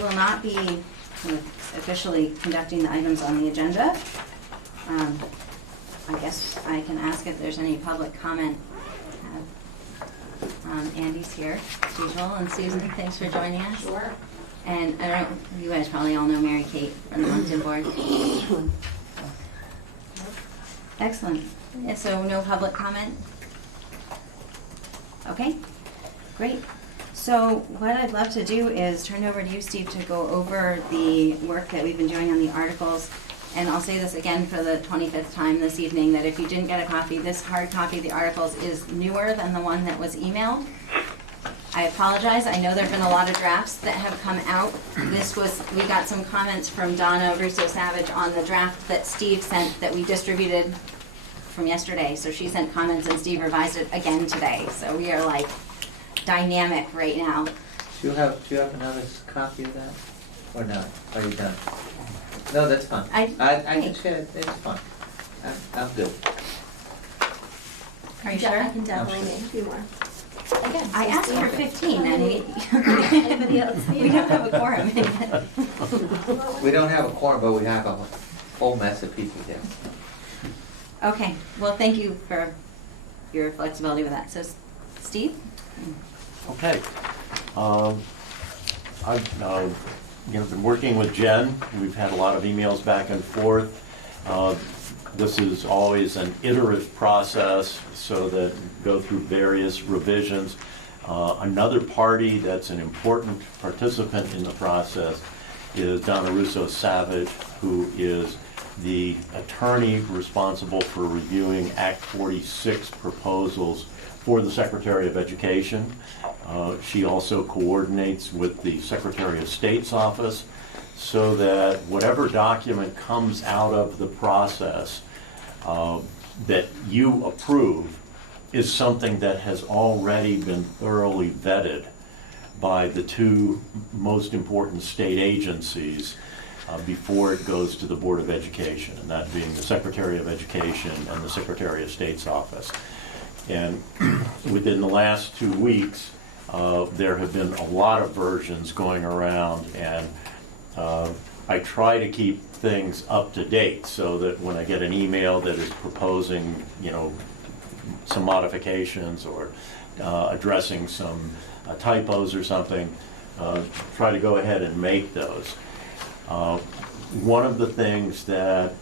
will not be officially conducting the items on the agenda. I guess I can ask if there's any public comment. Andy's here as usual, and Susan, thanks for joining us. Sure. And I don't, you guys probably all know Mary Kate from the Moncton board. Excellent. Yeah, so no public comment? Okay, great. So what I'd love to do is turn it over to you, Steve, to go over the work that we've been doing on the articles. And I'll say this again for the 25th time this evening, that if you didn't get a copy, this hard copy of the articles is newer than the one that was emailed. I apologize. I know there have been a lot of drafts that have come out. We got some comments from Donna Russo-Savage on the draft that Steve sent that we distributed from yesterday. So she sent comments and Steve revised it again today. So we are like dynamic right now. Do you have another copy of that? Or not? Are you done? No, that's fine. I can share it. It's fine. I'm good. Are you sure? I can definitely make a few more. Again, I asked for 15 and anybody else? we don't have a quorum. We don't have a quorum, but we have a whole mess of people here. Okay, well, thank you for your flexibility with that. So, Steve? Okay. I've been working with Jen. We've had a lot of emails back and forth. This is always an iterative process, so that go through various revisions. Another party that's an important participant in the process is Donna Russo-Savage, who is the attorney responsible for reviewing Act 46 proposals for the Secretary of Education. She also coordinates with the Secretary of State's office, so that whatever document comes out of the process that you approve is something that has already been thoroughly vetted by the two most important state agencies before it goes to the Board of Education, and that being the Secretary of Education and the Secretary of State's office. And within the last 2 weeks, there have been a lot of versions going around, and I try to keep things up to date so that when I get an email that is proposing, some modifications or addressing some typos or something, try to go ahead and make those. One of the things that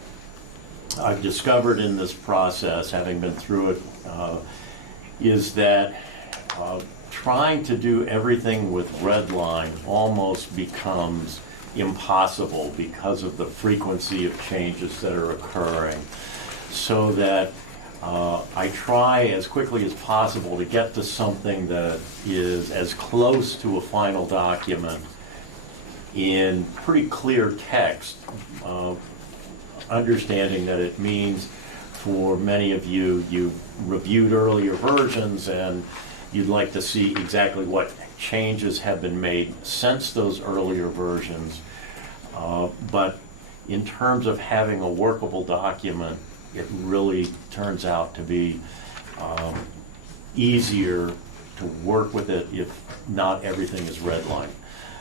I've discovered in this process, having been through it, is that trying to do everything with redline almost becomes impossible because of the frequency of changes that are occurring. So that I try as quickly as possible to get to something that is as close to a final document in pretty clear text, understanding that it means for many of you, you reviewed earlier versions and you'd like to see exactly what changes have been made since those earlier versions. But in terms of having a workable document, it really turns out to be easier to work with it if not everything is redlined.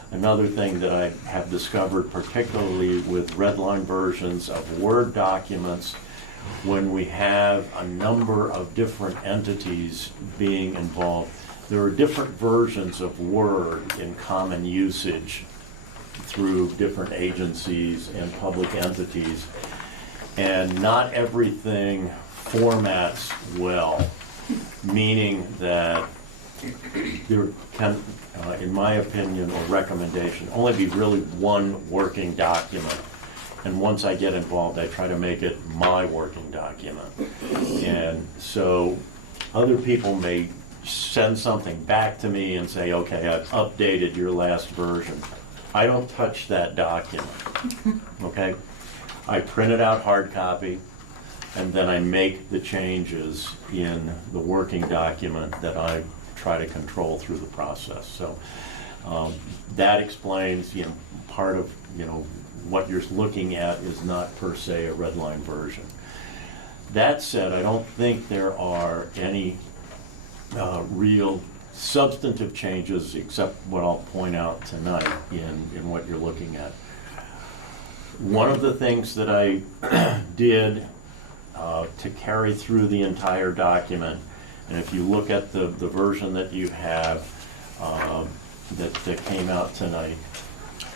Another thing that I have discovered, particularly with redline versions of Word documents, when we have a number of different entities being involved, there are different versions of Word in common usage through different agencies and public entities, and not everything formats well, meaning that there can, in my opinion or recommendation, only be really one working document. And once I get involved, I try to make it my working document. And so other people may send something back to me and say, okay, I've updated your last version. I don't touch that document, okay? I print it out hard copy, and then I make the changes in the working document that I try to control through the process. So that explains, part of, what you're looking at is not per se a redline version. That said, I don't think there are any real substantive changes, except what I'll point out tonight in what you're looking at. One of the things that I did to carry through the entire document, and if you look at the version that you have that came out tonight,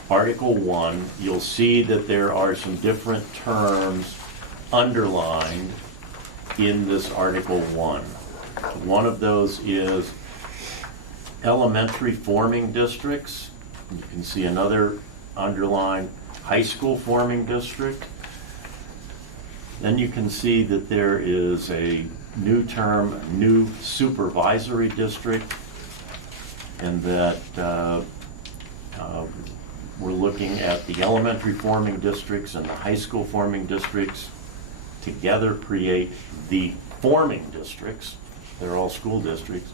Article 1, you'll see that there are some different terms underlined in this Article 1. One of those is elementary forming districts. You can see another underlined high school forming district. Then you can see that there is a new term, new supervisory district, and that we're looking at the elementary forming districts and the high school forming districts together create the forming districts. They're all school districts.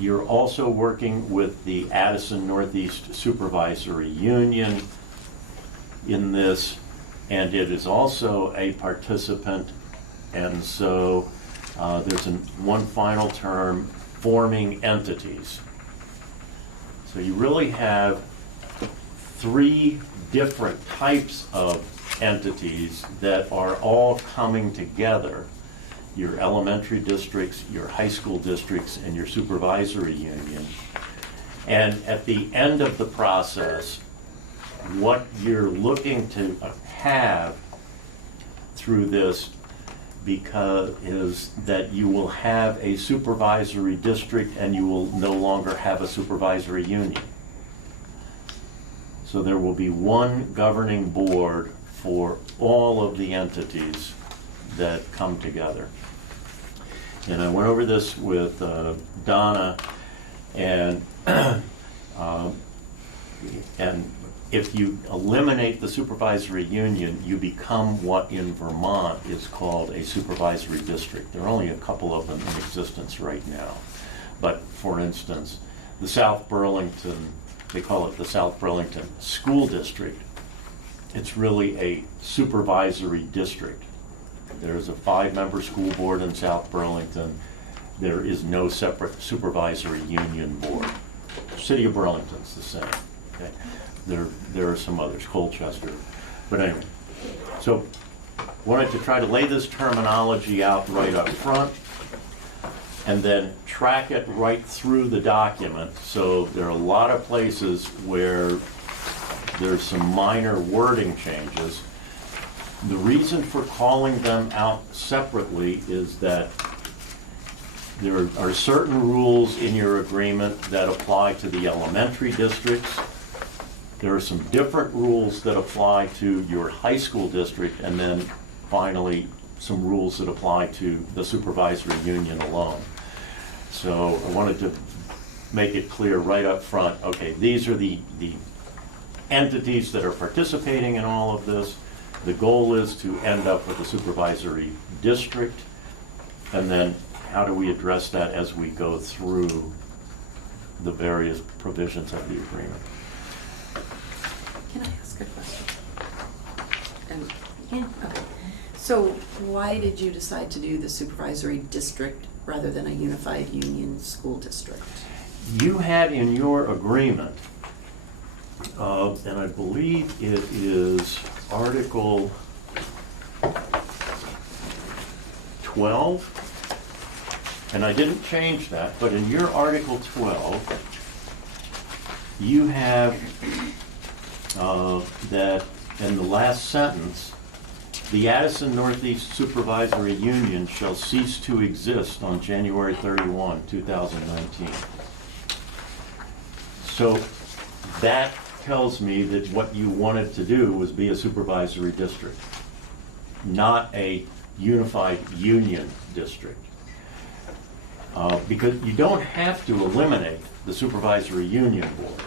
You're also working with the Addison Northeast Supervisory Union in this, and it is also a participant, and so there's one final term, forming entities. So you really have 3 different types of entities that are all coming together: your elementary districts, your high school districts, and your supervisory union. And at the end of the process, what you're looking to have through this is that you will have a supervisory district and you will no longer have a supervisory union. So there will be one governing board for all of the entities that come together. And I went over this with Donna, and if you eliminate the supervisory union, you become what in Vermont is called a supervisory district. There are only a couple of them in existence right now. But for instance, the South Burlington, they call it the South Burlington School District. It's really a supervisory district. There's a 5-member school board in South Burlington. There is no separate supervisory union board. City of Burlington's the same. Okay? There are some others, Colchester. But anyway, so wanted to try to lay this terminology out right up front and then track it right through the document. So there are a lot of places where there's some minor wording changes. The reason for calling them out separately is that there are certain rules in your agreement that apply to the elementary districts. There are some different rules that apply to your high school district, and then finally some rules that apply to the supervisory union alone. So I wanted to make it clear right up front, okay, these are the entities that are participating in all of this. The goal is to end up with a supervisory district, and then how do we address that as we go through the various provisions of the agreement. Can I ask a question? Yeah. Okay. So why did you decide to do the supervisory district rather than a unified union school district? You had in your agreement, and I believe it is Article 12, and I didn't change that, but in your Article 12, you have that in the last sentence, the Addison Northeast Supervisory Union shall cease to exist on January 31, 2019. So that tells me that what you wanted to do was be a supervisory district, not a unified union district. Because you don't have to eliminate the supervisory union board.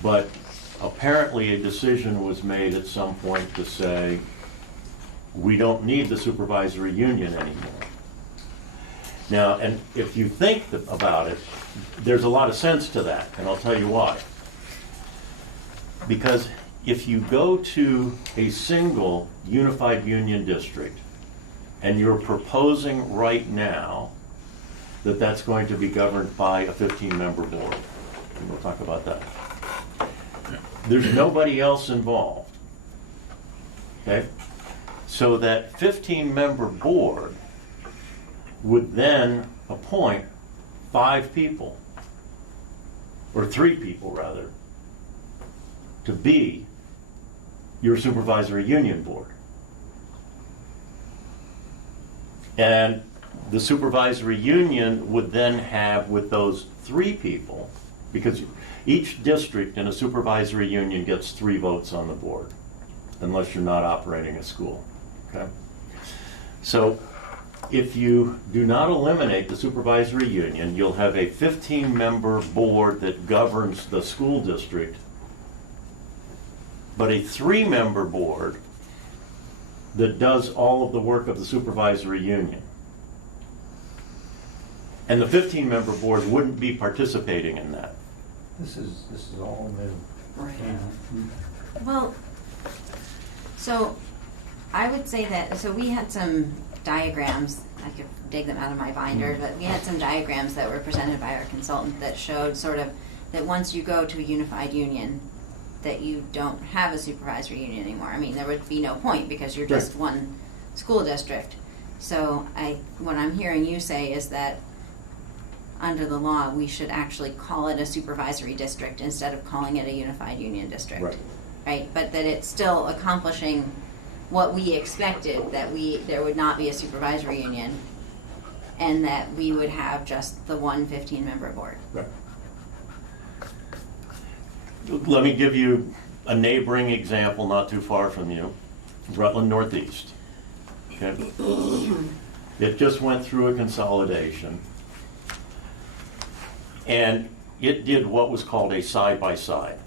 But apparently a decision was made at some point to say, we don't need the supervisory union anymore. Now, and if you think about it, there's a lot of sense to that, and I'll tell you why. Because if you go to a single unified union district, and you're proposing right now that that's going to be governed by a 15-member board. And we'll talk about that. There's nobody else involved. Okay? So that 15-member board would then appoint 5 people, or 3 people rather, to be your supervisory union board. And the supervisory union would then have, with those 3 people, because each district in a supervisory union gets 3 votes on the board, unless you're not operating a school, okay? So if you do not eliminate the supervisory union, you'll have a 15-member board that governs the school district, but a 3-member board that does all of the work of the supervisory union. And the 15-member board wouldn't be participating in that. This is all new. Right. Well, so I would say that, so we had some diagrams, I could dig them out of my binder, but we had some diagrams that were presented by our consultant that showed sort of that once you go to a unified union, that you don't have a supervisory union anymore. I mean, there would be no point because you're just one school district. So what I'm hearing you say is that under the law, we should actually call it a supervisory district instead of calling it a unified union district. Right. Right, but that it's still accomplishing what we expected, that there would not be a supervisory union and that we would have just the one 15-member board. Right. Let me give you a neighboring example not too far from you, Rutland Northeast. Okay. It just went through a consolidation, and it did what was called a side-by-side.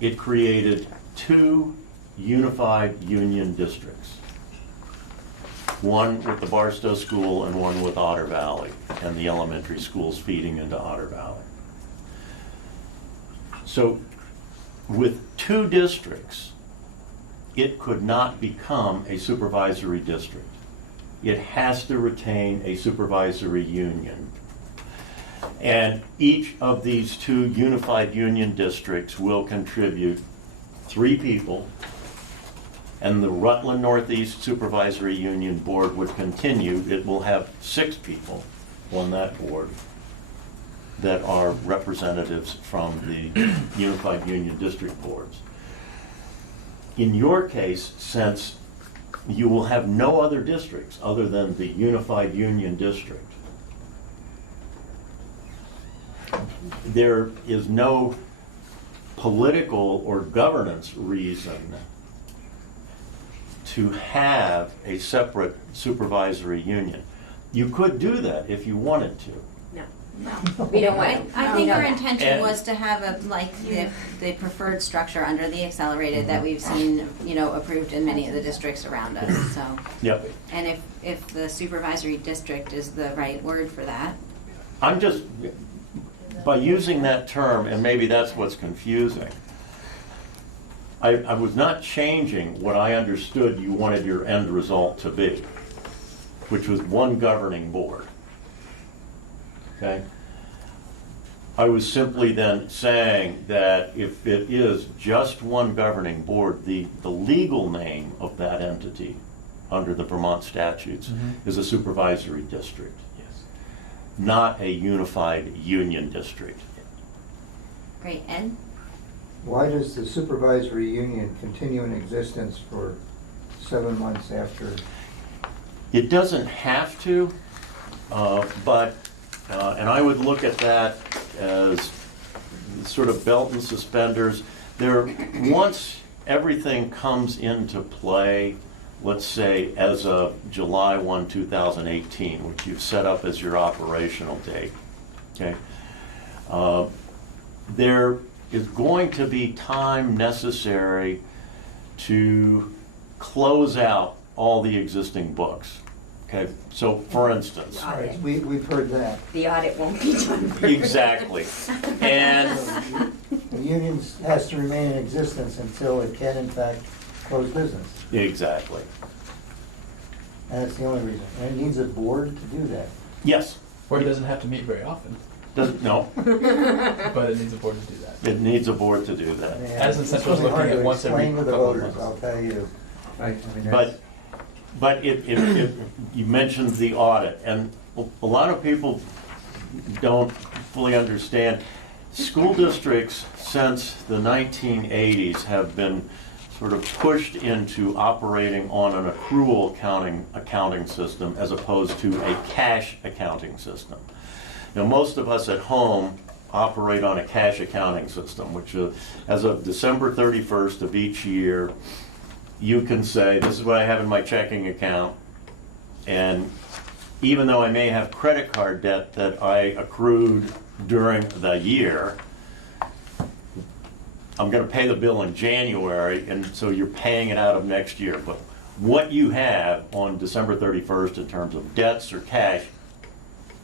It created 2 unified union districts, one with the Barstow School and one with Otter Valley, and the elementary schools feeding into Otter Valley. So with 2 districts, it could not become a supervisory district. It has to retain a supervisory union. And each of these 2 unified union districts will contribute 3 people, and the Rutland Northeast Supervisory Union Board would continue. It will have 6 people on that board that are representatives from the unified union district boards. In your case, since you will have no other districts other than the unified union district, there is no political or governance reason to have a separate supervisory union. You could do that if you wanted to. No, we don't want it. I think No. our intention And- was to have the preferred structure under the accelerated that we've seen, approved in many of the districts around us, so. Yep. And if the supervisory district is the right word for that. I'm just, by using that term, and maybe that's what's confusing, I was not changing what I understood you wanted your end result to be, which was one governing board. Okay? I was simply then saying that if it is just one governing board, the legal name of that entity under the Vermont statutes is a supervisory district, not a unified union district. Great, Ed? Why does the supervisory union continue in existence for 7 months after? It doesn't have to, and I would look at that as sort of belt and suspenders. Once everything comes into play, let's say as of July 1, 2018, which you've set up as your operational date, okay? There is going to be time necessary to close out all the existing books. Okay, so for instance. All right, we've heard that. The audit won't be done. Exactly. And The union has to remain in existence until it can in fact close business. exactly. And that's the only reason. And it needs a board to do that. Yes, Or it doesn't have to meet very often, No, but it needs a board to do that. it needs a board to do that. As It's Central's really hard looking at to once every explain to the couple of voters, months. I'll tell you. Right, I mean, that's. But if you mentioned the audit, and a lot of people don't fully understand, school districts since the 1980s have been sort of pushed into operating on an accrual accounting system as opposed to a cash accounting system. Now, most of us at home operate on a cash accounting system, which as of December 31st of each year, you can say, this is what I have in my checking account, and even though I may have credit card debt that I accrued during the year, I'm gonna pay the bill in January, and so you're paying it out of next year. But what you have on December 31st in terms of debts or cash,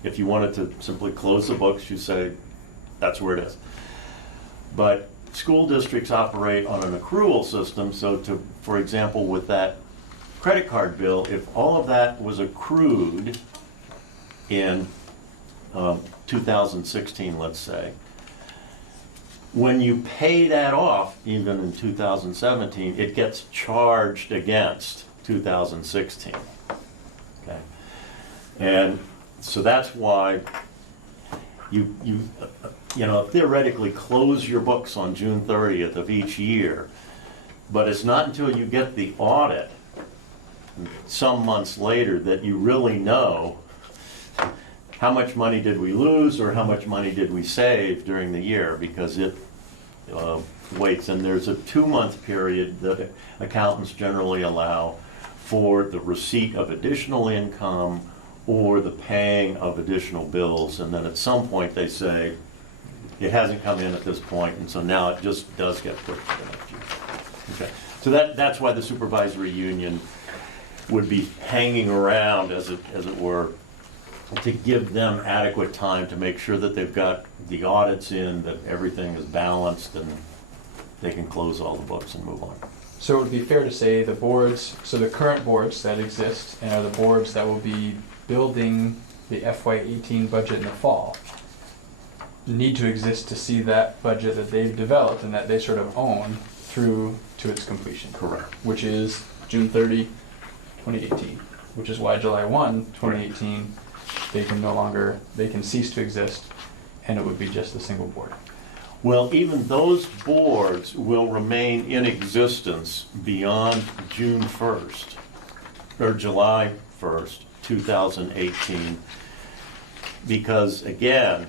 if you wanted to simply close the books, you say, that's where it is. But school districts operate on an accrual system, so for example, with that credit card bill, if all of that was accrued in 2016, let's say, when you pay that off, even in 2017, it gets charged against 2016. Okay, and so that's why you theoretically close your books on June 30th of each year, but it's not until you get the audit some months later that you really know how much money did we lose or how much money did we save during the year, because it waits. And there's a 2-month period that accountants generally allow for the receipt of additional income or the paying of additional bills, and then at some point they say, it hasn't come in at this point, and so now it just does get pushed to the next year. Okay, so that's why the supervisory union would be hanging around, as it were, to give them adequate time to make sure that they've got the audits in, that everything is balanced, and they can close all the books and move on. So it would be fair to say the boards, so the current boards that exist and are the boards that will be building the FY18 budget in the fall, need to exist to see that budget that they've developed and that they sort of own through to its completion. Correct. Which is June 30, 2018, which is why July 1, 2018, they can cease to exist, and it would be just a single board. Well, even those boards will remain in existence beyond June 1st, or July 1st, 2018, because again,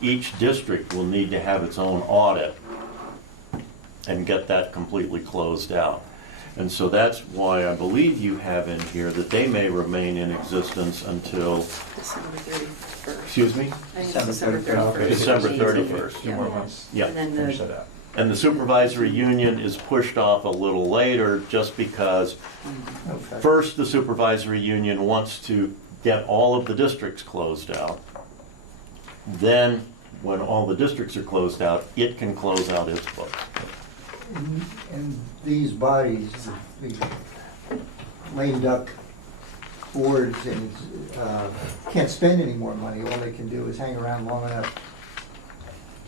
each district will need to have its own audit and get that completely closed out. And so that's why I believe you have in here that they may remain in existence until, December 31st. excuse me? I think it's December 31st. December 31st. Two more months. Yeah. And then Finish that out. And the supervisory union is pushed off a little later just because Okay. first the supervisory union wants to get all of the districts closed out. Then, when all the districts are closed out, it can close out its books. And these bodies, the lame duck boards, and can't spend any more money. All they can do is hang around long enough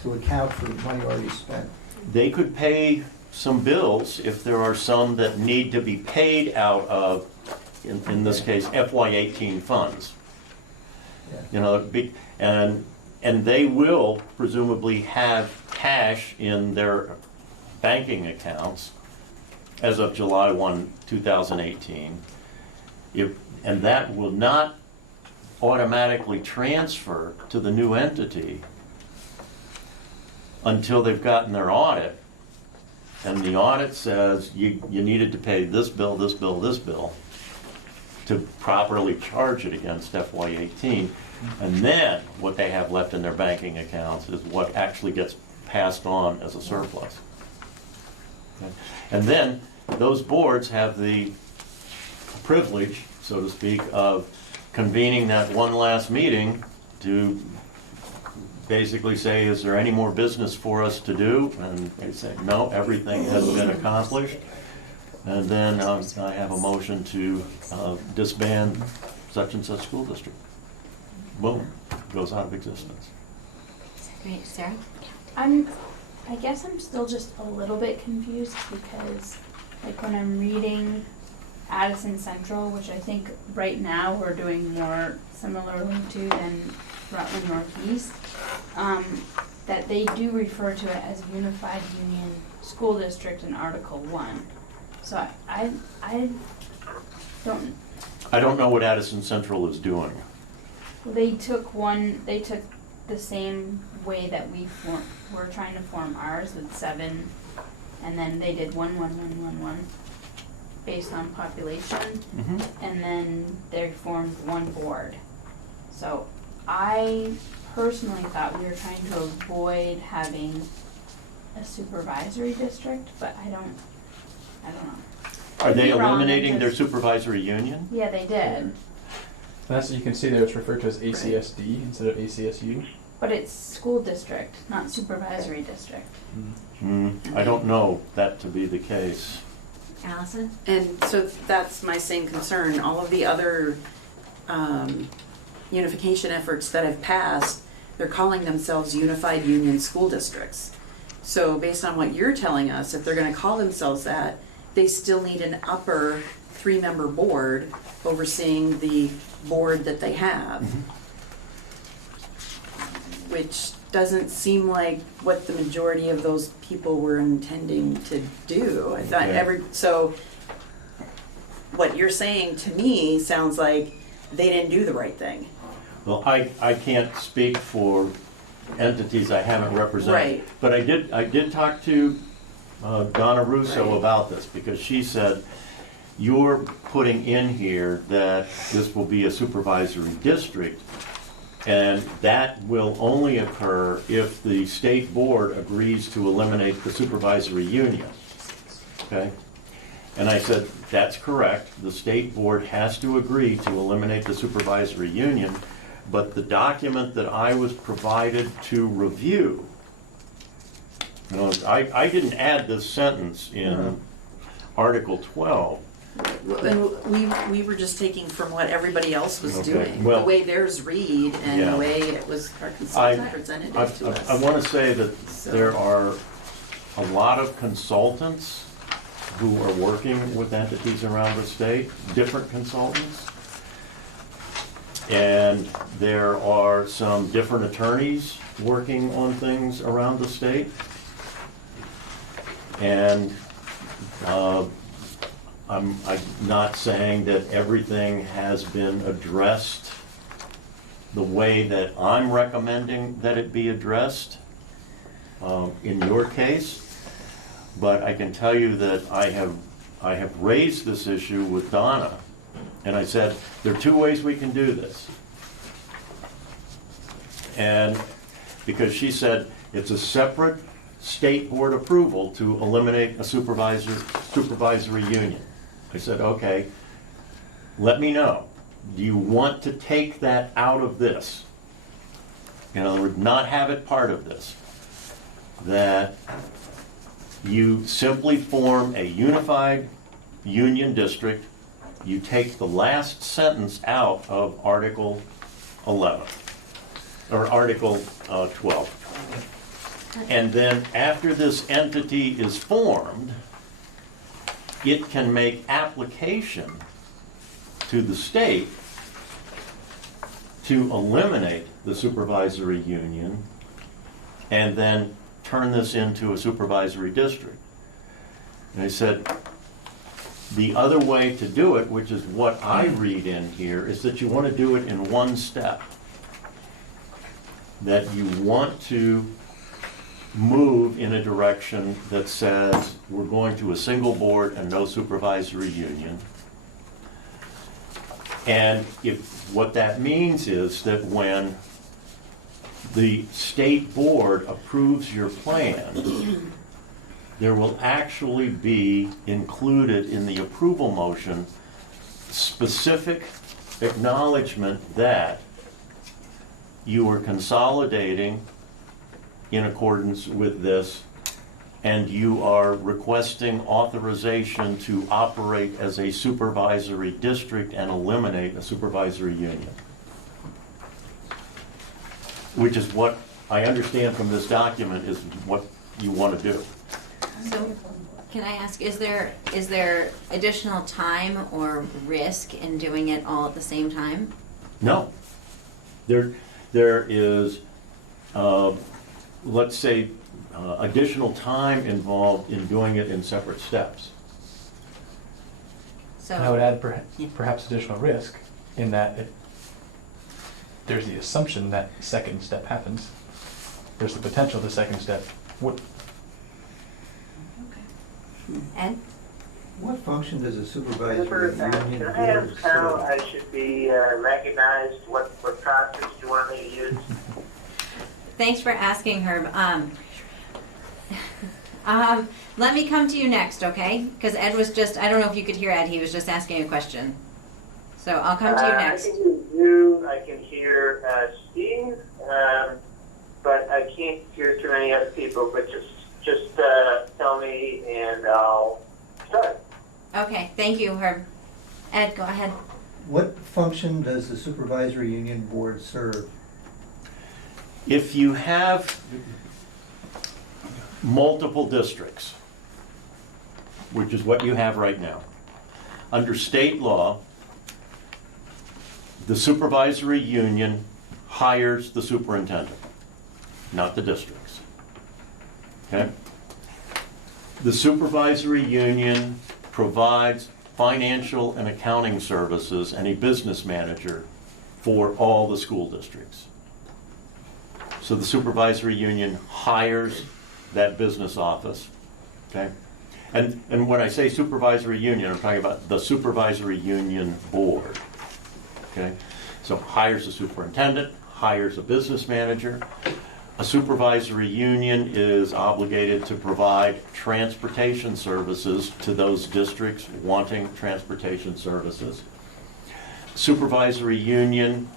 to account for the money already spent. They could pay some bills if there are some that need to be paid out of, in this case, FY18 funds. Yeah. You know, and they will presumably have cash in their banking accounts as of July 1, 2018. And that will not automatically transfer to the new entity until they've gotten their audit. And the audit says you needed to pay this bill, this bill, this bill to properly charge it against FY18. And then what they have left in their banking accounts is what actually gets passed on as a surplus. Okay. And then those boards have the privilege, so to speak, of convening that one last meeting to basically say, is there any more business for us to do? And they say, no, everything has been accomplished. And then I have a motion to disband such and such school district. Boom. goes out of existence. Great, Sarah? I guess I'm still just a little bit confused because, like, when I'm reading Addison Central, which I think right now we're doing more similarly to than Rutland Northeast, that they do refer to it as Unified Union School District in Article 1. So I don't. I don't know what Addison Central is doing. They took the same way that we're trying to form ours with 7, and then they did 1, 1, 1, 1, 1 based on population, and then they formed one board. So I personally thought we were trying to avoid having a supervisory district, but I don't know. Are they Could be wrong, eliminating their because- supervisory union? Yeah, they did, And that's, you can see there it's referred to as ACSD instead of ACSU. but it's school district, not supervisory district. I don't know that to be the case. Allison? And so that's my same concern. All of the other unification efforts that have passed, they're calling themselves Unified Union School Districts. So based on what you're telling us, if they're gonna call themselves that, they still need an upper 3-member board overseeing the board that they have. Which doesn't seem like what the majority of those people were intending to do. I thought Okay. so what you're saying to me sounds like they didn't do the right thing. Well, I can't speak for entities I haven't represented. Right. But I did talk to Donna Russo Right. about this, because she said, you're putting in here that this will be a supervisory district, and that will only occur if the state board agrees to eliminate the supervisory union. Okay? And I said, that's correct. The state board has to agree to eliminate the supervisory union, but the document that I was provided to review, you know, I didn't add this sentence in Article 12. And we were just taking from what everybody else was Okay. doing. Well- the way theirs read and Yeah. the way it was our I consultant presented it to us. I want to say that So- there are a lot of consultants who are working with entities around the state, different consultants. And there are some different attorneys working on things around the state. And I'm not saying that everything has been addressed the way that I'm recommending that it be addressed in your case, but I can tell you that I have raised this issue with Donna, and I said, there are 2 ways we can do this. And because she said it's a separate state board approval to eliminate a supervisory union. I said, okay, let me know. Do you want to take that out of this? In other words, not have it part of this. That you simply form a unified union district, you take the last sentence out of Article 11, or Article 12. And then after this entity is formed, it can make application to the state to eliminate the supervisory union and then turn this into a supervisory district. And I said, the other way to do it, which is what I read in here, is that you want to do it in one step. That you want to move in a direction that says we're going to a single board and no supervisory union. And if what that means is that when the state board approves your plan, there will actually be included in the approval motion specific acknowledgement that you are consolidating in accordance with this, and you are requesting authorization to operate as a supervisory district and eliminate a supervisory union. which is what I understand from this document is what you want to do. So, can I ask, is there additional time or risk in doing it all at the same time? No. There is, let's say, additional time involved in doing it in separate steps. So, And I would add Yeah. perhaps additional risk in that there's the assumption that second step happens. There's the potential the second step would. Ed? What function does a supervisory Super, union can I board ask how serve? I should be recognized? What process do you want me to use? Thanks for asking, Herb. Let me come to you next, okay? Because Ed was just, I don't know if you could hear Ed, he was just asking a question. So I'll come to you next. I can hear you, I can hear Steve, but I can't hear too many other people, but just tell me and I'll start. Okay, thank you, Herb. Ed, go ahead. What function does the supervisory union board serve? If you have multiple districts, which is what you have right now, under state law, the supervisory union hires the superintendent, not the districts. Okay? The supervisory union provides financial and accounting services and a business manager for all the school districts. So the supervisory union hires that business office, okay? And when I say supervisory union, I'm talking about the supervisory union board, okay? So hires a superintendent, hires a business manager. A supervisory union is obligated to provide transportation services to those districts wanting transportation services. Supervisory union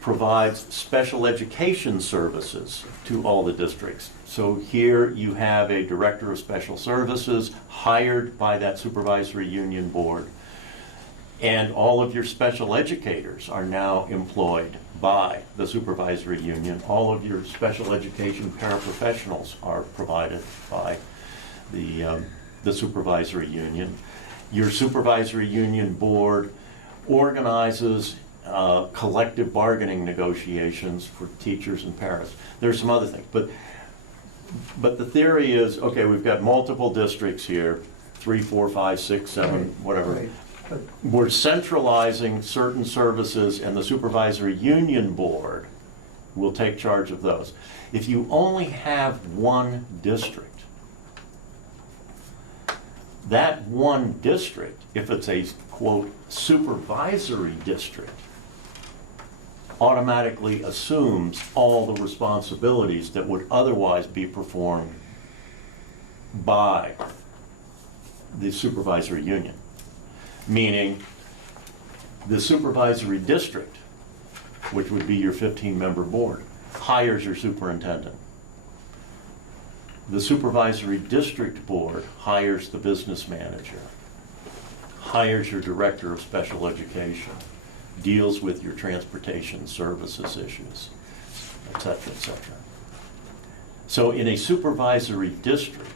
provides special education services to all the districts. So here you have a director of special services hired by that supervisory union board. And all of your special educators are now employed by the supervisory union. All of your special education paraprofessionals are provided by the supervisory union. Your supervisory union board organizes collective bargaining negotiations for teachers and paras. There's some other things, but the theory is, okay, we've got multiple districts here, 3, 4, 5, 6, 7, whatever. Right. But We're centralizing certain services, and the supervisory union board will take charge of those. If you only have one district, that one district, if it's a, quote, supervisory district, automatically assumes all the responsibilities that would otherwise be performed by the supervisory union. Meaning, the supervisory district, which would be your 15-member board, hires your superintendent. The supervisory district board hires the business manager, hires your director of special education, deals with your transportation services issues, et cetera, et cetera. So in a supervisory district,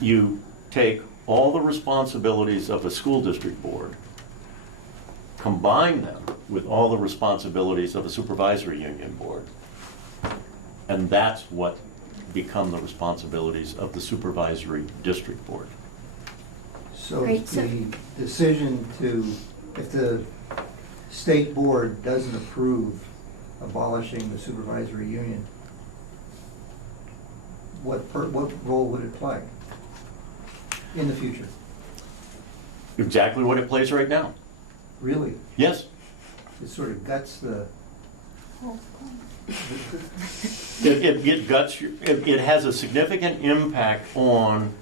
you take all the responsibilities of a school district board, combine them with all the responsibilities of a supervisory union board, and that's what become the responsibilities of the supervisory district board. so Great, so- the decision to, if the state board doesn't approve abolishing the supervisory union, what role would it play in the future? Exactly what it plays right now. Really? Yes. It sort of guts the, It has a significant impact on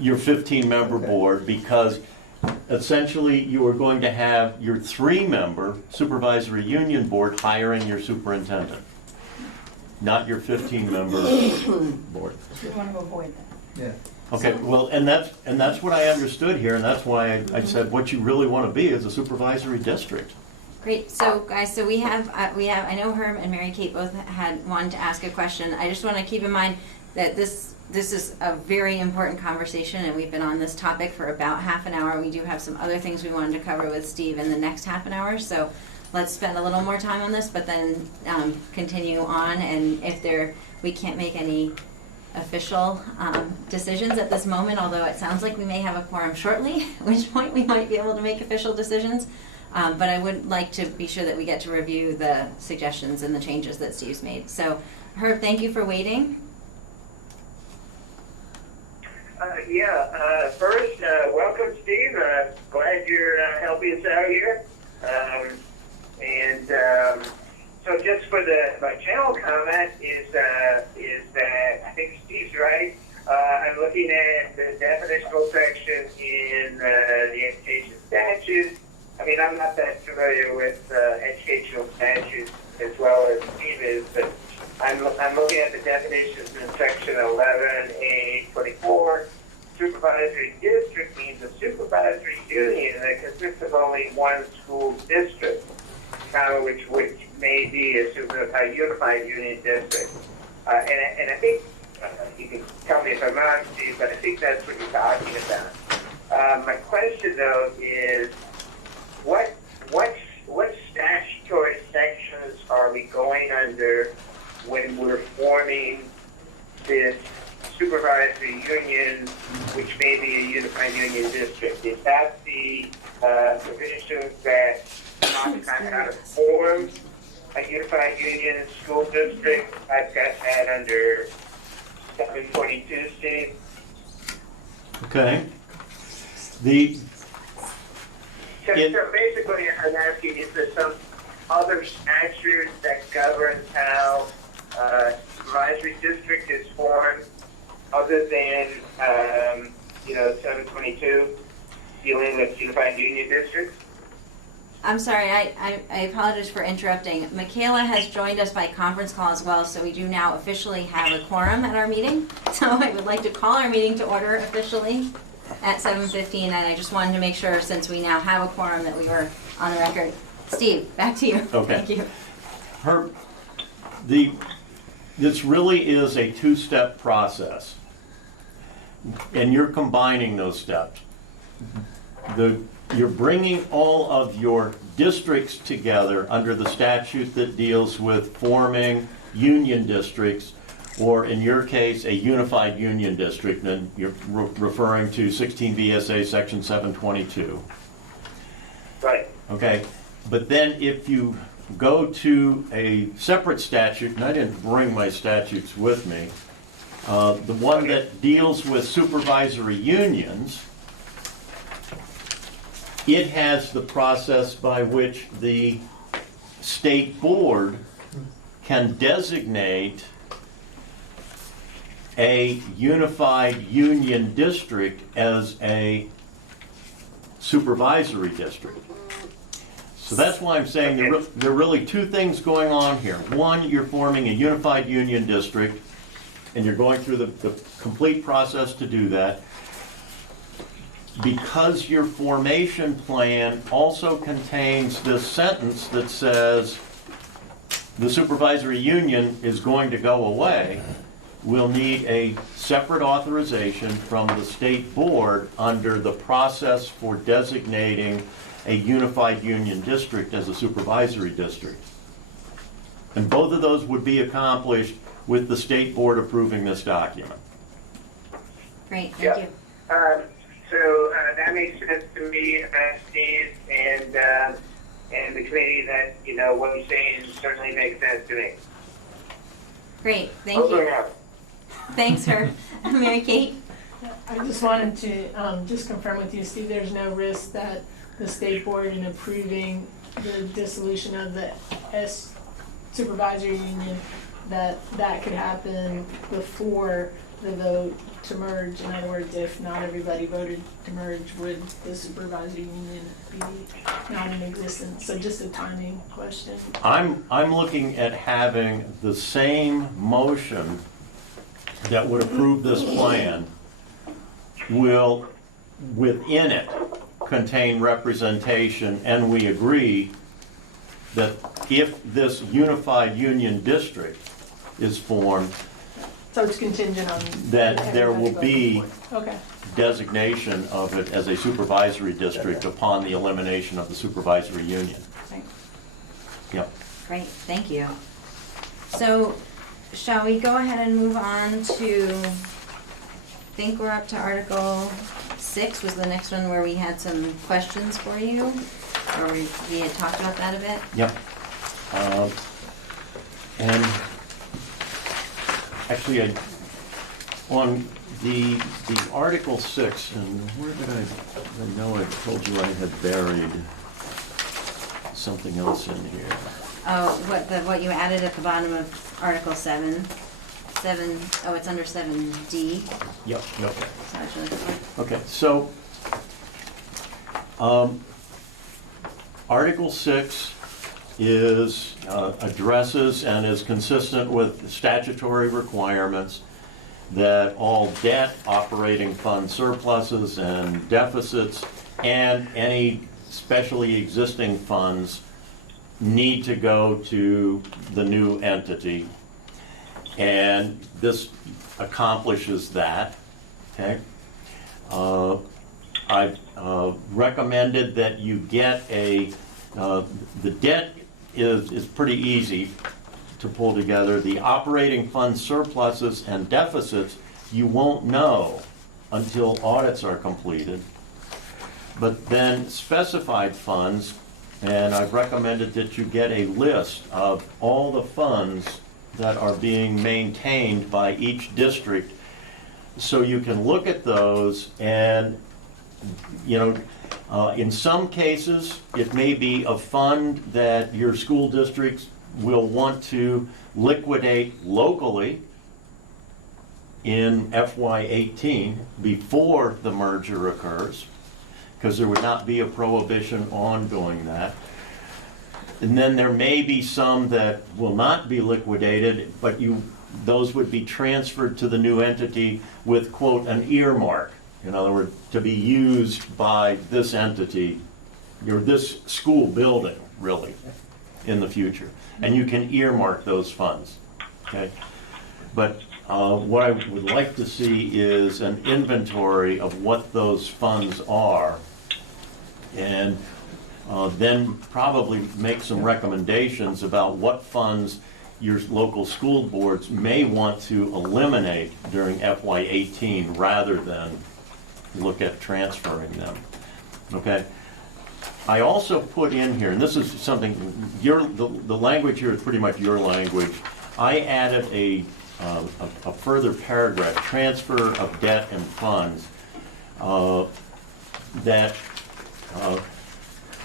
your 15-member Okay. board, because essentially you are going to have your 3-member supervisory union board hiring your superintendent, not your 15-member board. We want to avoid that. yeah. Okay, well, and that's what I understood here, and that's why I said what you really want to be is a supervisory district. Great, so guys, so we have, I know Herb and Mary Kate both had wanted to ask a question. I just want to keep in mind that this is a very important conversation, and we've been on this topic for about half an hour. We do have some other things we wanted to cover with Steve in the next half an hour, so let's spend a little more time on this, but then continue on, and if we can't make any official decisions at this moment, although it sounds like we may have a quorum shortly, at which point we might be able to make official decisions. But I would like to be sure that we get to review the suggestions and the changes that Steve's made. So, Herb, thank you for waiting. First, welcome, Steve. Glad you're helping us out here. So just for my general comment is that I think Steve's right. I'm looking at the definitional section in the education statute. I mean, I'm not that familiar with educational statutes as well as Steve is, but I'm looking at the definitions in section 11A24. Supervisory district means a supervisory union that consists of only one school district, which may be a unified union district. And I think, you can tell me if I'm wrong, Steve, but I think that's what you're talking about. My question, though, is what statutory sections are we going under when we're forming this supervisory union, which may be a unified union district? Is that the provisions that talk about how to form a unified union school district? I've got that under 722, Steve. Okay. So basically, I'm asking, is there some other statute that governs how supervisory district is formed other than, 722, dealing with unified union districts? I'm sorry, I apologize for interrupting. Michaela has joined us by conference call as well, so we do now officially have a quorum at our meeting. So I would like to call our meeting to order officially at 7:15, and I just wanted to make sure, since we now have a quorum, that we were on the record. Steve, back to you. Okay. Thank you. Herb, this really is a two-step process, and you're combining those steps. You're bringing all of your districts together under the statute that deals with forming union districts, or in your case, a unified union district, and you're referring to 16 VSA section 722. Right. Okay, but then if you go to a separate statute, and I didn't bring my statutes with me, the one that deals with supervisory unions, it has the process by which the state board can designate a unified union district as a supervisory district. So that's why I'm saying there are really two things going on here. One, you're forming a unified union district, and you're going through the complete process to do that. Because your formation plan also contains this sentence that says the supervisory union is going to go away, we'll need a separate authorization from the state board under the process for designating a unified union district as a supervisory district. And both of those would be accomplished with the state board approving this document. Great, thank you. So that makes sense to me, Steve, and the committee, that, what you're saying certainly makes sense to me. Great, thank you. Thanks, Herb. Mary Kate? I just wanted to just confirm with you, Steve, there's no risk that the state board, in approving the dissolution of the supervisory union, that could happen before the vote to merge. In other words, if not everybody voted to merge, would the supervisory union be not in existence? So just a timing question. I'm looking at having the same motion that would approve this plan will, within it, contain representation, and we agree, that if this unified union district is formed, So it's contingent on. that there will everybody be voting for it. Okay. designation of it as a supervisory district upon the elimination of the supervisory union. Right. Yep. Great, thank you. So, shall we go ahead and move on to, I think we're up to Article 6 was the next one where we had some questions for you, or we had talked about that a bit. Yep. And actually, on the Article 6, and where did I know I told you I had buried something else in here. Oh, what you added at the bottom of Article 7. It's under 7D. Yep. So actually, Okay, so, Article 6 is, addresses and is consistent with statutory requirements that all debt, operating fund surpluses and deficits, and any specially existing funds need to go to the new entity. And this accomplishes that, okay? I've recommended that you get the debt is pretty easy to pull together. The operating fund surpluses and deficits, you won't know until audits are completed. But then specified funds, and I've recommended that you get a list of all the funds that are being maintained by each district, so you can look at those and, you know, in some cases, it may be a fund that your school districts will want to liquidate locally in FY18 before the merger occurs, because there would not be a prohibition on doing that. And then there may be some that will not be liquidated, but those would be transferred to the new entity with, quote, an earmark. In other words, to be used by this entity, or this school building, really, in the future. And you can earmark those funds, okay? But what I would like to see is an inventory of what those funds are, and then probably make some recommendations about what funds your local school boards may want to eliminate during FY18 rather than look at transferring them, okay? I also put in here, and this is something, the language here is pretty much your language. I added a further paragraph, transfer of debt and funds, that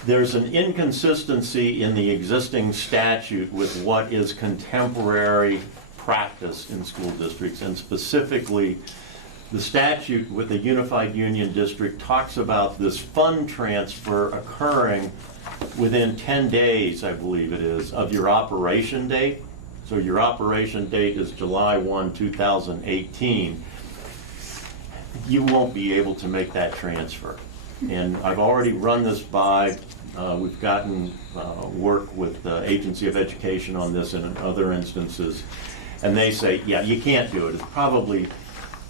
there's an inconsistency in the existing statute with what is contemporary practice in school districts, and specifically the statute with the Unified Union District talks about this fund transfer occurring within 10 days, I believe it is, of your operation date. So your operation date is July 1, 2018. You won't be able to make that transfer. And I've already run this by, we've gotten work with the Agency of Education on this and in other instances, and they say, yeah, you can't do it. It's probably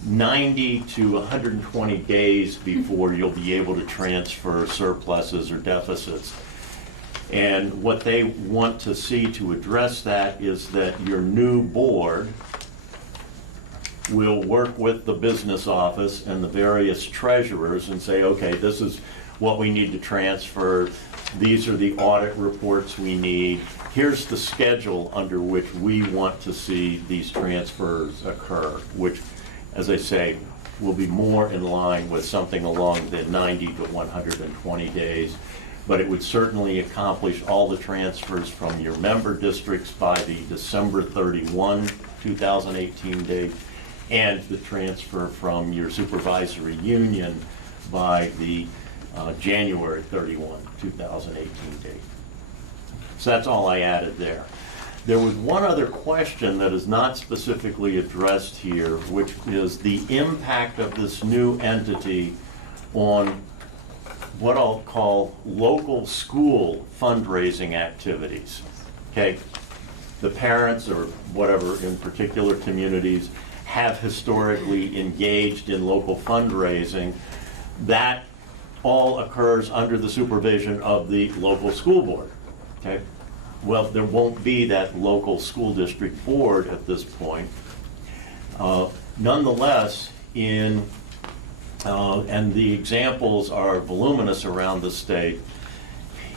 90 to 120 days before you'll be able to transfer surpluses or deficits. And what they want to see to address that is that your new board will work with the business office and the various treasurers and say, okay, this is what we need to transfer. These are the audit reports we need. Here's the schedule under which we want to see these transfers occur, which, as I say, will be more in line with something along the 90 to 120 days. But it would certainly accomplish all the transfers from your member districts by the December 31, 2018 date, and the transfer from your supervisory union by the January 31, 2018 date. So that's all I added there. There was one other question that is not specifically addressed here, which is the impact of this new entity on what I'll call local school fundraising activities. Okay, the parents or whatever in particular communities have historically engaged in local fundraising. That all occurs under the supervision of the local school board. Okay, well, there won't be that local school district board at this point. Nonetheless, and the examples are voluminous around the state,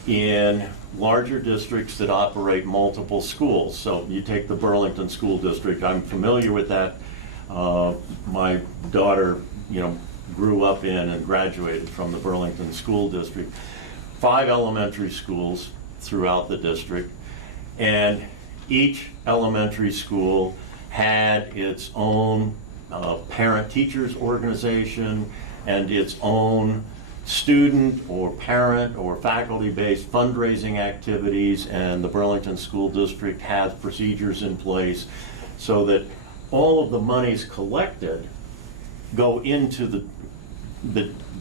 in larger districts that operate multiple schools. So you take the Burlington School District, I'm familiar with that. My daughter, grew up in and graduated from the Burlington School District. 5 elementary schools throughout the district, and each elementary school had its own parent-teachers organization and its own student or parent or faculty-based fundraising activities, and the Burlington School District has procedures in place so that all of the monies collected go into the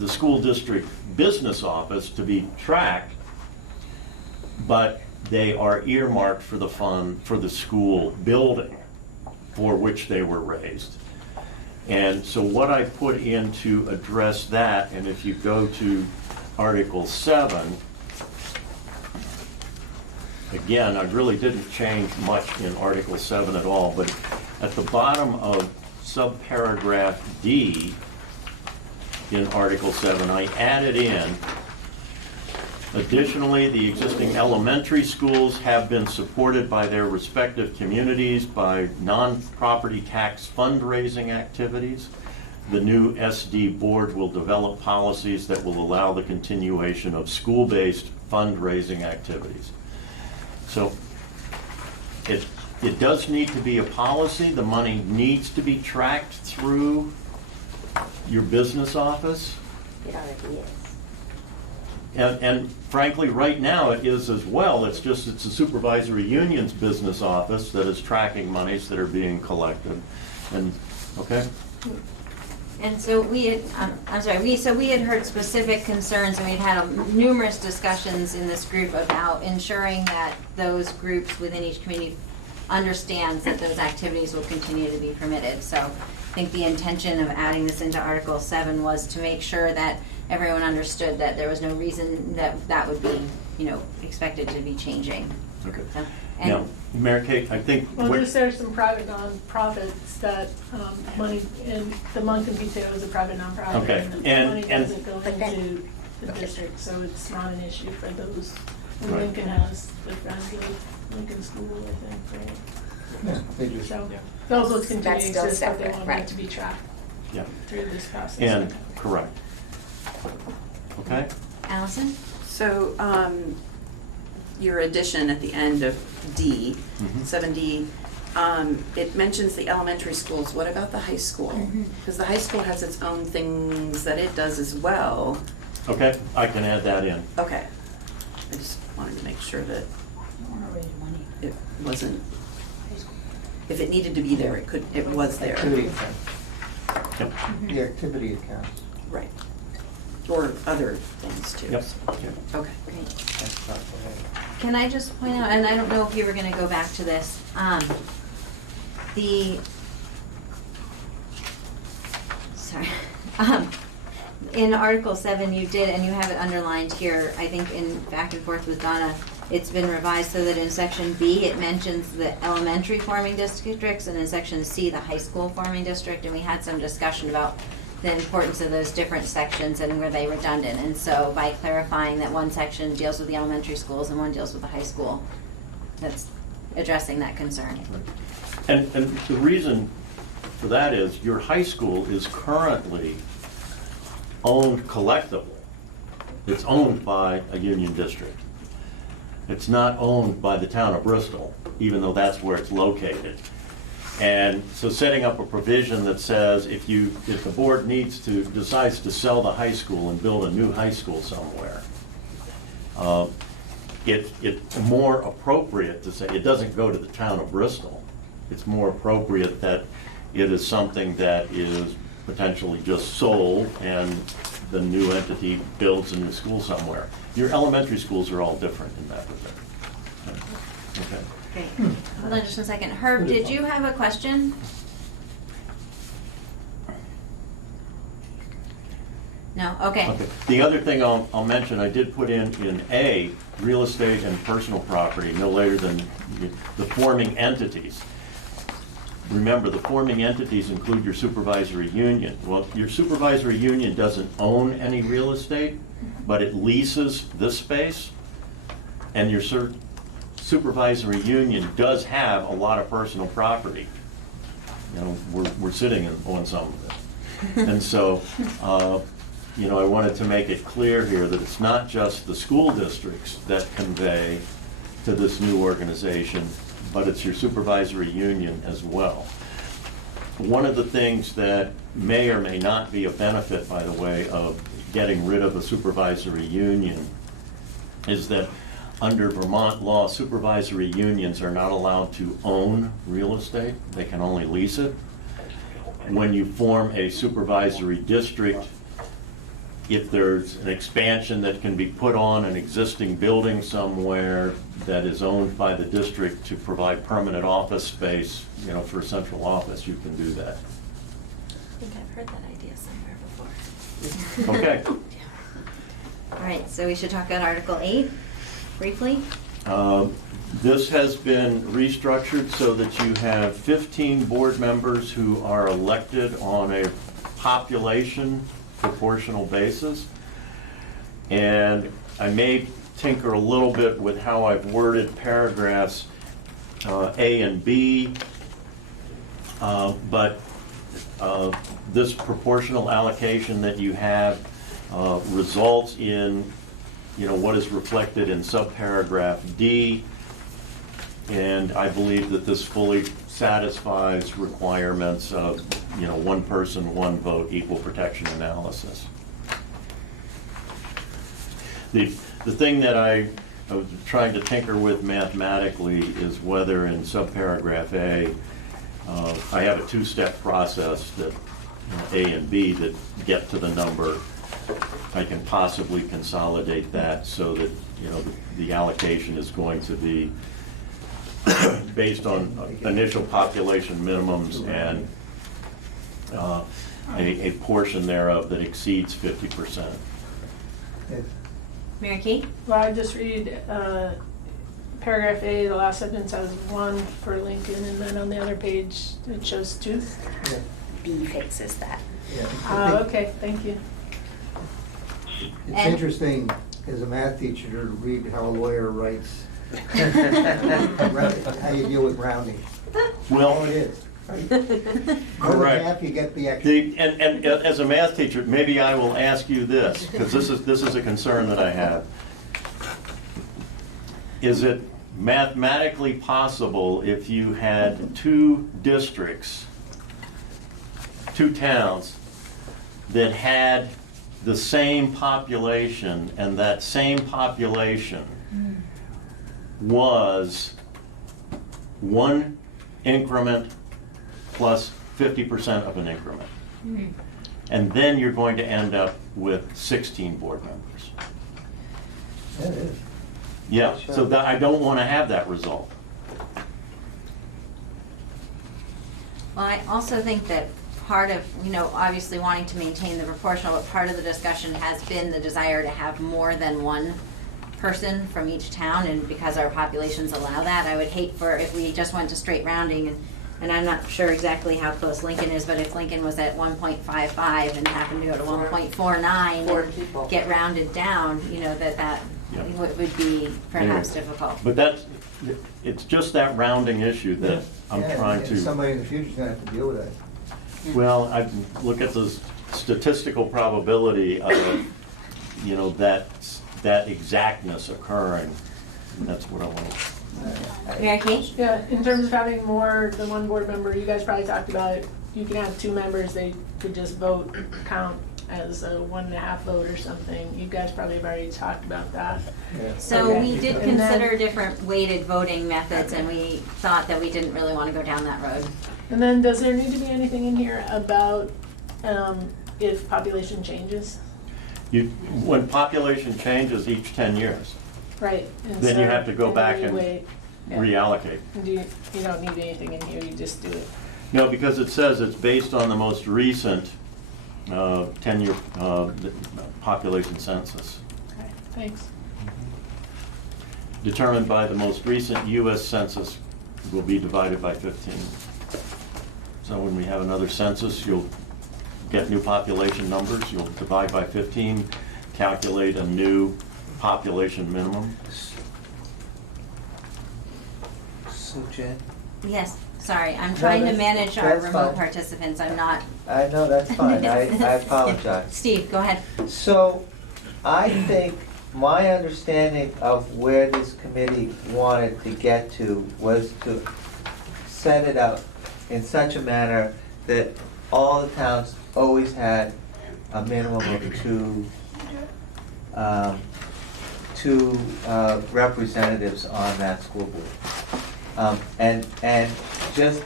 school district business office to be tracked, but they are earmarked for the fund for the school building for which they were raised. And so what I put in to address that, and if you go to Article 7, again, I really didn't change much in Article 7 at all, but at the bottom of subparagraph D in Article 7, I added in, additionally, the existing elementary schools have been supported by their respective communities by non-property tax fundraising activities. The new SD board will develop policies that will allow the continuation of school-based fundraising activities. So it does need to be a policy. The money needs to be tracked through your business office. It already is. And frankly, right now it is as well. It's the supervisory union's business office that is tracking monies that are being collected. And, okay? And so we had, we had heard specific concerns, and we'd had numerous discussions in this group about ensuring that those groups within each community understands that those activities will continue to be permitted. So I think the intention of adding this into Article 7 was to make sure that everyone understood that there was no reason that would be, expected to be changing. Okay. So, Now, Mary Kate, I think. Well, there's some private nonprofits that money, and the Monk and PTO is a private nonprofit. Okay. And the money doesn't go into the district, so it's not an issue for those. And Right. Lincoln has the Friends of Lincoln School, I think, right? Yeah, they do. So those will continue to That's still exist, but they separate, won't right. need to be tracked Yeah. through this process. And, correct. Okay? Allison? So, your addition at the end of D, Mhm. 7D, it mentions the elementary schools. What about the high school? Because the high school has its own things that it does as well. Okay, I can add that in. Okay. I just wanted to make sure that it wasn't, if it needed to be there, it was there. Activity account. Yep. The activity accounts. Right. Or other things too. Yep. Okay. Great. That's not bad. Can I just point out, and I don't know if you were gonna go back to this, in Article 7 you did, and you have it underlined here, I think in back and forth with Donna, it's been revised so that in section B, it mentions the elementary forming districts, and in section C, the high school forming district, and we had some discussion about the importance of those different sections and were they redundant. And so by clarifying that one section deals with the elementary schools and one deals with the high school, that's addressing that concern. And the reason for that is your high school is currently owned collectively. It's owned by a union district. It's not owned by the town of Bristol, even though that's where it's located. And so setting up a provision that says if the board decides to sell the high school and build a new high school somewhere, it's more appropriate to say, it doesn't go to the town of Bristol. It's more appropriate that it is something that is potentially just sold and the new entity builds a new school somewhere. Your elementary schools are all different in that regard. Okay. Great. Hold on just a second. Herb, did you have a question? No? Okay. Okay. The other thing I'll mention, I did put in A, real estate and personal property, no later than the forming entities. Remember, the forming entities include your supervisory union. Well, your supervisory union doesn't own any real estate, but it leases this space, and your supervisory union does have a lot of personal property. You know, we're sitting on some of it. And so, you know, I wanted to make it clear here that it's not just the school districts that convey to this new organization, but it's your supervisory union as well. One of the things that may or may not be a benefit, by the way, of getting rid of a supervisory union is that under Vermont law, supervisory unions are not allowed to own real estate. They can only lease it. When you form a supervisory district, if there's an expansion that can be put on an existing building somewhere that is owned by the district to provide permanent office space, you know, for a central office, you can do that. I think I've heard that idea somewhere before. Okay. All right, so we should talk about Article 8 briefly. This has been restructured so that you have 15 board members who are elected on a population proportional basis. And I may tinker a little bit with how I've worded paragraphs A and B, but this proportional allocation that you have results in, you know, what is reflected in subparagraph D, and I believe that this fully satisfies requirements of, you know, one person, one vote, equal protection analysis. The thing that I was trying to tinker with mathematically is whether in subparagraph A, I have a two-step process that, you know, A and B, that get to the number. I can possibly consolidate that so that, you know, the allocation is going to be based on initial population minimums and a portion thereof that exceeds 50%. Mary Kate? Well, I just read paragraph A, the last sentence has 1 for Lincoln, and then on the other page it shows 2. Yeah. B fixes that. Yeah. Okay, thank you. It's And- interesting as a math teacher to read how a lawyer writes, how you deal with rounding. Well, Oh, it is. Right? More than correct. half, you get the extra. And as a math teacher, maybe I will ask you this, because this is a concern that I have. Is it mathematically possible if you had 2 districts, 2 towns, that had the same population, and that same population was 1 increment plus 50% of an increment? And then you're going to end up with 16 board members. Yeah, it is. Yeah, so that, I don't want to have that result. Well, I also think that part of, you know, obviously wanting to maintain the proportional, but part of the discussion has been the desire to have more than one person from each town, and because our populations allow that, I would hate for if we just went to straight rounding, and I'm not sure exactly how close Lincoln is, but if Lincoln was at 1.55 and happened to go to 1.49 Four and people. get rounded down, you know, that Yeah. would be perhaps Anyway. difficult. But that's, it's just that rounding issue that I'm Yeah, trying and to. somebody in the future's gonna have to deal with that. Well, I look at the statistical probability of, you know, that exactness occurring, and that's what I want. Mary Kate? Yeah, in terms of having more than one board member, you guys probably talked about, you can have 2 members, they could just vote, count as a 1.5 vote or something. You guys probably have already talked about that. Yeah. So Okay. we did And then- consider different weighted voting methods, and we thought that we didn't really want to go down that road. And then does there need to be anything in here about if population changes? When population changes each 10 years, Right. And then you so- have to go then back you and wait. Yeah. reallocate. And you don't need anything in here, you just do it. No, because it says it's based on the most recent 10-year population census, Okay, thanks. determined by the most recent US census will be divided by 15. So when we have another census, you'll get new population numbers, you'll divide by 15, calculate a new population minimum. So Jen, Yes, sorry, I'm trying to that's- manage our that's remote fine. participants, I'm not. I know that's fine, I apologize. Steve, go ahead. So, I think my understanding of where this committee wanted to get to was to set it up in such a manner that all the towns always had a minimum of two representatives on that school board. And just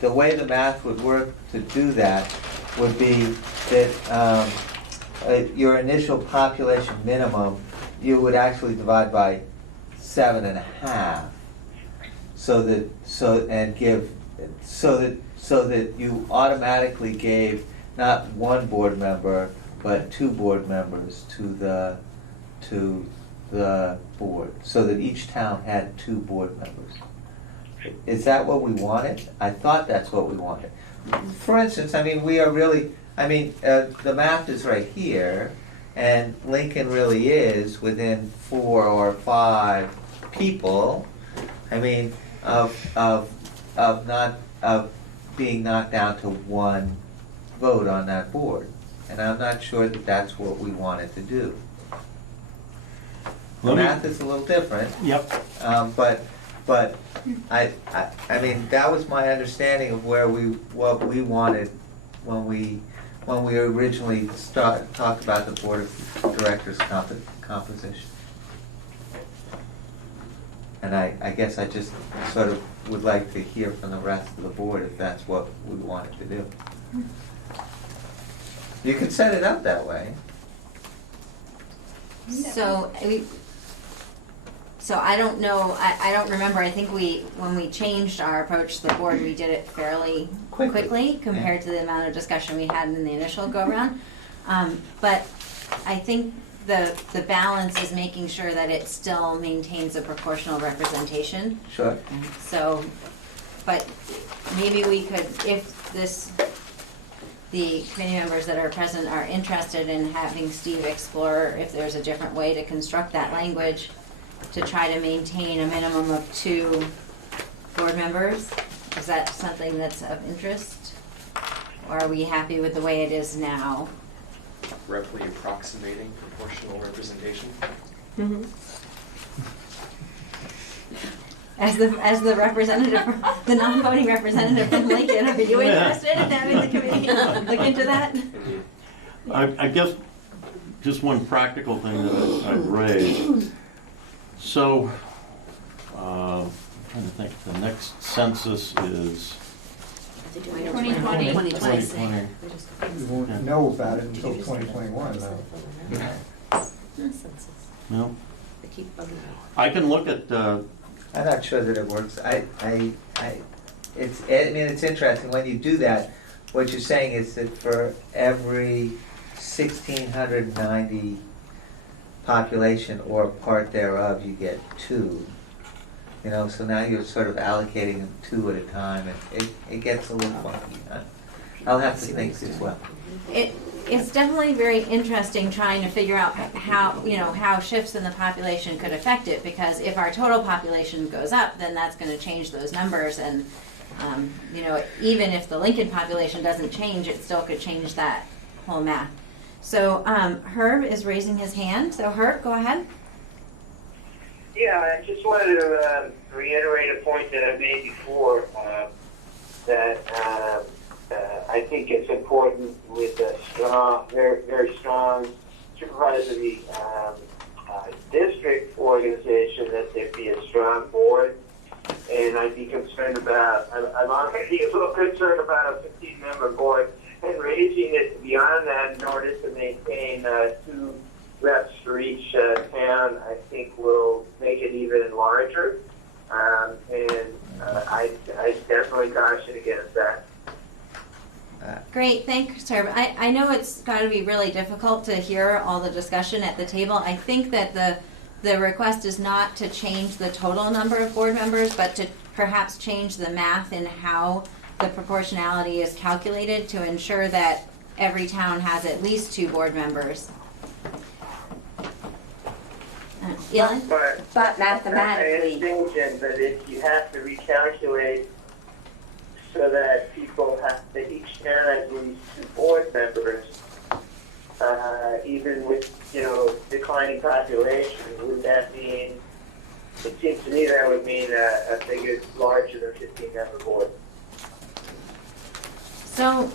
the way the math would work to do that would be that your initial population minimum, you would actually divide by 7.5. So that you automatically gave not one board member, but two board members to the board, so that each town had two board members. Is that what we wanted? I thought that's what we wanted. For instance, I mean, we are really, I mean, the math is right here, and Lincoln really is within 4 or 5 people. I mean, of being knocked down to one vote on that board, and I'm not sure that that's what we wanted to do. The math is a little different. Yep. But I mean, that was my understanding of what we wanted when we originally talked about the board of directors composition. And I guess I just sort of would like to hear from the rest of the board if that's what we wanted to do. You can set it up that way. So I don't know, I don't remember, I think when we changed our approach to the board, we did it fairly quickly compared to the amount of discussion we had in the initial go-round. But I think the balance is making sure that it still maintains a proportional representation. Sure. So, but maybe we could, if the committee members that are present are interested in having Steve explore if there's a different way to construct that language to try to maintain a minimum of 2 board members. Is that something that's of interest? Or are we happy with the way it is now? Roughly approximating proportional representation. Mm-hmm. As the representative, the non-voting representative from Lincoln, are you interested in having the committee look into that? I guess just one practical thing that I'd raise. So, I'm trying to think, the next census is 2020. 2020. We won't know about it until 2021, though. No? I can look at, I'm not sure that it works. It's interesting, when you do that, what you're saying is that for every 1,690 population or part thereof, you get 2. You know, so now you're sort of allocating them 2 at a time, and it gets a little funky. I'll have to think as well. It's definitely very interesting trying to figure out how shifts in the population could affect it, because if our total population goes up, then that's going to change those numbers, and even if the Lincoln population doesn't change, it still could change that whole math. So Herb is raising his hand. So Herb, go ahead. Yeah, I just wanted to reiterate a point that I made before, that I think it's important with a strong, very, very strong supervisory district organization that there be a strong board. And I'd be concerned about, I'm already a little concerned about a 15-member board and raising it beyond that in order to maintain 2 Great, thanks, Herb. I know it's gotta be really difficult to hear all the discussion at the table. I think that the request is not to change the total number of board members, but to perhaps change the math in how the proportionality is calculated to ensure that every town has at least 2 board members. Elon? But mathematically, I understand, Jen, but if you have to recalculate so that each town has at least 2 board members, even with, declining population, would that mean, it seems to me that would mean a figure larger than 15-member board. So,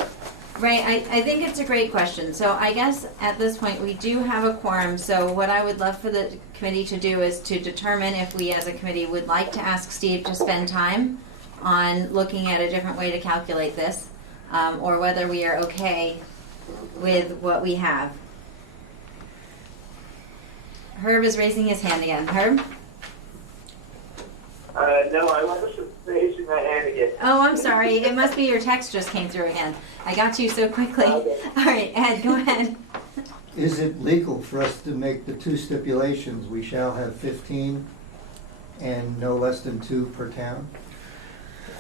right, I think it's a great question. So I guess at this point, we do have a quorum. So what I would love for the committee to do is to determine if we as a committee would like to ask Steve to spend time on looking at a different way to calculate this, or whether we are okay with what we have. Herb is raising his hand again. Herb? No, I wasn't raising my hand again. Oh, I'm sorry. It must be your text just came through again. I got you so quickly. Okay. All right, Ed, go ahead. Is it legal for us to make the 2 stipulations, we shall have 15 and no less than 2 per town?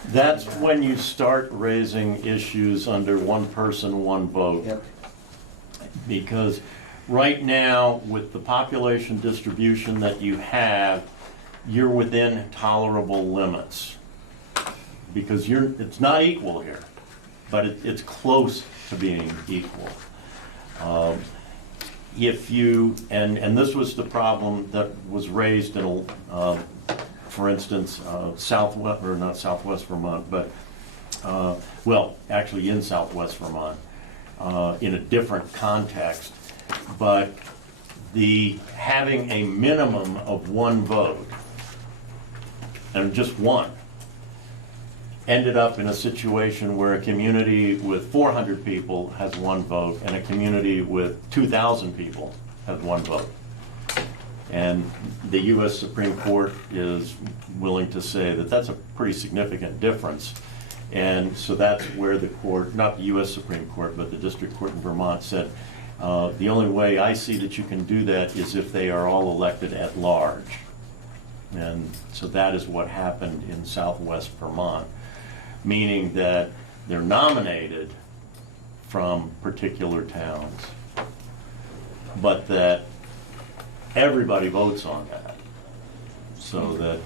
That's when you start raising issues under one person, one vote. Yep. Because right now, with the population distribution that you have, you're within tolerable limits. Because it's not equal here, but it's close to being equal. If you, and this was the problem that was raised in, for instance, Southwest, or not Southwest Vermont, but, well, actually in Southwest Vermont, in a different context, but having a minimum of 1 vote, and just 1, ended up in a situation where a community with 400 people has 1 vote, and a community with 2,000 people has 1 vote. And the U.S. Supreme Court is willing to say that that's a pretty significant difference. And so that's where the court, not the U.S. Supreme Court, but the District Court in Vermont said, the only way I see that you can do that is if they are all elected at large. And so that is what happened in Southwest Vermont, meaning that they're nominated from particular towns, but that everybody votes on that. So that,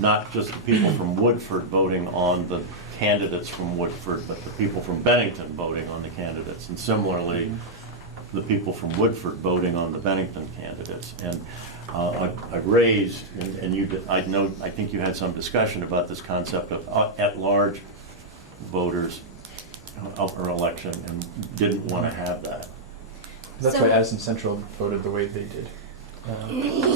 not just the people from Woodford voting on the candidates from Woodford, but the people from Bennington voting on the candidates. And similarly, the people from Woodford voting on the Bennington candidates. And I raised, and I think you had some discussion about this concept of at-large voters or election, and didn't want to have that. That's So- why Addison Central voted the way they did.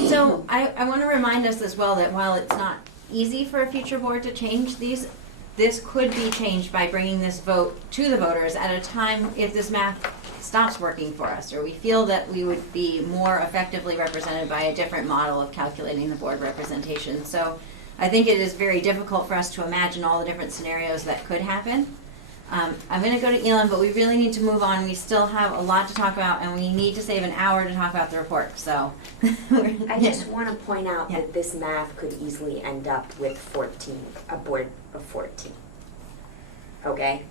So I want to remind us as well that while it's not easy for a future board to change these, this could be changed by bringing this vote to the voters at a time if this math stops working for us, or we feel that we would be more effectively represented by a different model of calculating the board representation. So I think it is very difficult for us to imagine all the different scenarios that could happen. I'm going to go to Elon, but we really need to move on. We still have a lot to talk about, and we need to save an hour to talk about the report. So I just want to point out Yeah. that this math could easily end up with 14, a board of 14. Okay?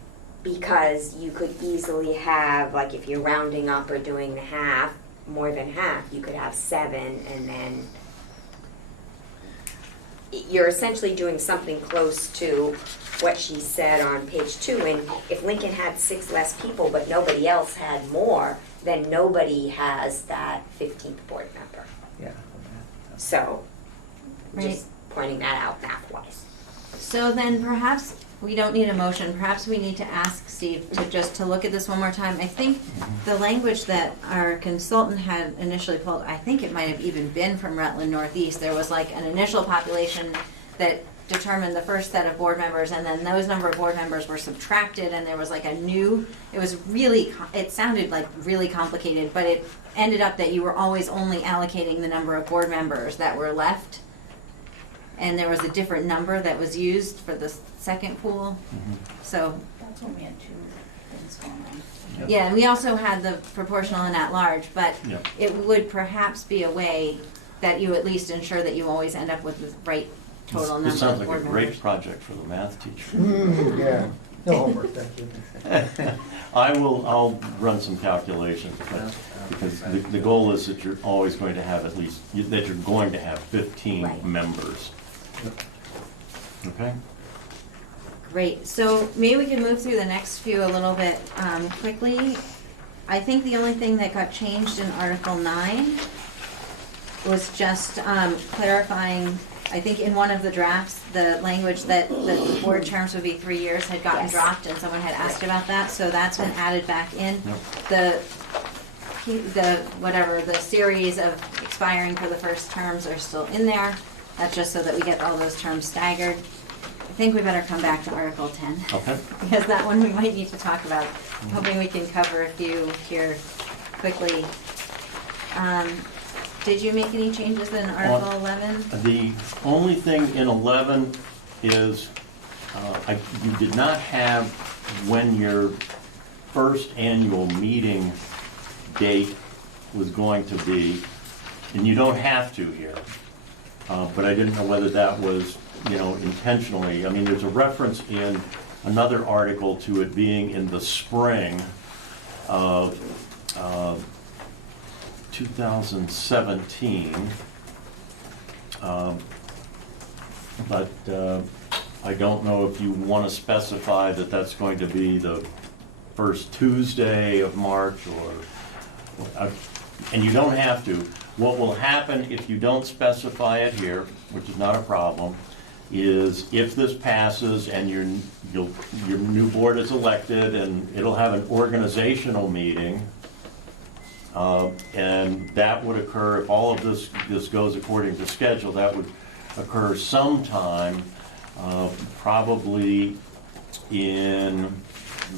Because you could easily have, like if you're rounding up or doing half, more than half, you could have 7, and then you're essentially doing something close to what she said on page 2. And if Lincoln had 6 less people, but nobody else had more, then nobody has that 15th board member. Yeah. So, Right. just pointing that out math-wise. So then perhaps we don't need a motion. Perhaps we need to ask Steve to look at this one more time. I think the language that our consultant had initially pulled, I think it might have even been from Rutland Northeast. There was like an initial population that determined the first set of board members, and then those number of board members were subtracted, and there was like a new, it was really, it sounded like really complicated, but it ended up that you were always only allocating the number of board members that were left. And there was a different number that was used for the second pool. So that's when we had two things going on. Yeah, and we also had the proportional and at-large, but Yep. it would perhaps be a way that you at least ensure that you always end up with the right total number This of sounds like board a members. great project for the math teacher. Yeah, no homework, thank you. I'll run some calculations, but, because the goal is that you're always going to have that you're going to have 15 Right. members. Okay? Great, so maybe we can move through the next few a little bit quickly. I think the only thing that got changed in Article 9 was just clarifying, I think in one of the drafts, the language that the board terms would be 3 years had gotten Yes. dropped, and someone had asked about that, so that's been added back in. Yep. The series of expiring for the first terms are still in there. That's just so that we get all those terms staggered. I think we better come back to Article 10. Okay. Because that one we might need to talk about. I'm hoping we can cover a few here quickly. Did you make any changes in Article 11? The only thing in 11 is, you did not have when your first annual meeting date was going to be, and you don't have to here, but I didn't know whether that was, intentionally. I mean, there's a reference in another article to it being in the spring of 2017, but I don't know if you want to specify that that's going to be the first Tuesday of March or, and you don't have to. What will happen if you don't specify it here, which is not a problem, is if this passes and your new board is elected and it'll have an organizational meeting, and that would occur, if all of this goes according to schedule, that would occur sometime, probably in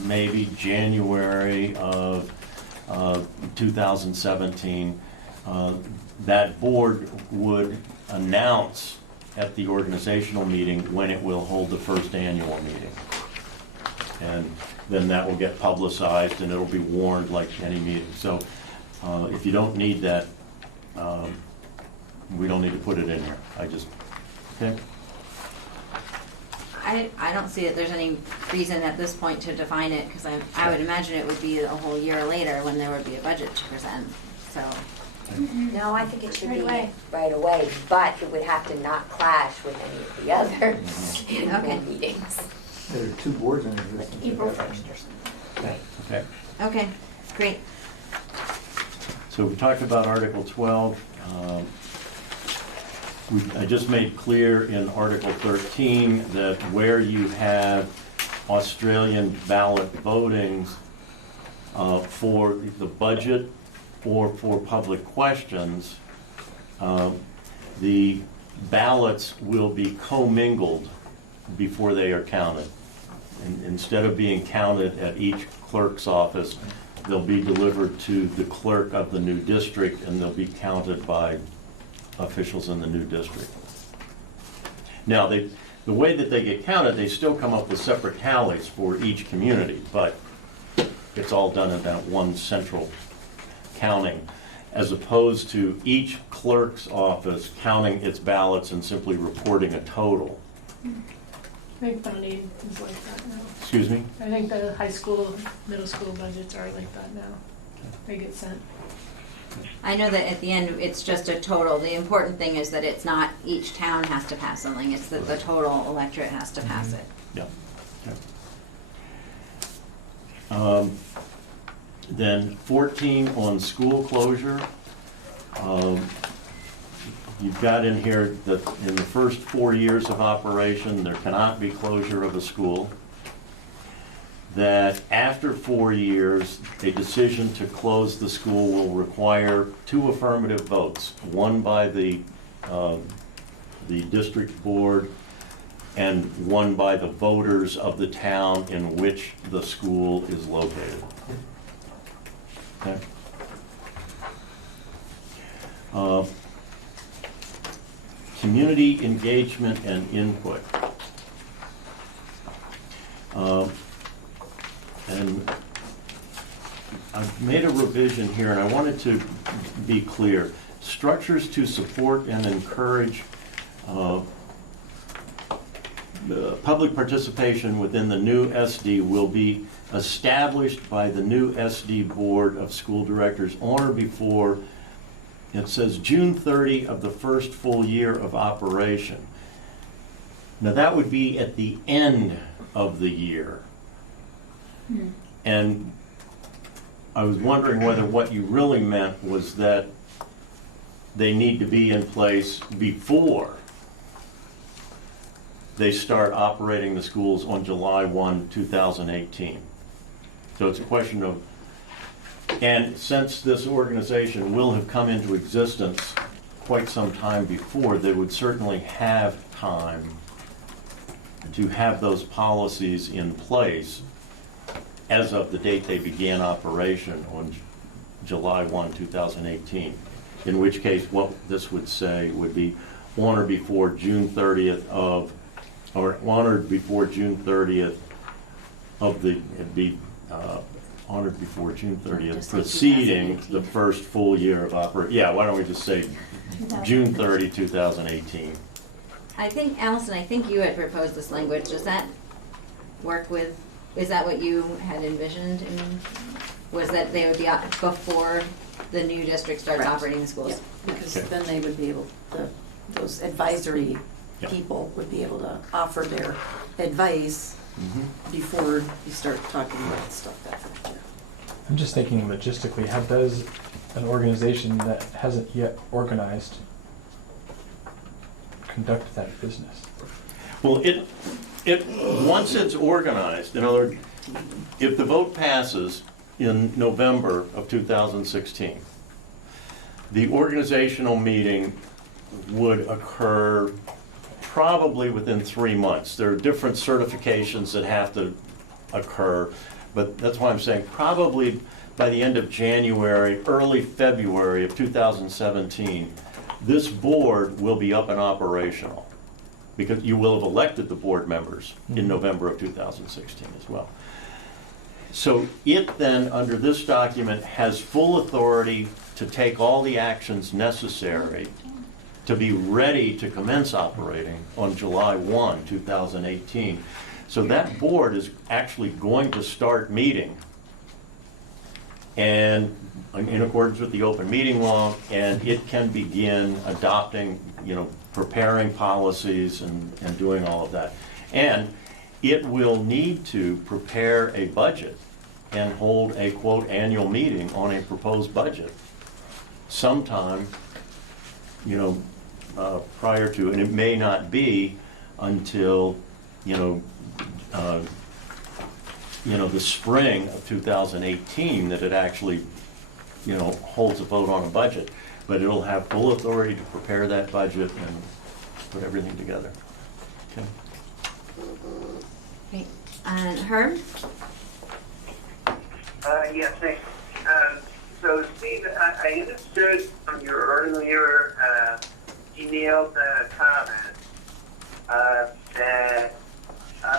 maybe January of 2017. That board would announce at the organizational meeting when it will hold the first annual meeting. And then that will get publicized and it'll be warned like any meeting. So if you don't need that, we don't need to put it in here. Okay? I don't see that there's any reason at this point to define it, because I would imagine it would be a whole year later when there would be a budget to present, so. No, I think it should Right be away. right away, but it would have to not clash with any of the other Okay. annual meetings. There are two boards in existence. April 1st or something. Okay. Okay, great. So we talked about Article 12. I just made clear in Article 13 that where you have Australian ballot votings for the budget or for public questions, the ballots will be commingled before they are counted. Instead of being counted at each clerk's office, they'll be delivered to the clerk of the new district and they'll be counted by officials in the new district. Now, the way that they get counted, they still come up with separate tallies for each community, but it's all done in that one central counting, as opposed to each clerk's office counting its ballots and simply reporting a total. I think Bonnie is like that now. Excuse me? I think the high school, middle school budgets are like that now. They get sent. I know that at the end, it's just a total. The important thing is that it's not each town has to pass something, it's that the total electorate has to pass it. Yeah. Then 14 on school closure. You've got in here that in the first 4 years of operation, there cannot be closure of a school. That after 4 years, a decision to close the school will require 2 affirmative votes, one by the district board and one by the voters of the town in which the school is located. Okay. Community engagement and input. I've made a revision here, and I wanted to be clear. Structures to support and encourage public participation within the new SD will be established by the new SD Board of School Directors on or before, it says June 30 of the first full year of operation. Now that would be at the end of the year. And I was wondering whether what you really meant was that they need to be in place before they start operating the schools on July 1, 2018. So it's a question of, and since this organization will have come into existence quite some time before, they would certainly have time to have those policies in place as of the date they began operation on July 1, 2018. In which case, what this would say would be on or before June 30th of, or on or before June 30th of the, it'd be honored before June 30th, Just like preceding 2018. the first full year of operation. Yeah, why don't we just say June 30, 2018. I think, Allison, I think you had proposed this language. Does that work with, is that what you had envisioned? Was that they would be out before the new district starts Correct. operating the schools? Yeah, because Okay. then they would be able, those advisory Yeah. people would be able to offer their advice before you start talking about stuff that. I'm just thinking logistically, how does an organization that hasn't yet organized conduct that business? Well, once it's organized, in other words, if the vote passes in November of 2016, the organizational meeting would occur probably within 3 months. There are different certifications that have to occur, but that's why I'm saying probably by the end of January, early February of 2017, this board will be up and operational, because you will have elected the board members in November of 2016 as well. So it then, under this document, has full authority to take all the actions necessary to be ready to commence operating on July 1, 2018. So that board is actually going to start meeting, and in accordance with the open meeting law, and it can begin adopting, preparing policies and doing all of that. And it will need to prepare a budget and hold a quote annual meeting on a proposed budget sometime, prior to, and it may not be until, the spring of 2018 that it actually, holds a vote on a budget. But it'll have full authority to prepare that budget and put everything together. Okay. Great. Herb? Yes, thanks. So, Steve, I understood from your earlier emailed comment that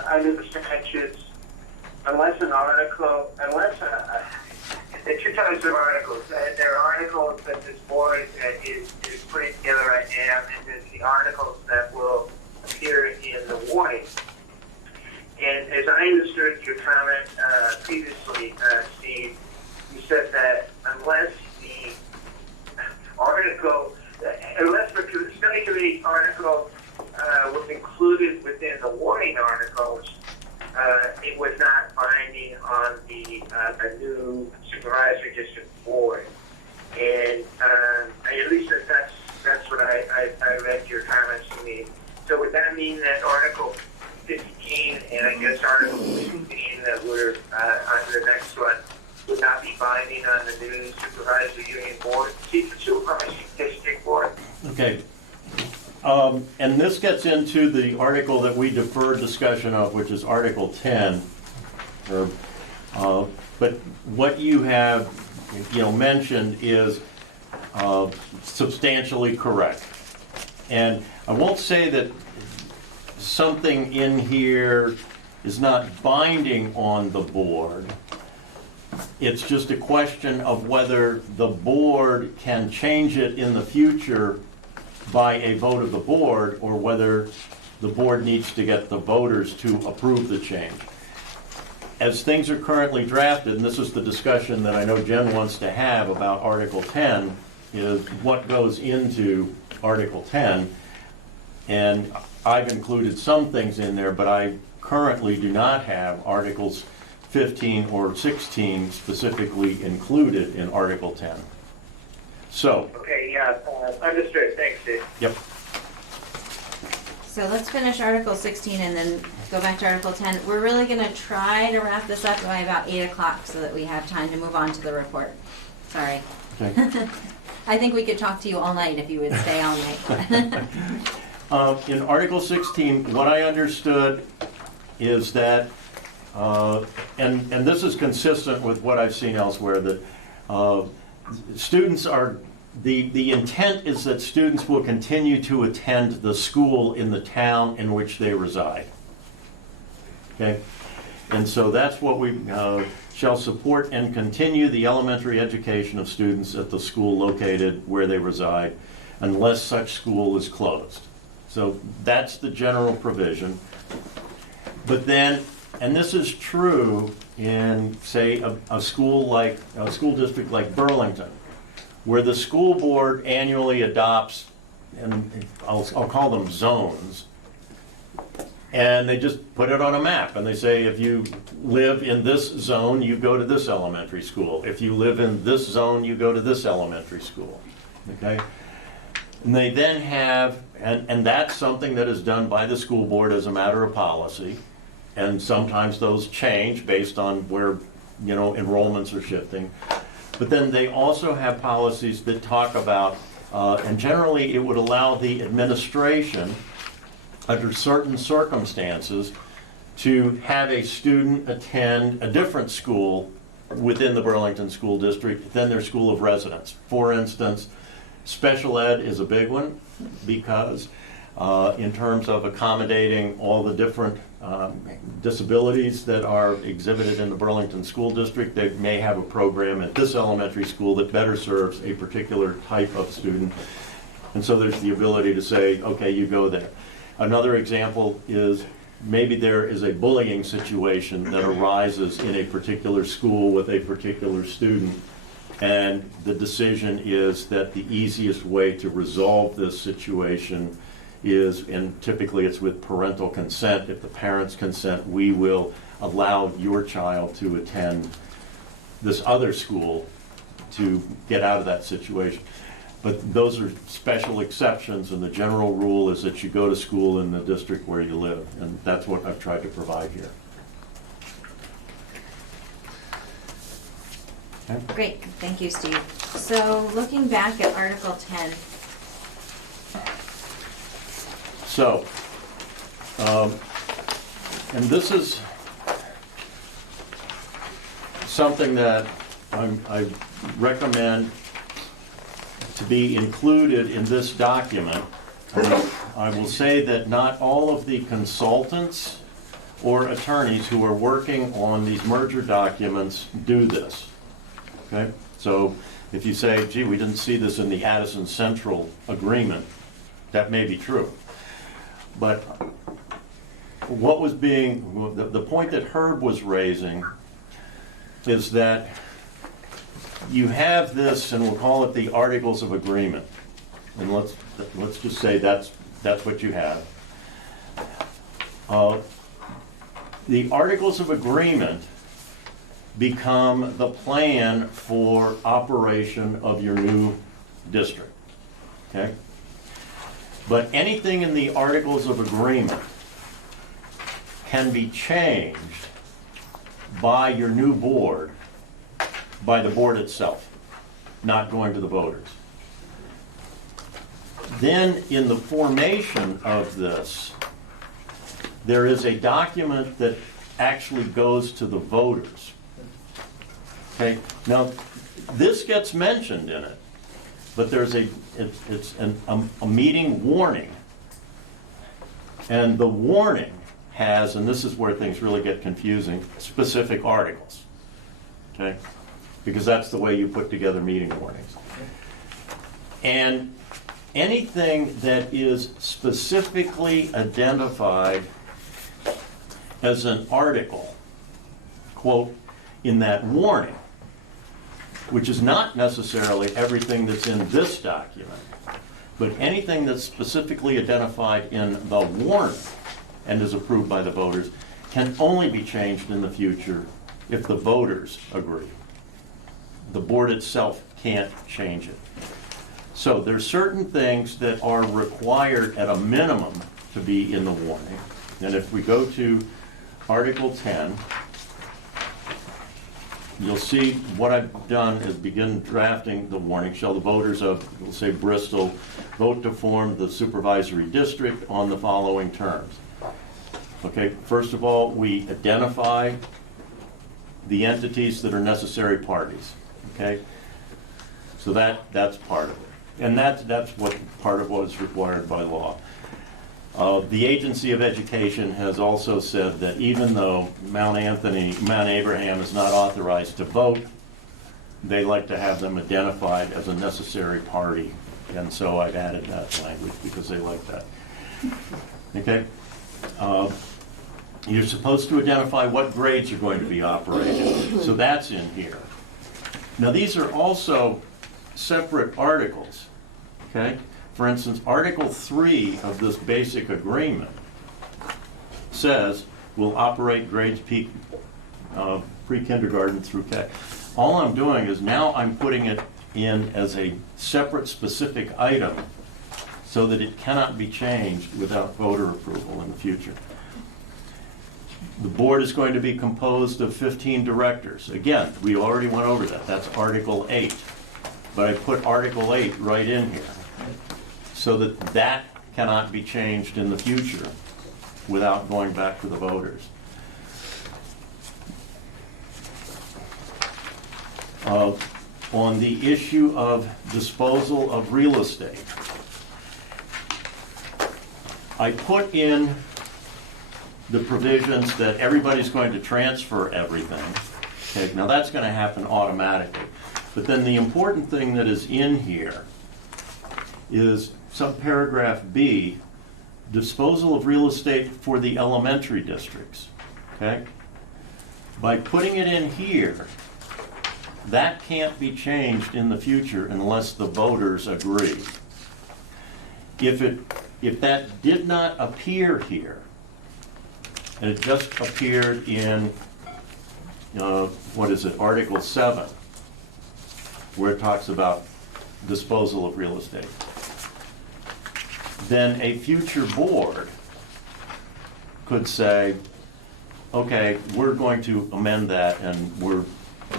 under the statutes, unless the two types of articles, there are articles that this board is putting together right now, and there's the articles that will appear in the warning. And as I understood your comment previously, Steve, you said that unless the study committee article was included within the warning articles, it was not binding on the new supervisory district board. And at least that's what I read your comments to mean. So would that mean that Article 15 and I guess Article 16 that we're on the next one would not be binding on the new supervisory union board, supervisory district board? Okay. And this gets into the article that we deferred discussion of, which is Article 10. But what you have, mentioned is substantially correct. And I won't say that something in here is not binding on the board, It's just a question of whether the board can change it in the future by a vote of the board, or whether the board needs to get the voters to approve the change. As things are currently drafted, and this is the discussion that I know Jen wants to have about Article 10, is what goes into Article 10. And I've included some things in there, but I currently do not have Articles 15 or 16 specifically included in Article 10. So, Okay, yeah, understood. Thanks, Dave. yep. So let's finish Article 16 and then go back to Article 10. We're really going to try to wrap this up by about 8 o'clock so that we have time to move on to the report. Sorry. Okay. I think we could talk to you all night if you would stay all night. In Article 16, what I understood is that, and this is consistent with what I've seen elsewhere, that students are, the intent is that students will continue to attend the school in the town in which they reside. Okay? And so that's what we shall support and continue the elementary education of students at the school located where they reside, unless such school is closed. So that's the general provision. But then, and this is true in, say, a school district like Burlington, where the school board annually adopts, and I'll call them zones, and they just put it on a map, and they say, if you live in this zone, you go to this elementary school. If you live in this zone, you go to this elementary school, okay? And they then have, and that's something that is done by the school board as a matter of policy, and sometimes those change based on where, enrollments are shifting. But then they also have policies that talk about, and generally it would allow the administration, under certain circumstances, to have a student attend a different school within the Burlington School District than their school of residence. For instance, special ed is a big one because in terms of accommodating all the different disabilities that are exhibited in the Burlington School District, they may have a program at this elementary school that better serves a particular type of student. And so there's the ability to say, okay, you go there. Another example is maybe there is a bullying situation that arises in a particular school with a particular student, and the decision is that the easiest way to resolve this situation is, and typically it's with parental consent, if the parents consent, we will allow your child to attend this other school to get out of that situation. But those are special exceptions, and the general rule is that you go to school in the district where you live, and that's what I've tried to provide here. Okay. Great, thank you, Steve. So looking back at Article 10, so, and this is something that I recommend to be included in this document. I will say that not all of the consultants or attorneys who are working on these merger documents do this. Okay? So if you say, gee, we didn't see this in the Addison Central agreement, that may be true. But what was being, the point that Herb was raising is that you have this, and we'll call it the Articles of Agreement. And let's just say that's what you have. The Articles of Agreement become the plan for operation of your new district. Okay? But anything in the Articles of Agreement can be changed by your new board, by the board itself, not going to the voters. Then in the formation of this, there is a document that actually goes to the voters. Okay, now this gets mentioned in it, but there's a meeting warning. And the warning has, and this is where things really get confusing, specific articles. okay? Because that's the way you put together meeting warnings. And anything that is specifically identified as an article, quote, in that warning, which is not necessarily everything that's in this document, but anything that's specifically identified in the warning and is approved by the voters can only be changed in the future if the voters agree. The board itself can't change it. So there's certain things that are required at a minimum to be in the warning. And if we go to Article 10, you'll see what I've done is begin drafting the warning. Shall the voters of, we'll say Bristol, vote to form the supervisory district on the following terms. Okay, first of all, we identify the entities that are necessary parties. Okay, so that's part of it, and that's what part of what is required by law. The Agency of Education has also said that even though Mount Abraham is not authorized to vote, they like to have them identified as a necessary party, and so I've added that language because they like that. Okay. You're supposed to identify what grades are going to be operated, so that's in here. Now these are also separate articles, okay? For instance, Article 3 of this basic agreement says we'll operate grades pre-kindergarten through K. All I'm doing is now I'm putting it in as a separate specific item so that it cannot be changed without voter approval in the future. The board is going to be composed of 15 directors. Again, we already went over that. That's Article 8. But I put Article 8 right in here so that that cannot be changed in the future without going back to the voters. On the issue of disposal of real estate, I put in the provisions that everybody's going to transfer everything. Okay, now that's going to happen automatically. But then the important thing that is in here is subparagraph B, disposal of real estate for the elementary districts. Okay? By putting it in here, that can't be changed in the future unless the voters agree. If that did not appear here, and it just appeared in, Article 7, where it talks about disposal of real estate, then a future board could say, okay, we're going to amend that and we're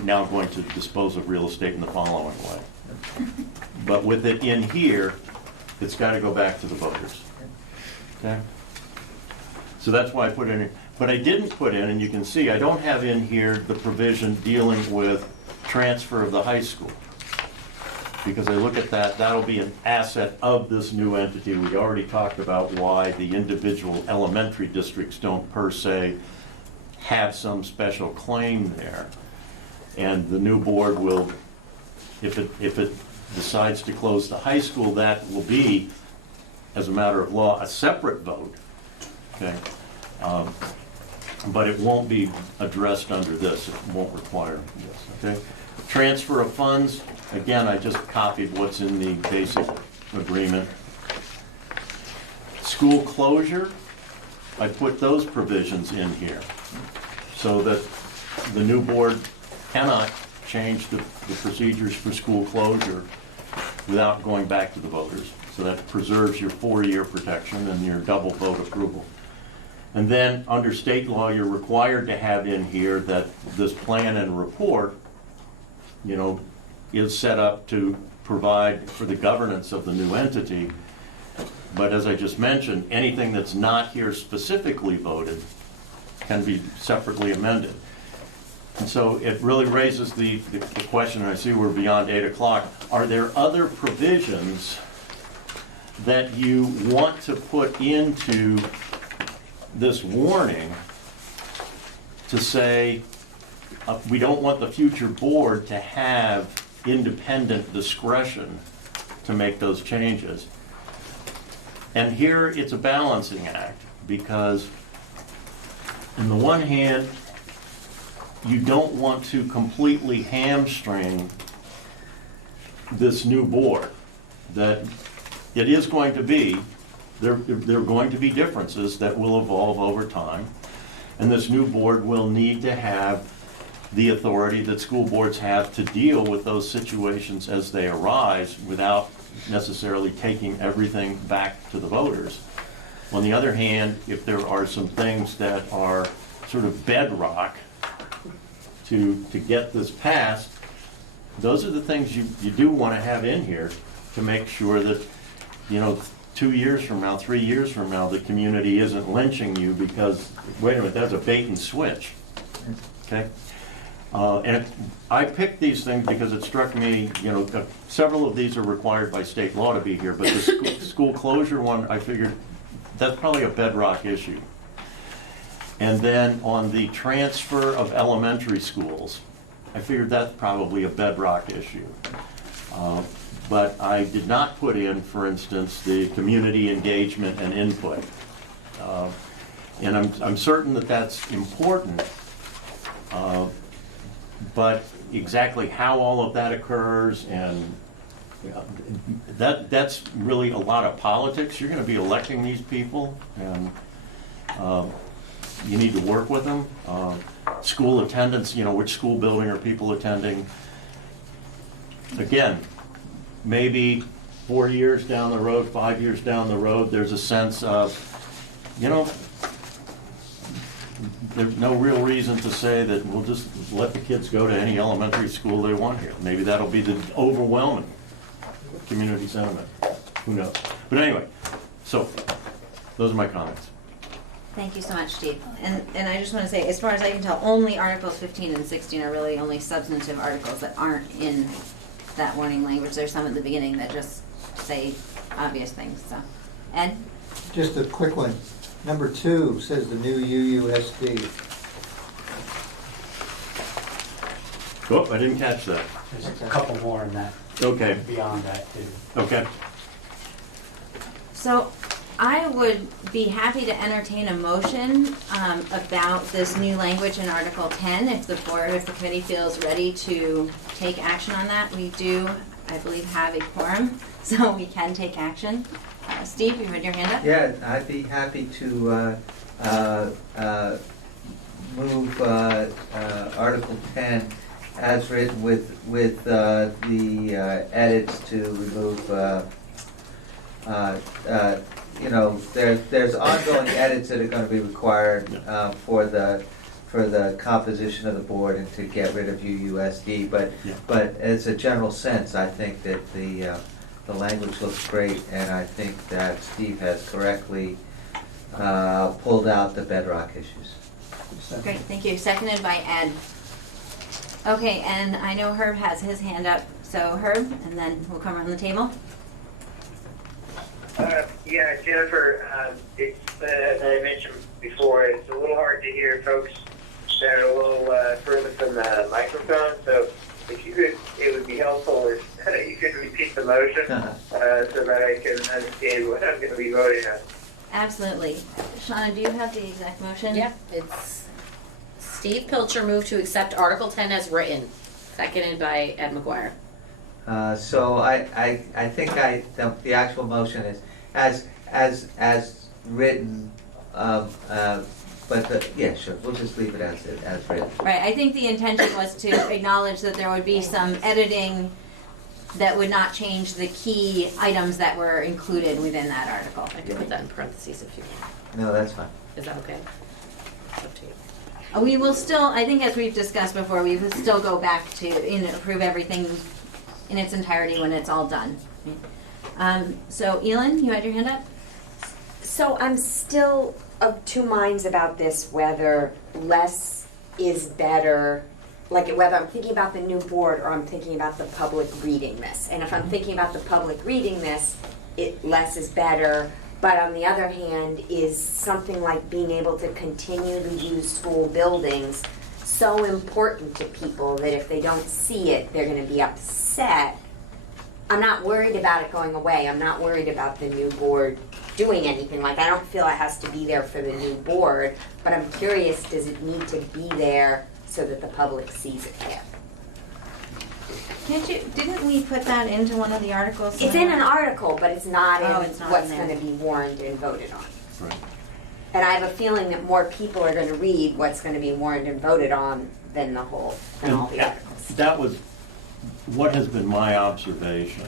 now going to dispose of real estate in the following way. But with it in here, it's got to go back to the voters. Okay? So that's why I put it in here. But I didn't put in, and you can see, I don't have in here the provision dealing with transfer of the high school. Because I look at that, that'll be an asset of this new entity. We already talked about why the individual elementary districts don't per se have some special claim there. And the new board will, if it decides to close the high school, that will be, as a matter of law, a separate vote. Okay. But it won't be addressed under this. It won't require this. Okay. Transfer of funds. Again, I just copied what's in the basic agreement. School closure. I put those provisions in here so that the new board cannot change the procedures for school closure without going back to the voters. So that preserves your 4-year protection and your double vote approval. And then under state law, you're required to have in here that this plan and report, is set up to provide for the governance of the new entity. But as I just mentioned, anything that's not here specifically voted can be separately amended. And so it really raises the question, and I see we're beyond 8 o'clock, are there other provisions that you want to put into this warning to say, we don't want the future board to have independent discretion to make those changes. And here it's a balancing act, because on the one hand, you don't want to completely hamstring this new board. That it is going to be, there are going to be differences that will evolve over time, and this new board will need to have the authority that school boards have to deal with those situations as they arise without necessarily taking everything back to the voters. On the other hand, if there are some things that are sort of bedrock to get this passed, those are the things you do want to have in here to make sure that, 2 years from now, 3 years from now, the community isn't lynching you because, wait a minute, that's a bait and switch. Okay? And I picked these things because it struck me, several of these are required by state law to be here, but the school closure one, I figured that's probably a bedrock issue. And then on the transfer of elementary schools, I figured that's probably a bedrock issue. But I did not put in, for instance, the community engagement and input. And I'm certain that that's important. But exactly how all of that occurs, and that's really a lot of politics. You're going to be electing these people, and you need to work with them. School attendance, which school building are people attending? Again, maybe 4 years down the road, 5 years down the road, there's a sense of, there's no real reason to say that we'll just let the kids go to any elementary school they want here. Maybe that'll be the overwhelming community sentiment. Who knows? But anyway, so those are my comments. Thank you so much, Steve. And I just want to say, as far as I can tell, only Articles 15 and 16 are really only substantive articles that aren't in that warning language. There's some at the beginning that just say obvious things, so. Ed? Just a quick one. Number 2 says the new UUSD. Oh, I didn't catch that. There's a couple more in that, Okay, beyond that too. okay. So I would be happy to entertain a motion about this new language in Article 10 if the committee feels ready to take action on that. We do, I believe, have a quorum, so we can take action. Steve, you had your hand up? Yeah, I'd be happy to move Article 10 as written with the edits to remove, there's ongoing edits that are going to be required for the composition of the board and to get rid of UUSD. But as a general sense, I think that the language looks great, and I think that Steve has correctly pulled out the bedrock issues. Great, thank you. Seconded by Ed. Okay, and I know Herb has his hand up, so Herb, and then we'll come around the table. Yeah, Jennifer, it's, as I mentioned before, it's a little hard to hear folks that are a little further from the microphone, so if you could, it would be helpful if you could repeat the motion so that I can understand what I'm going to be voting on. Absolutely. Shauna, do you have the exact motion? Yep, it's Steve Pilcher moved to accept Article 10 as written, seconded by Ed McGuire. So I think the actual motion is as written, yeah, sure, we'll just leave it as written. Right, I think the intention was to acknowledge that there would be some editing that would not change the key items that were included within that article. I can put that in parentheses if you want. No, that's fine. Is that okay? It's up to you. We will still, I think as we've discussed before, we will still go back to approve everything in its entirety when it's all done. So Elin, you had your hand up? So I'm still of two minds about this, whether less is better, like whether I'm thinking about the new board or I'm thinking about the public reading this. And if I'm thinking about the public reading this, less is better. But on the other hand, is something like being able to continue to use school buildings so important to people that if they don't see it, they're gonna be upset. I'm not worried about it going away. I'm not worried about the new board doing anything. Like, I don't feel it has to be there for the new board, but I'm curious, does it need to be there so that the public sees it there? Didn't we put that into one of the articles? It's in an article, but it's not in Oh, it's not what's in there. gonna be warned and voted on. Right. And I have a feeling that more people are gonna read what's gonna be warned and voted on than all the And articles. that was what has been my observation,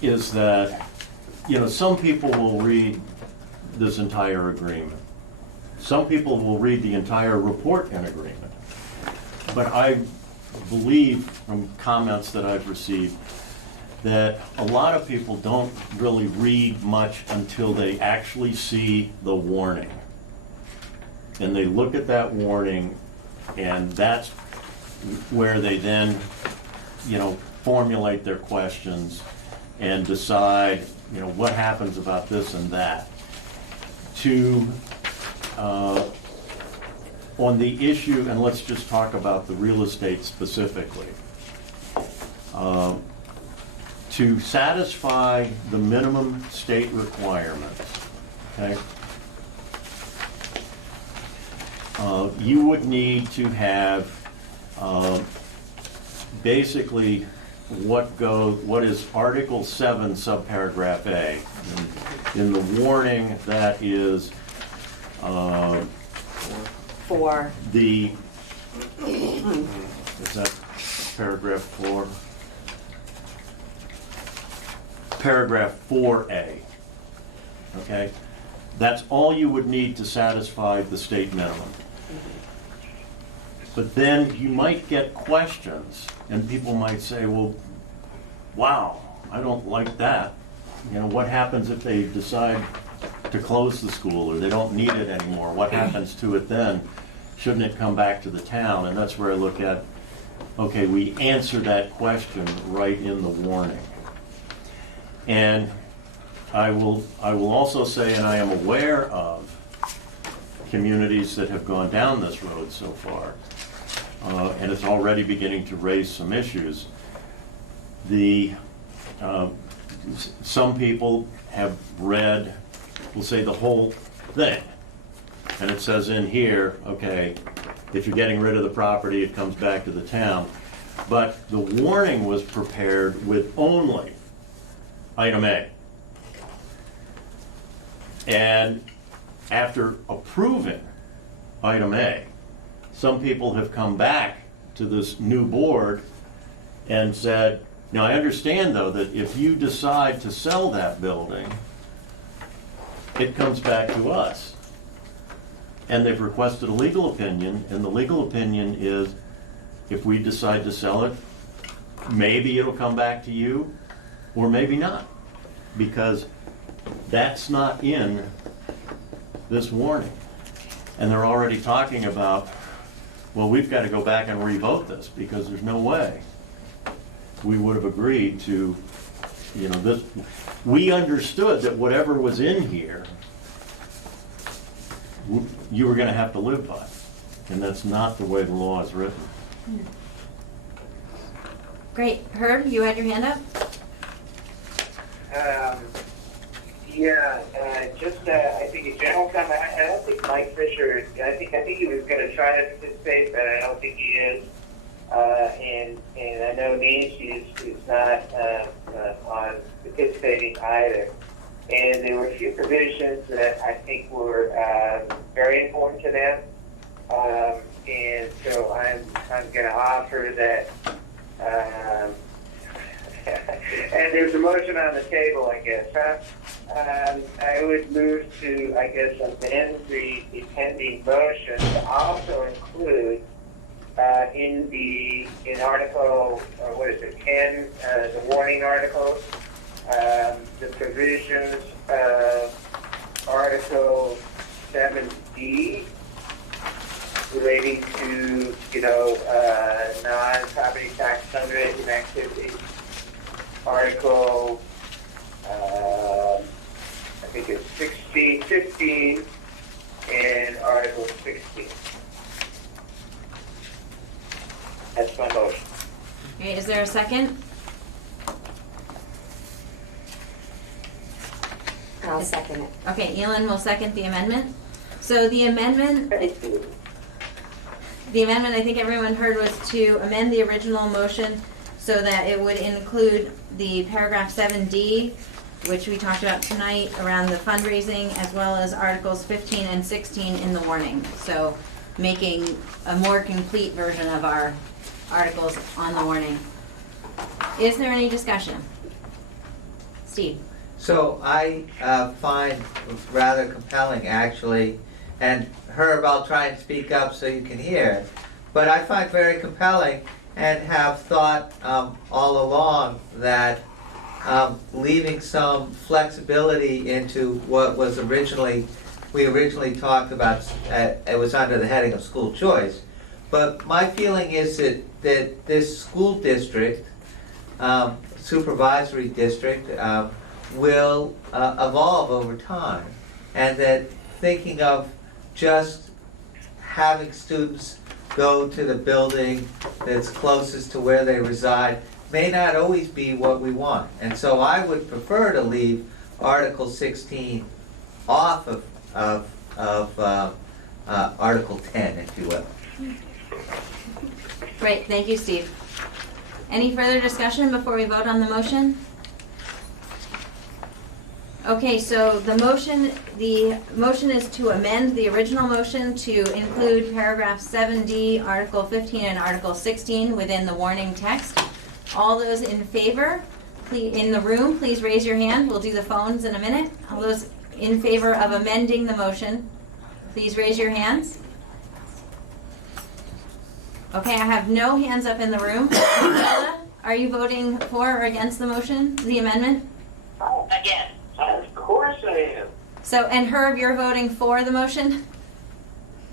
is that, you know, some people will read this entire agreement. Some people will read the entire report and agreement. But I believe from comments that I've received that a lot of people don't really read much until they actually see the warning. And they look at that warning, and that's where they then, you know, formulate their questions and decide, you know, what happens about this and that. On the issue, and let's just talk about the real estate specifically. To satisfy the minimum state requirements, okay, you would need to have basically what is Article 7, subparagraph A. In the warning, that is For the, is that paragraph 4? Paragraph 4A, okay? That's all you would need to satisfy the state minimum. But then you might get questions, and people might say, well, wow, I don't like that. You know, what happens if they decide to close the school, or they don't need it anymore? What happens to it then? Shouldn't it come back to the town? And that's where I look at, okay, we answer that question right in the warning. And I will also say, and I am aware of communities that have gone down this road so far, and it's already beginning to raise some issues. Some people have read, we'll say, the whole thing, and it says in here, okay, if you're getting rid of the property, it comes back to the town. But the warning was prepared with only item A. And after approving item A, some people have come back to this new board and said, now I understand though that if you decide to sell that building, it comes back to us. And they've requested a legal opinion, and the legal opinion is, if we decide to sell it, maybe it'll come back to you, or maybe not, because that's not in this warning. And they're already talking about, well, we've got to go back and revote this, because there's no way we would have agreed to, you know, this. We understood that whatever was in here, you were going to have to live by, and that's not the way the law is written. Great. Herb, you had your hand up? I think a general comment. I don't think Mike Fisher. I think he was going to try to participate, but I don't think he is. And I know Nancy is not on participating either. And there were a few provisions that I think were very important to them. And so I'm going to offer that. And there's a motion on the table, I guess. I would move to, I guess, amend the pending motion to also include in Article, 10, the warning articles, the provisions of Article 7D relating to, non-property tax fundraising activities. Article, I think it's 15, and Article 16. there a second? I'll second it. Okay, Elin will second the amendment. So the amendment, I think everyone heard, was to amend the original motion so that it would include the paragraph 7D, which we talked about tonight around the fundraising, as well as Articles 15 and 16 in the warning. So making a more complete version of our articles on the warning. Is there any discussion? Steve? So I find rather compelling, actually, and Herb, I'll try and speak up so you can hear, but I find very compelling and have thought all along that leaving some flexibility into what was we originally talked about, it was under the heading of school choice. But my feeling is that this school district, supervisory district, will evolve over time, and that thinking of just having students go to the building that's closest to where they reside may not always be what we want. And so I would prefer to leave Article 16 off of Article 10, if you will. Great, thank you, Steve. Any further discussion before we vote on the motion? Okay, so the motion is to amend the original motion to include paragraph 7D, Article 15, and Article 16 within the warning text. All those in favor, in the room, please raise your hand. We'll do the phones in a minute. All those in favor of amending the motion, please raise your hands. Okay, I have no hands up in the room. Michaela, are you voting for or against the motion, the amendment? Again. Of course I am. So, and Herb, you're voting for the motion?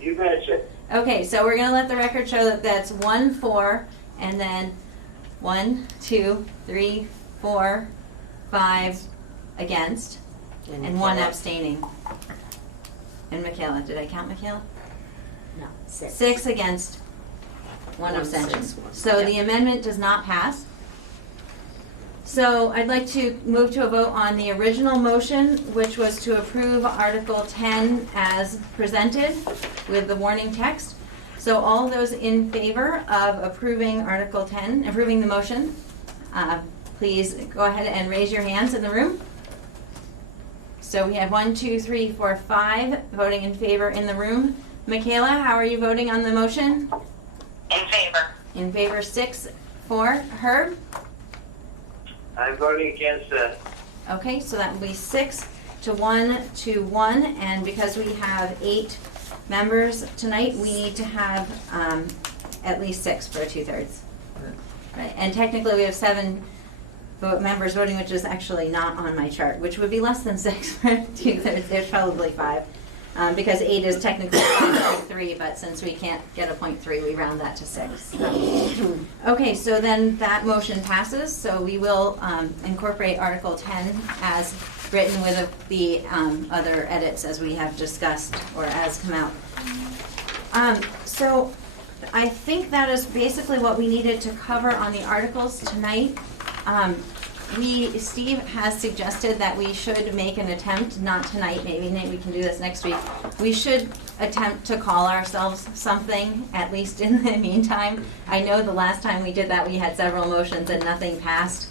You betcha. Okay, so we're gonna let the record show that that's 1 for, and then 1, 2, 3, 4, 5 against, and 1 abstaining. And Michaela, did I count Michaela? No, 6. 6 against, 1 1, abstention. 6, 1. So Yep. the amendment does not pass. So I'd like to move to a vote on the original motion, which was to approve Article 10 as presented with the warning text. So all those in favor of approving Article 10, approving the motion, please go ahead and raise your hands in the room. So we have 1, 2, 3, 4, 5 voting in favor in the room. Michaela, how are you voting on the motion? In favor. In favor, 6 for. Herb? I'm voting against that. Okay, so that will be 6 to 1 to 1, and because we have 8 members tonight, we need to have at least 6 for 2/3. Right, and technically we have 7 members voting, which is actually not on my chart, which would be less than 6 for 2/3. There's probably 5. Because 8 is technically 5.3, but since we can't get a 0.3, we round that to 6. Okay, so then that motion passes, so we will incorporate Article 10 as written with the other edits as we have discussed, or as come out. So I think that is basically what we needed to cover on the articles tonight. Steve has suggested that we should make an attempt, not tonight, maybe we can do this next week. We should attempt to call ourselves something, at least in the meantime. I know the last time we did that, we had several motions and nothing passed.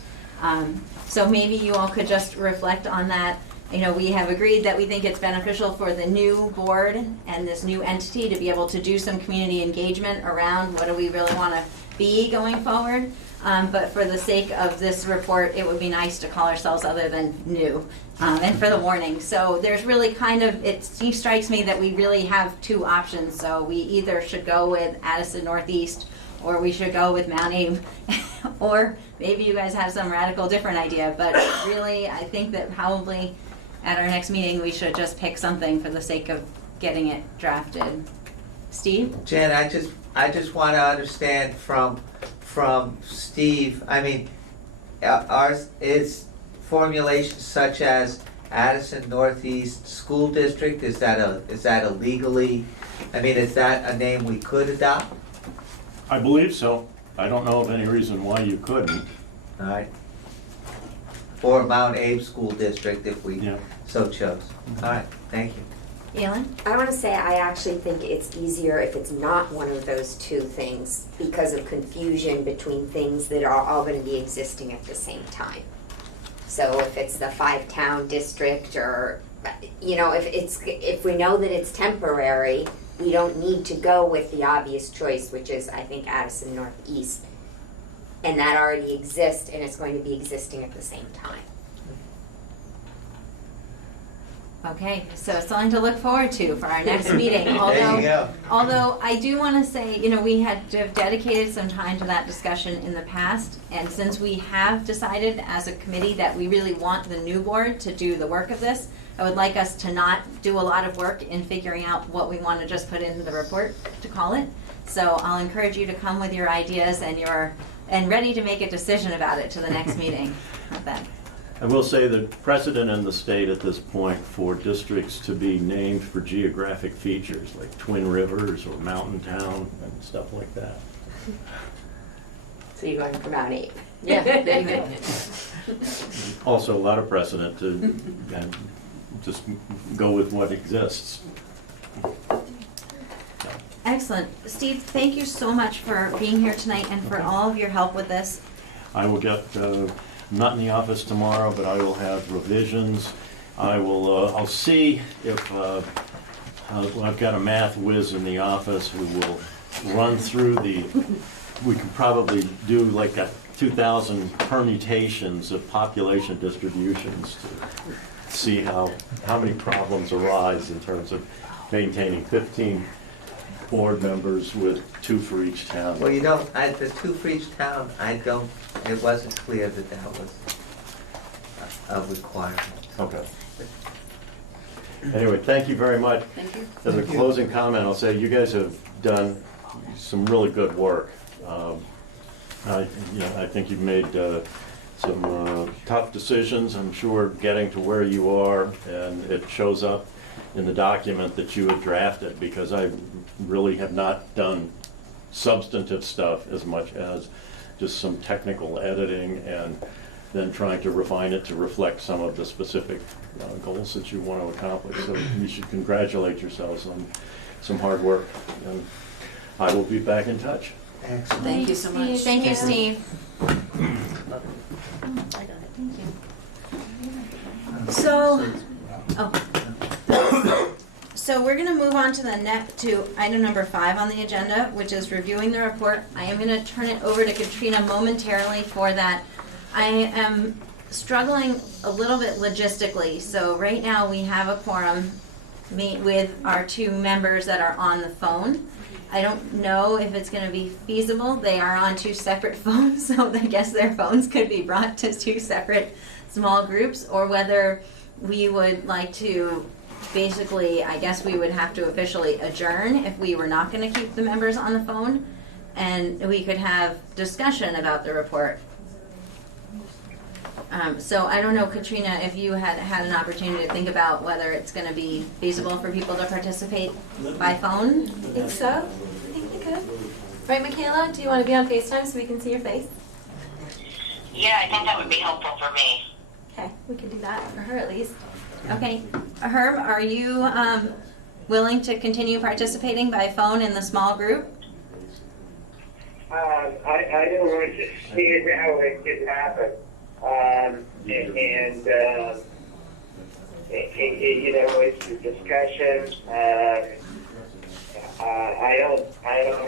So maybe you all could just reflect on that. You know, we have agreed that we think it's beneficial for the new board and this new entity to be able to do some community engagement around what do we really want to be going forward. But for the sake of this report, it would be nice to call ourselves other than new, and for the warning. So there's really kind of, it strikes me that we really have 2 options. So we either should go with Addison Northeast, or we should go with Mount Abe, or maybe you guys have some radical different idea. But really, I think that probably at our next meeting, we should just pick something for the sake of getting it drafted. Steve? Jen, I just want to understand from Steve, I mean, is formulations such as Addison Northeast School District, is that a legally, I mean, is that a name we could adopt? I believe so. I don't know of any reason why you couldn't. All right. Or Mount Abe School District if we Yeah. so chose. All right, thank you. Elin? I want to say I actually think it's easier if it's not one of those two things because of confusion between things that are all going to be existing at the same time. So if it's the 5-town district or, you know, if we know that it's temporary, we don't need to go with the obvious choice, which is, I think, Addison Northeast. And that already exists and it's going to be existing at the same time. Okay, so something to look forward to for our next meeting. There you go. Although I do want to say, you know, we had to have dedicated some time to that discussion in the past, and since we have decided as a committee that we really want the new board to do the work of this, I would like us to not do a lot of work in figuring out what we want to just put into the report to call it. So I'll encourage you to come with your ideas and ready to make a decision about it to the next meeting. Then. I will say the precedent in the state at this point for districts to be named for geographic features like Twin Rivers or Mountain Town and stuff like that. So you're going for Mount Abe. Yeah, there you go. Also, a lot of precedent to just go with what exists. Excellent. Steve, thank you so much for being here tonight and for all of your help with this. I will get, I'm not in the office tomorrow, but I will have revisions. I'll see if, I've got a math whiz in the office who will run through we could probably do like 2,000 permutations of population distributions to see how many problems arise in terms of maintaining 15 board members with 2 for each town. Well, you know, the 2 for each town, it wasn't clear that that was a requirement. Okay. Anyway, thank you very much. Thank you. As a closing comment, I'll say you guys have done some really good work. I think you've made some tough decisions. I'm sure getting to where you are, and it shows up in the document that you had drafted, because I really have not done substantive stuff as much as just some technical editing and then trying to refine it to reflect some of the specific goals that you want to accomplish. So you should congratulate yourselves on some hard work. And I will be back in touch. Excellent. Thank you so much. Thank you, Steve. I got it. Thank you. So, so we're going to move on to item number 5 on the agenda, which is reviewing the report. I am going to turn it over to Katrina momentarily for that. I am struggling a little bit logistically. So right now we have a quorum with our 2 members that are on the phone. I don't know if it's going to be feasible. They are on 2 separate phones, so I guess their phones could be brought to 2 separate small groups, or whether we would like to basically, I guess we would have to officially adjourn if we were not going to keep the members on the phone, and we could have discussion about the report. So I don't know, Katrina, if you had an opportunity to think about whether it's going to be feasible for people to participate by phone. I think so. I think we could. Right, Michaela? Do you want to be on FaceTime so we can see your face? Yeah, I think that would be helpful for me. Okay, we can do that for her at least. Okay. Herb, are you willing to continue participating by phone in the small group? I don't understand how it could happen. You know, it's a discussion. I don't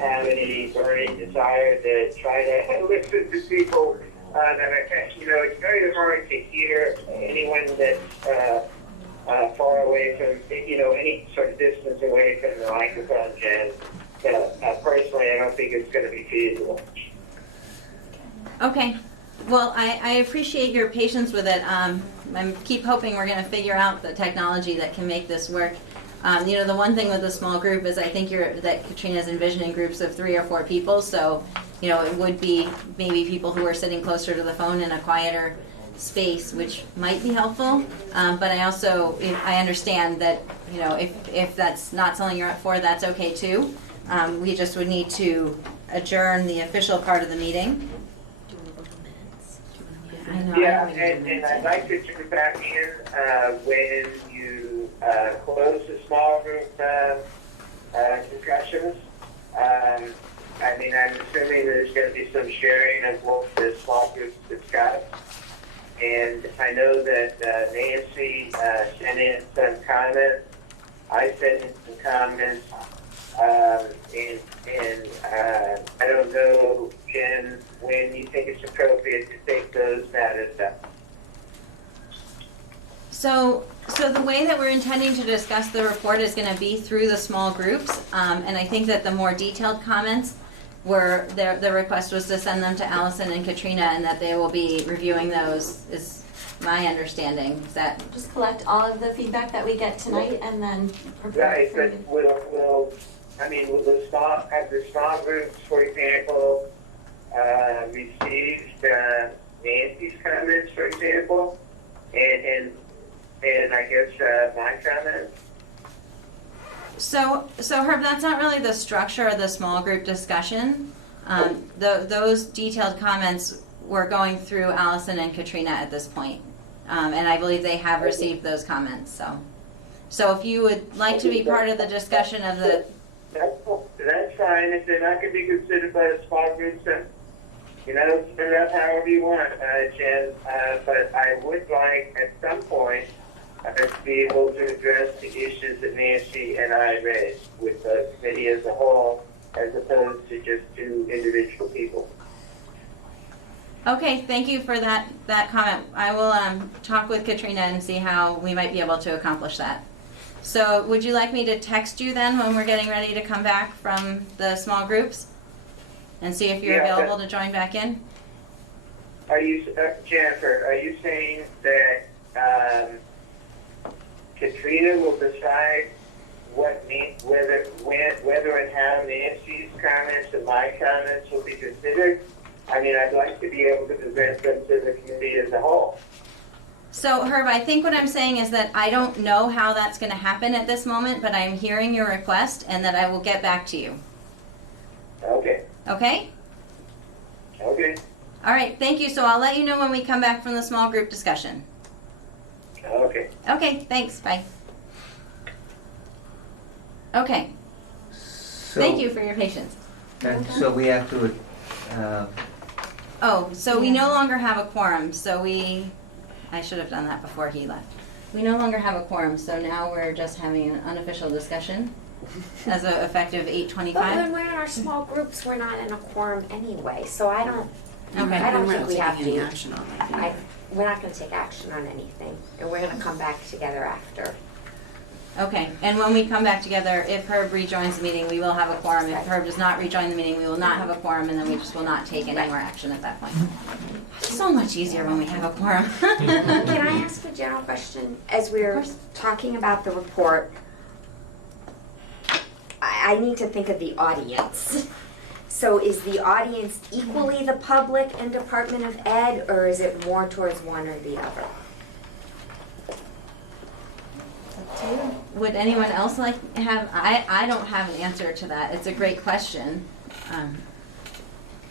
have any burning desire to try to listen to people that are, you know, it's very hard to hear anyone that's far away from, you know, any sort of distance away from the microphone. And personally, I don't think it's going to be feasible. Okay. Well, I appreciate your patience with it. I keep hoping we're going to figure out the technology that can make this work. You know, the one thing with the small group is I think that Katrina's envisioning groups of 3 or 4 people. So, you know, it would be maybe people who are sitting closer to the phone in a quieter space, which might be helpful. But I understand that, you know, if that's not something you're up for, that's okay too. We just would need to adjourn the official part of the meeting. Do you want to vote on minutes? I know. Yeah, I don't really and do I'd like to turn back in when you close the small group discussions. I mean, I'm assuming there's going to be some sharing of what the small groups discuss. And I know that Nancy sent in some comments. I sent in some comments. And I don't know, Jen, when you think it's appropriate to take those matters up. So the way that we're intending to discuss the report is going to be through the small groups, and I think that the more detailed comments were, the request was to send them to Allison and Katrina, and that they will be reviewing those, is my understanding. Is that? Just collect all of the feedback that we get tonight and then prepare Right, for but you. will the small groups, for example, received Nancy's comments, for example, and I guess my comments? So Herb, that's not really the structure of the small group discussion. Those detailed comments were going through Allison and Katrina at this point. And I believe they have received those comments, so if you would like to be part of the discussion of the... That's fine, if they're not going to be considered by the small groups, then, split it up however you want, Jen. But I would like, at some point, to be able to address the issues that Nancy and I raised with the committee as a whole, as opposed to just two individual people. Okay, thank you for that comment. I will talk with Katrina and see how we might be able to accomplish that. So would you like me to text you then when we're getting ready to come back from the small groups? And see if you're available to join back in? Are you, Jennifer, are you saying that Katrina will decide whether and how Nancy's comments and my comments will be considered? I mean, I'd like to be able to present them to the committee as a whole. So Herb, I think what I'm saying is that I don't know how that's going to happen at this moment, but I'm hearing your request and that I will get back to you. Okay. Okay? Okay. All right, thank you. So I'll let you know when we come back from the small group discussion. Okay. Okay, thanks. Bye. Okay, So- thank you for your patience. And so we have to, Oh, so we no longer have a quorum, so I should have done that before he left. We no longer have a quorum, so now we're just having an unofficial discussion as of effective But 8:25. when we're in our small groups, we're not in a quorum anyway, so I don't Okay. I don't think think we have any to. action on that. we're not gonna take action on anything, and we're gonna come back together after. Okay, and when we come back together, if Herb rejoins the meeting, we will have a quorum. If Herb does not rejoin the meeting, we will not have a quorum, and then we just will not take any more action at that point. So much easier when we have a quorum. Can I ask a general question? As we're talking about the report, I need to think of the audience. So is the audience equally the public and Department of Ed, or is it more towards one or the other? Would anyone else I don't have an answer to that. It's a great question.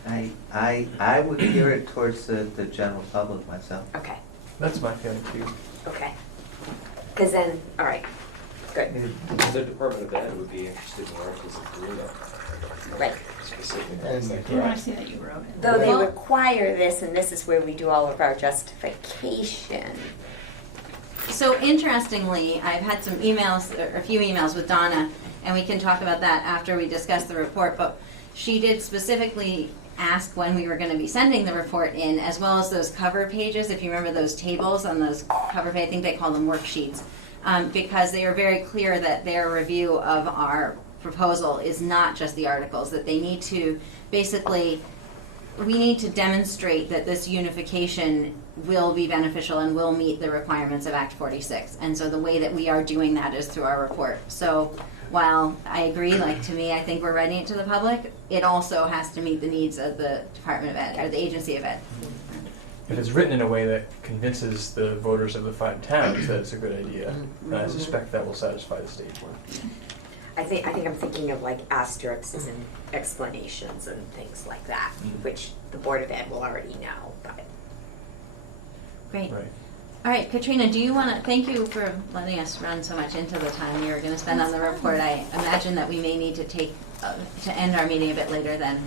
I would gear it towards the general public myself. Okay, That's my feeling too. okay. Because then, all right, good, The Department of Ed would be interested in articles of Karina right. specifically. And- Do you want to see that you wrote it? Though they Well- require this, and this is where we do all of our justification. So interestingly, I've had some emails, or a few emails with Donna, and we can talk about that after we discuss the report, but she did specifically ask when we were going to be sending the report in, as well as those cover pages, if you remember those tables on those cover pages, I think they call them worksheets, because they are very clear that their review of our proposal is not just the articles, that they need to basically, we need to demonstrate that this unification will be beneficial and will meet the requirements of Act 46. And so the way that we are doing that is through our report. So while I agree, like to me, I think we're writing it to the public, it also has to meet the needs of the Department of Ed, or the Agency of Ed. If it's written in a way that convinces the voters of the 5 towns that it's a good idea, then I suspect that will satisfy the state board. I think I'm thinking of like asterisks and explanations and things like that, which the Board of Ed will already know, but. Great. Right. All right, Katrina, do you want to, thank you for letting us run so much into the time we were going to spend on the report. I imagine that we may need to to end our meeting a bit later than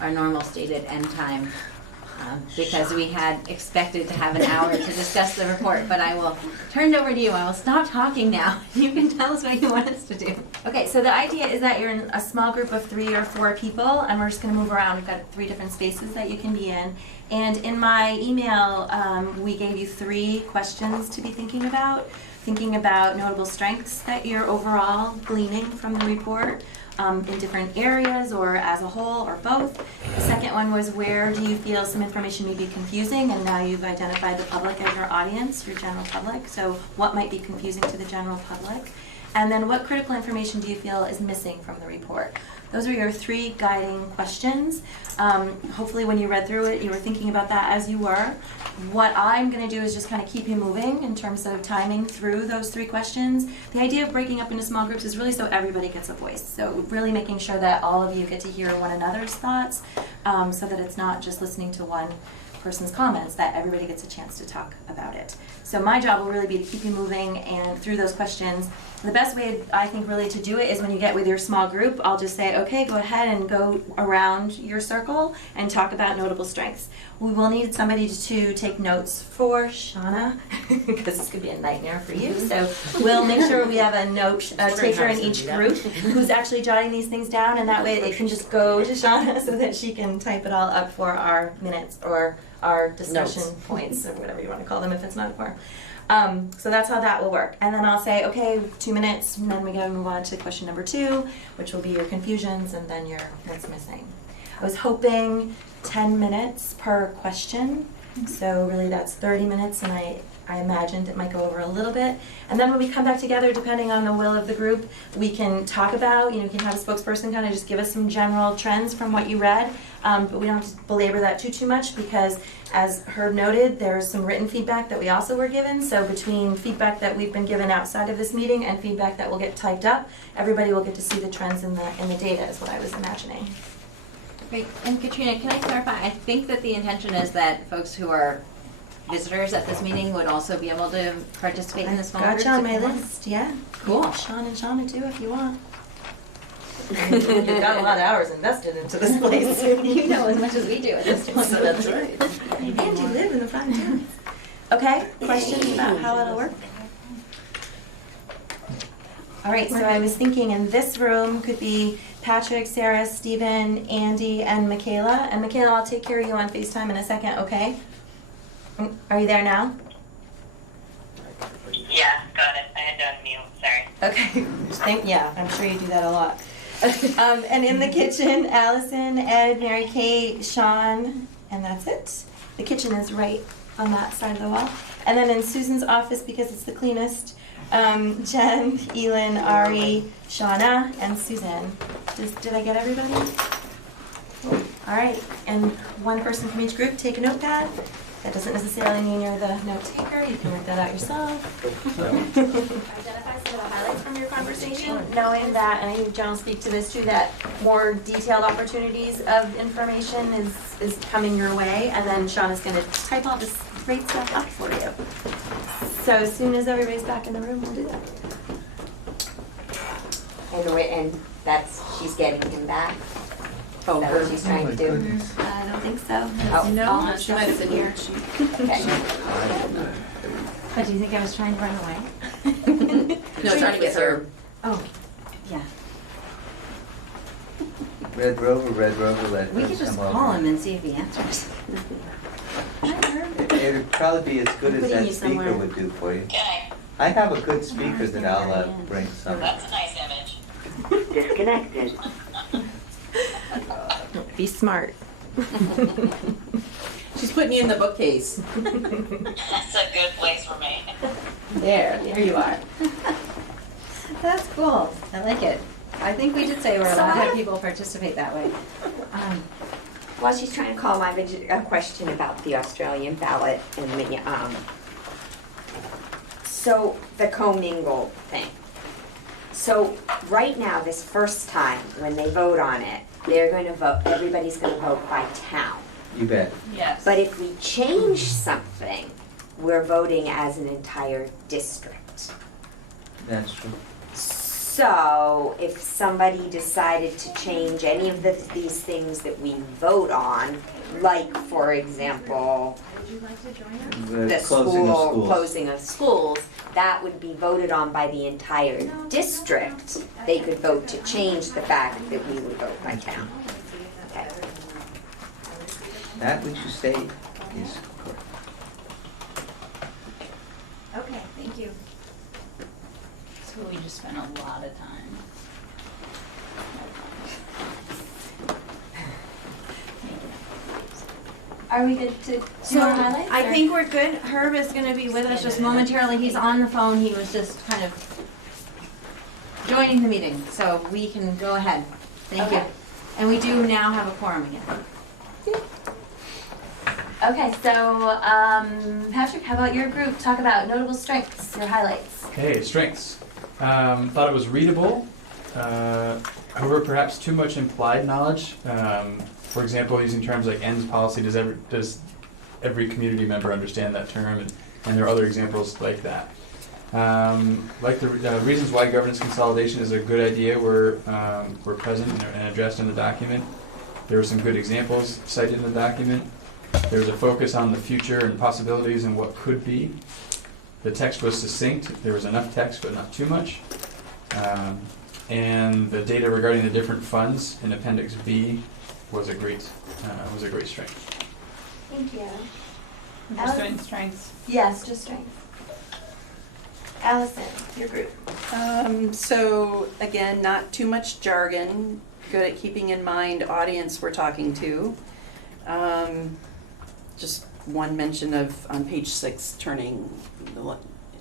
our normal stated end time, because we had expected to have an hour to discuss the report, but I will turn it over to you. I will stop talking now. You can tell us what you want us to do. Okay, so the idea is that you're in a small group of 3 or 4 people, and we're just going to move around. We've got 3 different spaces that you can be in. And in my email, we gave you 3 questions to be thinking about notable strengths that you're overall gleaning from the report, in different areas or as a whole or both. The second one was, where do you feel some information may be confusing, and now you've identified the public as your audience, your general public, so what might be confusing to the general public? And then what critical information do you feel is missing from the report? Those are your 3 guiding questions. Hopefully when you read through it, you were thinking about that as you were. What I'm going to do is just kind of keep you moving in terms of timing through those 3 questions. The idea of breaking up into small groups is really so everybody gets a voice. So really making sure that all of you get to hear one another's thoughts, so that it's not just listening to one person's comments, that everybody gets a chance to talk about it. So my job will really be to keep you moving and through those questions. The best way, I think, really to do it is when you get with your small group, I'll just say, okay, go ahead and go around your circle and talk about notable strengths. We will need somebody to take notes for Shauna, because this could be a nightmare for you. So we'll make sure we have a note taker in each group who's actually jotting these things down, and that way they can just go to Shauna so that she can type it all up for our minutes or our discussion points, or whatever you want to call them if it's not a form. So that's how that will work. And then I'll say, okay, 2 minutes, and then we gotta move on to question number 2, which will be your confusions and then your what's missing. I was hoping 10 minutes per question. So really that's 30 minutes, and I imagined it might go over a little bit. And then when we come back together, depending on the will of the group, we can talk about, you can have a spokesperson kind of just give us some general trends from what you read. But we don't have to belabor that too much, because as Herb noted, there's some written feedback that we also were given. So between feedback that we've been given outside of this meeting and feedback that will get typed up, everybody will get to see the trends in the data, is what I was imagining. Great. And Katrina, can I clarify? I think that the intention is that folks who are visitors at this meeting would also be able to participate in the small groups. Gotcha on my if they want. list, yeah. Cool. Sean and Shauna too, if you want. You've got a lot of hours invested into this place. You know as much as we do at this point. So that's right. And you live in the front town. Okay, questions about how it'll work? All right, so I was thinking in this room could be Patrick, Sarah, Stephen, Andy, and Michaela. And Michaela, I'll take care of you on FaceTime in a second, okay? Are you there now? Yeah, got it. I had to unmute, sorry. Okay, yeah, I'm sure you do that a lot. And in the kitchen, Allison, Ed, Mary Kate, Sean, and that's it. The kitchen is right on that side of the wall. And then in Susan's office, because it's the cleanest, Jen, Elin, Ari, Shauna, and Susan. Did I get everybody? All right, and one person from each group, take a notepad. That doesn't necessarily mean you're the note taker. You can work that out yourself. Identify some of the highlights from your conversation, knowing that, and I think John will speak to this too, that more detailed opportunities of information is coming your way, and then Sean is going to type all this great stuff up for you. So as soon as everybody's back in the room, we'll do that. And that's, she's getting him back? Oh, is that what she's trying to do? I don't think so. Oh, No, she might have been here. Okay. But do you think I was trying to run away? No, trying to get her. Oh, yeah. Red Rover, let We him could just come call over. him and see if he answers. It'd probably be as good as Putting that you speaker somewhere. would do for you. Okay, I have a good speaker that I'll bring some. that's a nice image. Disconnected. Be smart. She's putting you in the bookcase. That's a good place for me. There you are. That's cool. I like it. I think we did say we're allowed to have people participate that way. While she's trying to call, I have a question about the Australian ballot and the, so the commingle thing. So right now, this first time, when they vote on it, they're going to vote, everybody's going to vote by town. You bet. Yes. But if we change something, we're voting as an entire district. That's true. So if somebody decided to change any of these things that we vote on, like, for example, the closing of schools. closing of schools, that would be voted on by the entire district. They could vote to change the fact that we would vote by town. Okay. That which you say is correct. Okay, thank you. So we just spent a lot of time. Are we good to do So our highlights? I or- think we're good. Herb is gonna be with us just momentarily. He's on the phone. He was just kind of joining the meeting, so we can go ahead. Thank you. Okay. And we do now have a quorum again. Okay, so Patrick, how about your group? Talk about notable strengths, your highlights. Okay, strengths. Thought it was readable. However, perhaps too much implied knowledge. For example, using terms like ends policy, does every community member understand that term? And there are other examples like that. Like the reasons why governance consolidation is a good idea were present and addressed in the document. There were some good examples cited in the document. There was a focus on the future and possibilities and what could be. The text was succinct. There was enough text, but not too much. And the data regarding the different funds in Appendix B was a great strength. Thank you. Just doing strengths. Yes, just strengths. Allison, your group. So again, not too much jargon, good at keeping in mind audience we're talking to. Just one mention of, on page 6, turning the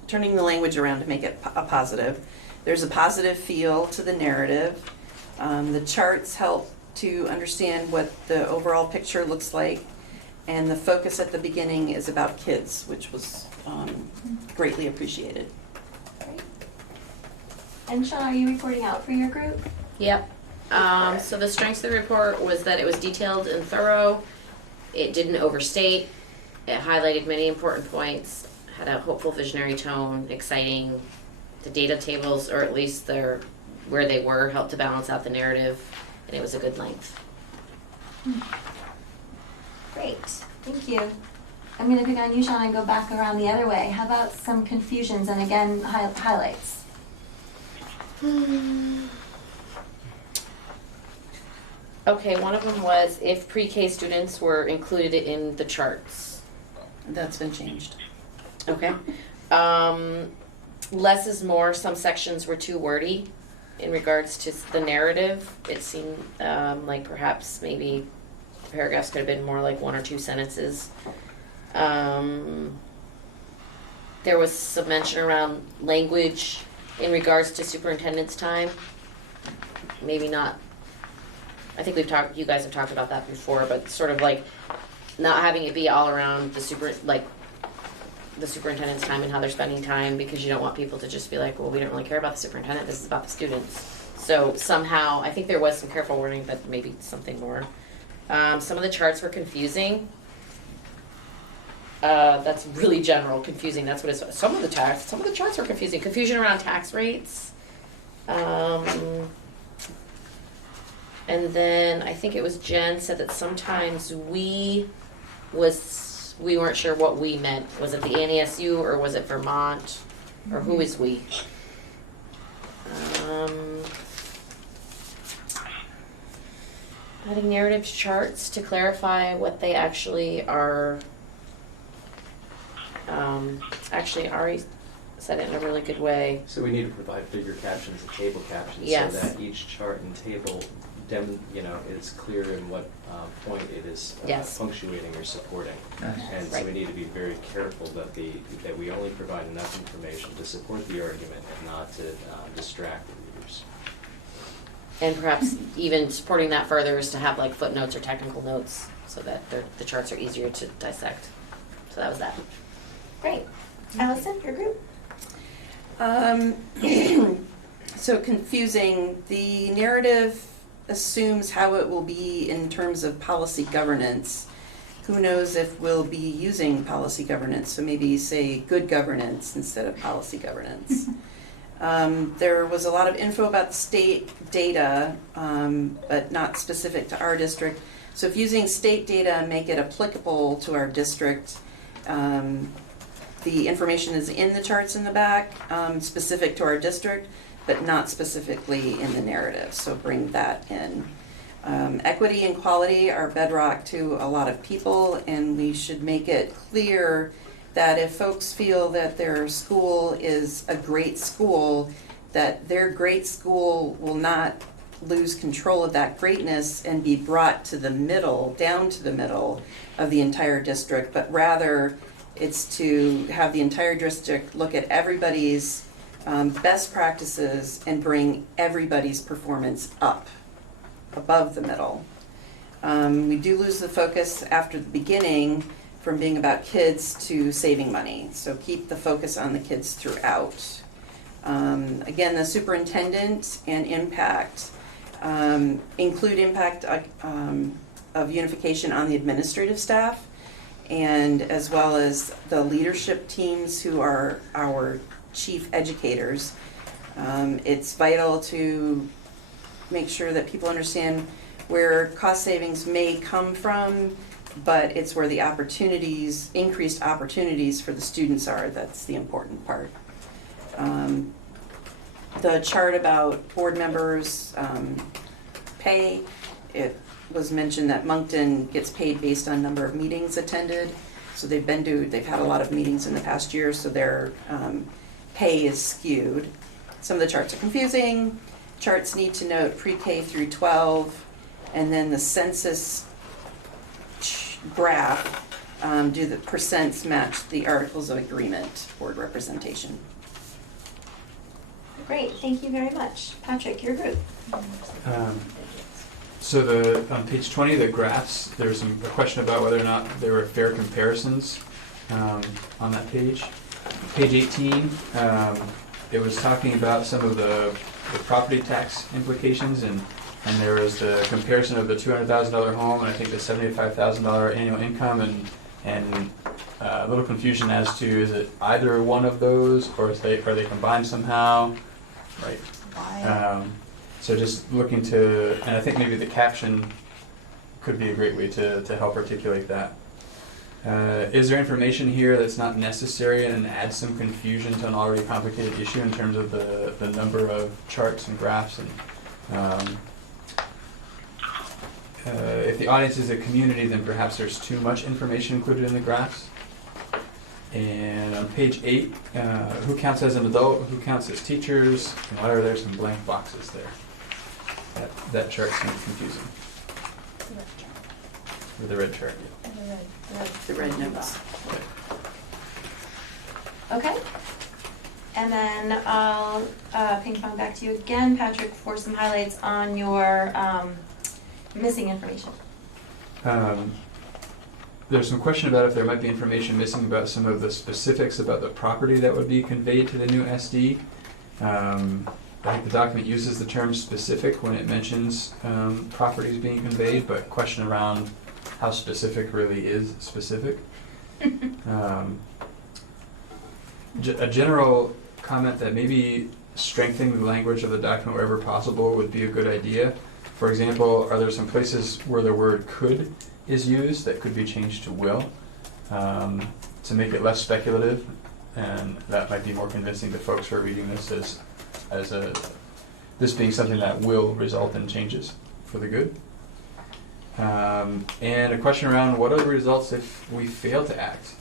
language around to make it a positive. There's a positive feel to the narrative. The charts help to understand what the overall picture looks like. And the focus at the beginning is about kids, which was greatly appreciated. Great. And Sean, are you reporting out for your group? Yep. So the strengths of the report was that it was detailed and thorough. It didn't overstate. It highlighted many important points, had a hopeful visionary tone, exciting. The data tables, or at least where they were, helped to balance out the narrative, and it was a good length. Great, thank you. I'm gonna pick on you, Sean, and go back around the other way. How about some confusions and again, highlights? Okay, one of them was if pre-K students were included in the charts. That's been changed. Okay. Less is more. Some sections were too wordy in regards to the narrative. It seemed like perhaps maybe the paragraphs could have been more like 1 or 2 sentences. There was some mention around language in regards to superintendent's time. Maybe not. I think you guys have talked about that before, but sort of like not having it be all around the superintendent's time and how they're spending time, because you don't want people to just be like, well, we don't really care about the superintendent, this is about the students. So somehow, I think there was some careful wording, but maybe something more. Some of the charts were confusing. That's really general, confusing, that's what it's, some of the charts were confusing. Confusion around tax rates. And then I think it was Jen said that sometimes we weren't sure what we meant. Was it the NESU or was it Vermont? Or who is we? Adding narrative charts to clarify what they actually are. Actually, Ari said it in a really good way. So we need to provide figure captions and table captions Yes. so that each chart and table is clear in what point it is Yes. punctuating or supporting. And so Right. we need to be very careful that we only provide enough information to support the argument and not to distract the readers. And perhaps even supporting that further is to have like footnotes or technical notes so that the charts are easier to dissect. So that was that. So confusing, the narrative assumes how it will be in terms of policy governance. Who knows if we'll be using policy governance, so maybe say good governance instead of policy governance. There was a lot of info about state data, but not specific to our district. So if using state data, make it applicable to our district. The information is in the charts in the back, specific to our district, but not specifically in the narrative, so bring that in. Equity and quality are bedrock to a lot of people, and we should make it clear that if folks feel that their school is a great school, that their great school will not lose control of that greatness and be brought to the middle, down to the middle of the entire district, but rather it's to have the entire district look at everybody's best practices and bring everybody's performance up, above the middle. We do lose the focus after the beginning from being about kids to saving money, so keep the focus on the kids throughout. Again, the superintendent and impact. Include impact of unification on the administrative staff, and as well as the leadership teams who are our chief educators. It's vital to make sure that people understand where cost savings may come from, but it's where the opportunities, increased opportunities for the students are. That's the important part. The chart about board members' pay, it was mentioned that Moncton gets paid based on number of meetings attended. So they've had a lot of meetings in the past year, so their pay is skewed. Some of the charts are confusing. Charts need to note pre-K through 12, and then the census graph, do the percents match the articles of agreement, board representation. Great, thank you very much. Patrick, your group. So on page 20, the graphs, there's a question about whether or not there were fair comparisons on that page. Page 18, it was talking about some of the property tax implications, and there was the comparison of the $200,000 home and I think the $75,000 annual income, and a little confusion as to is it either one of those or are they combined somehow, right? Why? So just looking to, and I think maybe the caption could be a great way to help articulate that. Is there information here that's not necessary and adds some confusion to an already complicated issue in terms of the number of charts and graphs? And if the audience is a community, then perhaps there's too much information included in the graphs. And on page 8, who counts as an adult, who counts as teachers, and why are there some blank boxes there? That chart seems confusing. With the red chart, yeah. The red notes. Okay. And then I'll ping pong back to you again, Patrick, for some highlights on your missing information. There's some question about if there might be information missing about some of the specifics about the property that would be conveyed to the new SD. I think the document uses the term specific when it mentions properties being conveyed, but question around how specific really is specific. A general comment that maybe strengthening the language of the document wherever possible would be a good idea. For example, are there some places where the word could is used that could be changed to will to make it less speculative, and that might be more convincing to folks who are reading this as this being something that will result in changes for the good. And a question around what are the results if we fail to act?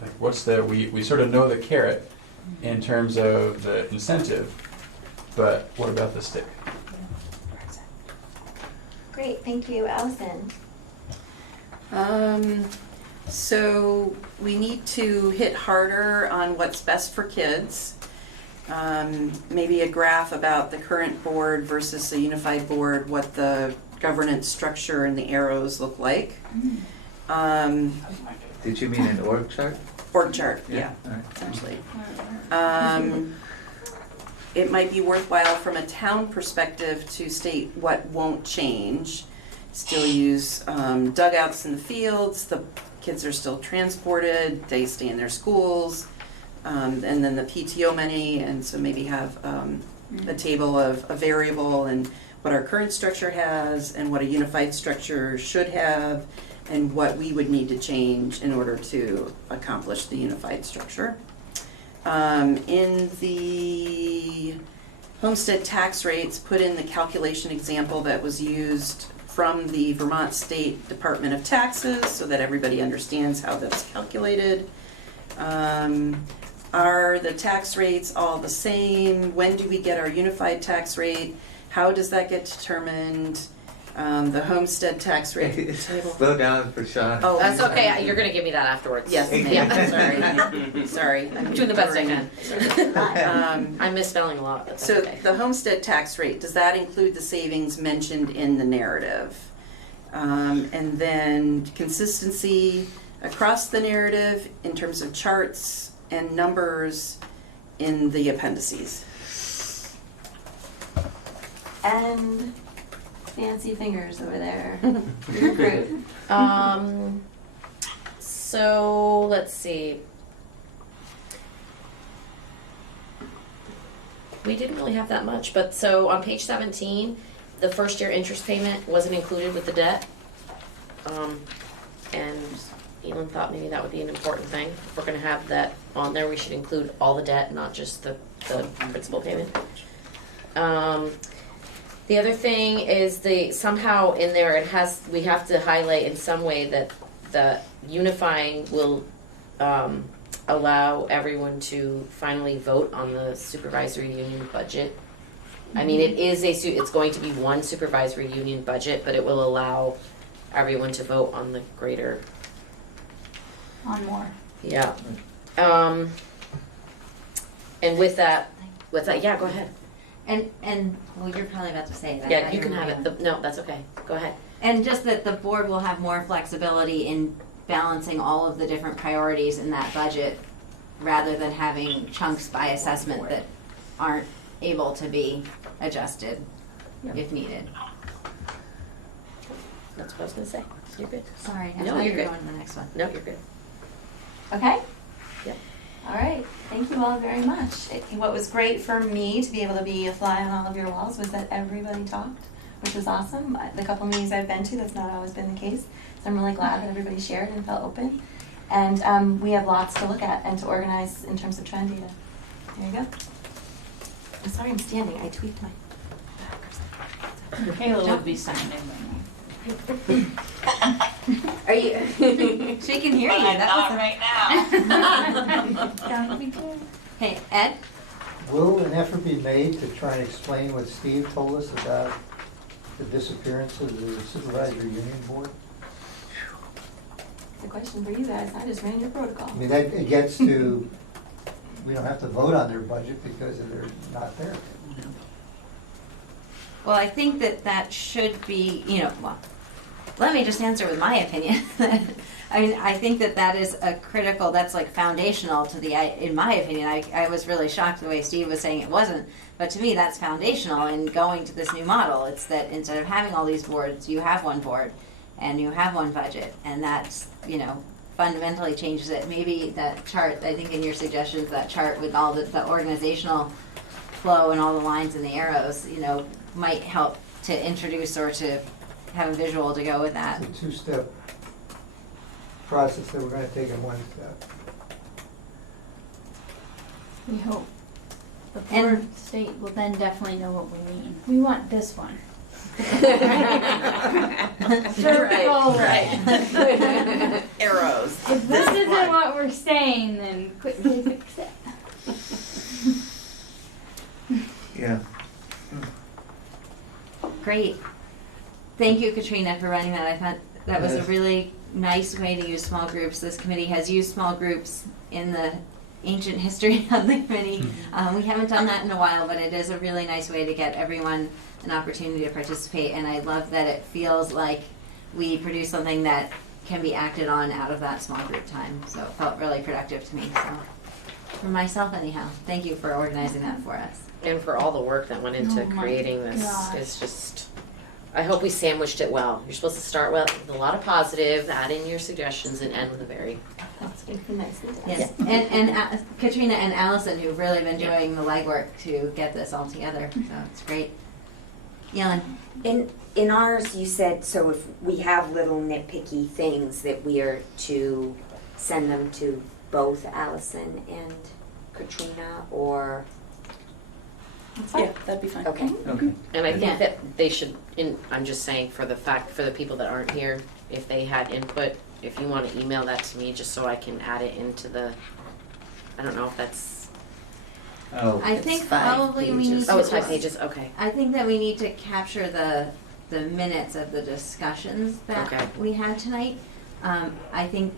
Like what's we sort of know the carrot in terms of the incentive, but what about the stick? Great, thank you. Allison? So we need to hit harder on what's best for kids. Maybe a graph about the current board versus the unified board, what the governance structure and the arrows look like. Did you mean an org chart? Org chart, yeah, All right. essentially. it might be worthwhile from a town perspective to state what won't change. Still use dugouts in the fields, the kids are still transported, they stay in their schools, and then the PTO money, and so maybe have a table of a variable and what our current structure has and what a unified structure should have and what we would need to change in order to accomplish the unified structure. In the homestead tax rates, put in the calculation example that was used from the Vermont State Department of Taxes so that everybody understands how that's calculated. Are the tax rates all the same? When do we get our unified tax rate? How does that get determined? The homestead tax rate table. Slow down for Sean. Oh, That's sorry. okay, you're gonna give me that afterwards. Yes, Yeah. sorry. I'm doing the best I can. can. I'm misspelling a lot, but that's So okay. the homestead tax rate, does that include the savings mentioned in the narrative? And then consistency across the narrative in terms of charts and numbers in the appendices. And fancy fingers over there. Your group. So let's see. We didn't really have that much, but so on page 17, the first year interest payment wasn't included with the debt. And Elin thought maybe that would be an important thing. If we're gonna have that on there, we should include all the debt, not just the principal payment. The other thing is somehow in there we have to highlight in some way that the unifying will allow everyone to finally vote on the supervisory union budget. I mean, it's going to be one supervisory union budget, but it will allow everyone to vote on the greater. On more. Yeah. And with that, yeah, go ahead. And well, you're probably about to say that. Yeah, you can have it. No, that's okay. Go ahead. And just that the board will have more flexibility in balancing all of the different priorities in that budget rather than having chunks by assessment that aren't able to be adjusted if needed. That's what I was gonna say. You're good. Sorry, I No, thought you're you were good. going to the next one. No, you're good. Okay? Yep. All right, thank you all very much. What was great for me to be able to be a fly on all of your walls was that everybody talked, which was awesome. The couple meetings I've been to, that's not always been the case. So I'm really glad that everybody shared and felt open. And we have lots to look at and to organize in terms of trend data. There you go. I'm sorry I'm standing, I tweaked my. Kayla would be signed in by now. Are you? She can hear you. But I'm That not was right now. That would be good. Hey, Ed. Will an effort be made to try and explain what Steve told us about the disappearance of the supervisory union board? It's a question for you guys. I just ran your protocol. I mean, that, it gets to, we don't have to vote on their budget because they're not there. Well, I think that should be, well, let me just answer with my opinion. I mean, I think that is a critical, that's like foundational to in my opinion, I was really shocked the way Steve was saying it wasn't, but to me that's foundational in going to this new model. It's that instead of having all these boards, you have one board and you have one budget, and that's, fundamentally changes it. Maybe that chart, I think in your suggestions, that chart with all the organizational flow and all the lines and the arrows, might help to introduce or to have a visual to go with that. It's a two-step process that we're gonna take in one step. We hope. The board state will then definitely know what we mean. We want this one. Right. Arrows. If this isn't what we're saying, then quickly fix it. Yeah. Great. Thank you, Katrina, for running that. I thought that was a really nice way to use small groups. This committee has used small groups in the ancient history of the committee. We haven't done that in a while, but it is a really nice way to get everyone an opportunity to participate. And I love that it feels like we produce something that can be acted on out of that small group time. So it felt really productive to me. So for myself anyhow. Thank you for organizing that for us. And for all the work that went into Oh my creating this. gosh. It's just, I hope we sandwiched it well. You're supposed to start with a lot of positive, add in your suggestions, and end with a very That's nicely done. Yes, and Katrina and Allison, who've really been doing the legwork to get this all together, so it's great. Yellen? In ours, you said, so if we have little nitpicky things that we are to send them to both Allison and Katrina, or, That's fine. Yeah, that'd be fine. okay. Okay. And I Yeah. think that they should, I'm just saying for the people that aren't here, if they had input, if you want to email that to me, just so I can add it into I don't know if that's, Oh, I It's think 5 probably we need pages. to oh, it's 5 just- pages, okay. I think that we need to capture the minutes of the discussions Okay. that we had tonight. I think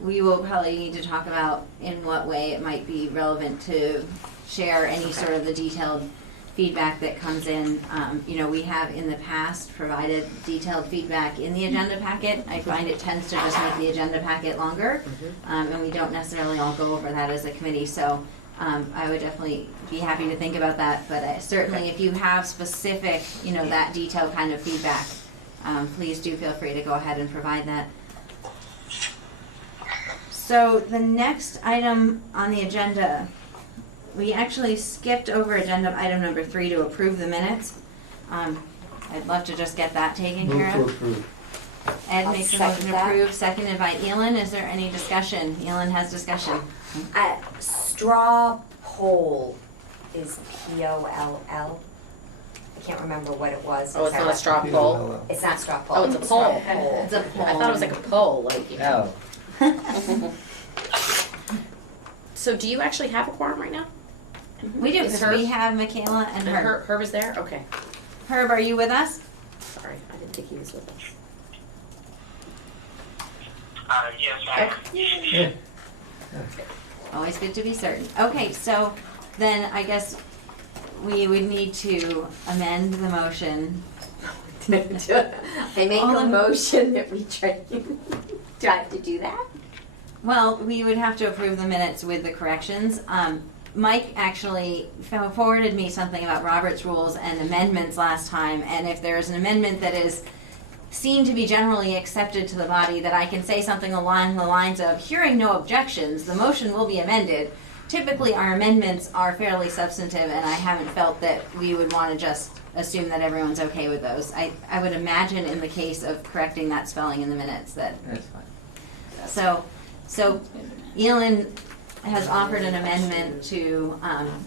we will probably need to talk about in what way it might be relevant to share any sort of the detailed feedback that comes in. You know, we have in the past provided detailed feedback in the agenda packet. I find it tends to just make the agenda packet longer, and we don't necessarily all go over that as a committee. So I would definitely be happy to think about that, but certainly if you have specific, you know, that detailed kind of feedback, please do feel free to go ahead and provide that. So the next item on the agenda, we actually skipped over agenda item number 3 to approve the minutes. I'd love to just get that taken Move care to of. approve. Ed I'll makes a second motion to that. approve, seconded by Elin. Is there any discussion? Elin has discussion. Straw poll is P-O-L-L. I can't remember what it was. Oh, it's not a straw poll? It's not straw poll. Oh, it's a straw poll. poll. It's a poll. I thought it was like a poll, like, you know. no. So do you actually have a quorum right now? We do, Is because we Herb- have Michaela and And Herb. Herb is there? Okay. Herb, are you with us? Sorry, I didn't think he was with us. Yes, I Okay. Always good to be certain. Okay, so then I guess we would need to amend the motion. I make All a of- motion that we try. Do I have to do that? Well, we would have to approve the minutes with the corrections. Mike actually forwarded me something about Robert's rules and amendments last time, and if there is an amendment that is seen to be generally accepted to the body, that I can say something along the lines of, hearing no objections, the motion will be amended. Typically, our amendments are fairly substantive, and I haven't felt that we would want to just assume that everyone's okay with those. I would imagine in the case of correcting that spelling in the minutes that, That's fine. so Elin has offered an amendment to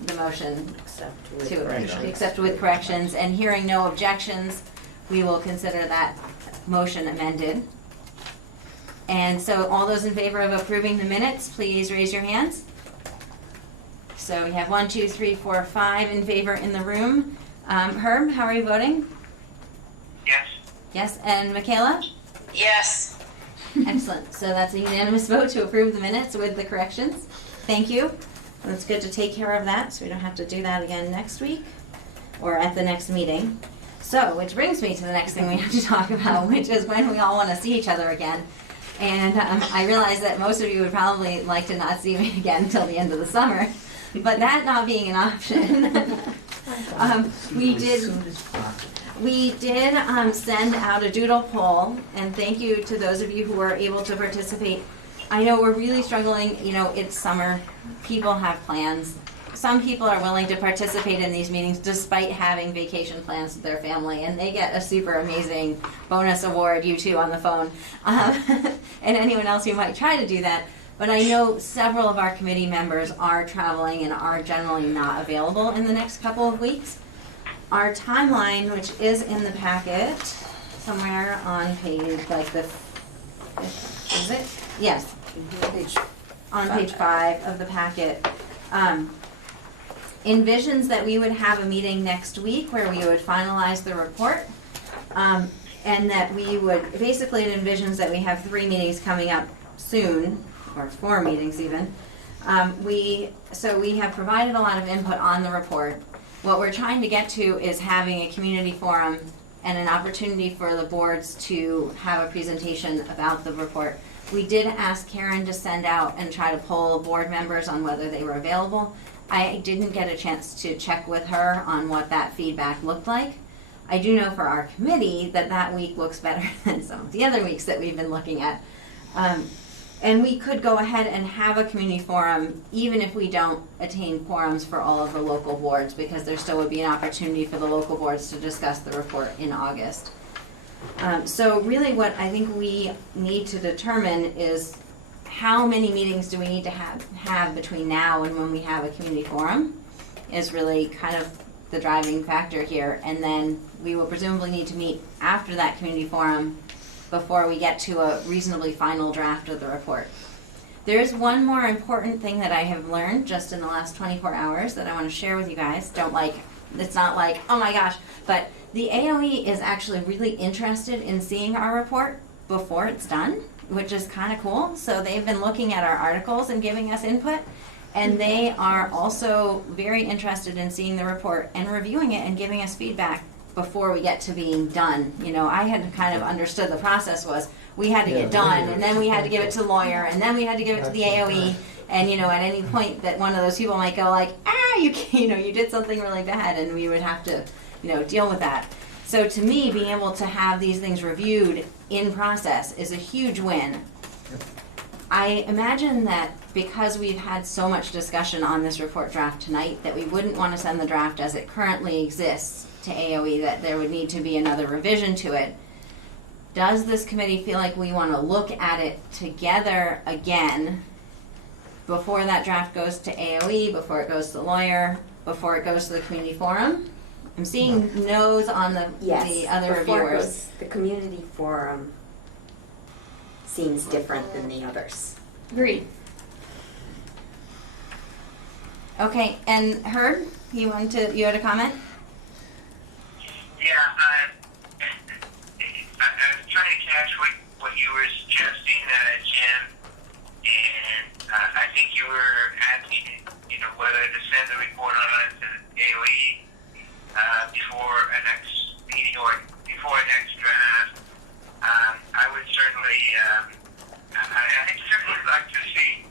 the motion Except with to corrections. accept with corrections, and hearing no objections, we will consider that motion amended. And so all those in favor of approving the minutes, please raise your hands. So we have 1, 2, 3, 4, 5 in favor in the room. Herb, how are you voting? Yes. Yes, and Michaela? Yes. Excellent. So that's a unanimous vote to approve the minutes with the corrections. Thank you. It's good to take care of that, so we don't have to do that again next week or at the next meeting. So, which brings me to the next thing we have to talk about, which is when we all want to see each other again. And I realize that most of you would probably like to not see me again until the end of the summer, but that not being an option, we did send out a doodle poll, and thank you to those of you who were able to participate. I know we're really struggling, you know, it's summer, people have plans. Some people are willing to participate in these meetings despite having vacation plans with their family, and they get a super amazing bonus award, you two on the phone, and anyone else who might try to do that. But I know several of our committee members are traveling and are generally not available in the next couple of weeks. Our timeline, which is in the packet, somewhere on page, like the, is it? Yes, on page 5 of the packet, envisions that we would have a meeting next week where we would finalize the report, and that we would, basically it envisions that we have 3 meetings coming up soon, or 4 meetings even. So we have provided a lot of input on the report. What we're trying to get to is having a community forum and an opportunity for the boards to have a presentation about the report. We did ask Karen to send out and try to poll board members on whether they were available. I didn't get a chance to check with her on what that feedback looked like. I do know for our committee that that week looks better than some of the other weeks that we've been looking at. And we could go ahead and have a community forum even if we don't attain quorums for all of the local boards, because there still would be an opportunity for the local boards to discuss the report in August. So really what I think we need to determine is how many meetings do we need to have between now and when we have a community forum is really kind of the driving factor here. And then we will presumably need to meet after that community forum before we get to a reasonably final draft of the report. There is one more important thing that I have learned just in the last 24 hours that I want to share with you guys. It's not like, oh my gosh, but the AOE is actually really interested in seeing our report before it's done, which is kind of cool. So they've been looking at our articles and giving us input, and they are also very interested in seeing the report and reviewing it and giving us feedback before we get to being done. You know, I had kind of understood the process was we had to get done, and then we had to give it to the lawyer, and then we had to give it to the AOE, and you know, at any point that one of those people might go like, you did something really bad, and we would have to, deal with that. So to me, being able to have these things reviewed in process is a huge win. I imagine that because we've had so much discussion on this report draft tonight, that we wouldn't want to send the draft as it currently exists to AOE, that there would need to be another revision to it. Does this committee feel like we want to look at it together again before that draft goes to AOE, before it goes to the lawyer, before it goes to the community forum? I'm seeing no's on the other reviewers. The community forum seems different than the others. Agreed. Okay, and Herb, you had a comment? Yeah, I was trying to catch what you were suggesting, Jim, and I think you were asking, whether to send the report on to AOE before a next meeting or before a next draft. I would certainly, I'd certainly like to see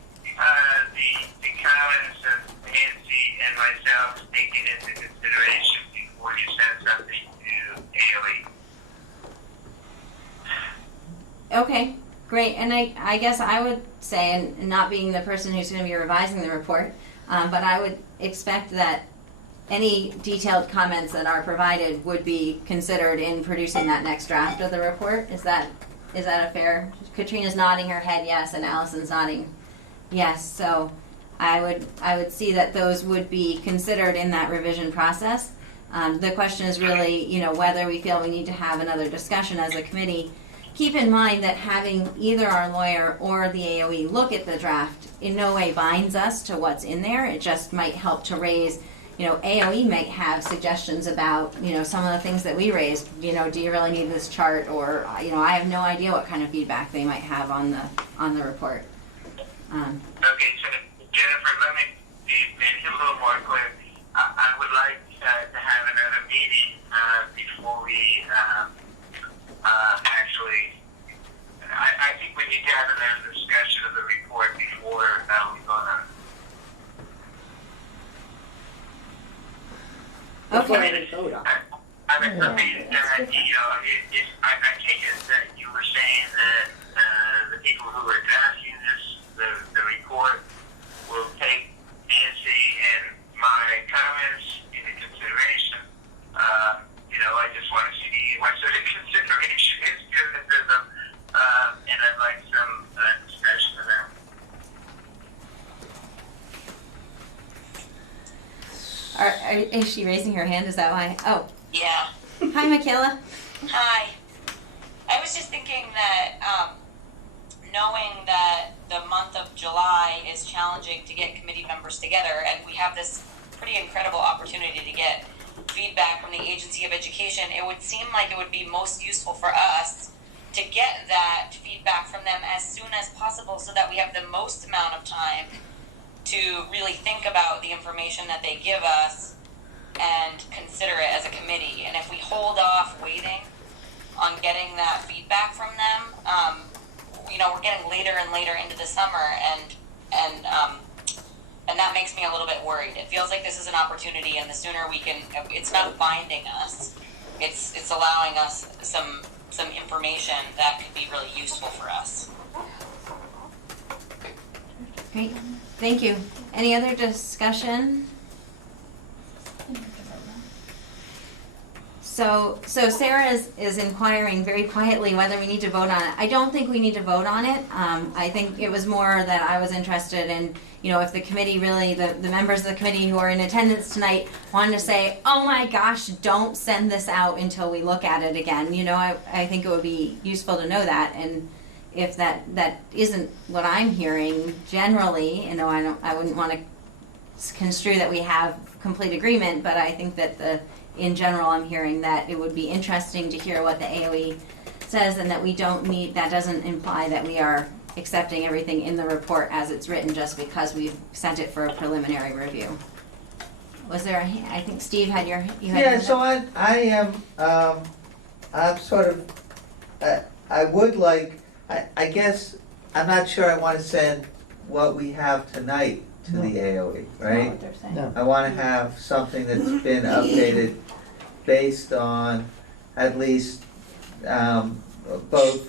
the comments of Nancy and myself taken into consideration before you send something to AOE. Okay, great. And I guess I would say, and not being the person who's going to be revising the report, but I would expect that any detailed comments that are provided would be considered in producing that next draft of the report. Is that a fair? Katrina's nodding her head yes, and Allison's nodding yes. So I would see that those would be considered in that revision process. The question is really, whether we feel we need to have another discussion as a committee. Keep in mind that having either our lawyer or the AOE look at the draft in no way binds us to what's in there. It just might help to raise, AOE might have suggestions about, some of the things that we raised. Do you really need this chart? Or, I have no idea what kind of feedback they might have on the report. Okay, so Jennifer, let me be a little more clear. I would like to have another meeting before we actually. I think we need to have another discussion of the report before we go on. Okay. I mean, I take it that you were saying that the people who are drafting the report will take Nancy and my comments into consideration. I just want to see what sort of consideration is given to them, and I'd like some discussion of that. Is she raising her hand? Is that why? Oh. Yeah. Hi, Michaela. Hi. I was just thinking that knowing that the month of July is challenging to get committee members together, and we have this pretty incredible opportunity to get feedback from the Agency of Education, it would seem like it would be most useful for us to get that feedback from them as soon as possible so that we have the most amount of time to really think about the information that they give us and consider it as a committee. And if we hold off waiting on getting that feedback from them, we're getting later and later into the summer, and that makes me a little bit worried. It feels like this is an opportunity, and the sooner we can, it's not binding us, it's allowing us some information that could be really useful for us. Great, thank you. Any other discussion? So Sarah is inquiring very quietly whether we need to vote on it. I don't think we need to vote on it. I think it was more that I was interested in, if the committee really, the members of the committee who are in attendance tonight wanted to say, oh my gosh, don't send this out until we look at it again. I think it would be useful to know that. And if that isn't what I'm hearing generally, I wouldn't want to construe that we have complete agreement, but I think that in general, I'm hearing that it would be interesting to hear what the AOE says, and that we don't need, that doesn't imply that we are accepting everything in the report as it's written just because we've sent it for a preliminary review. Was there I think Steve had you had Yeah, so I am, I'm sort of, I would like, I guess, I'm not sure I want to send what we have tonight to the AOE, right? what they're saying. No. I want to have something that's been updated based on at least both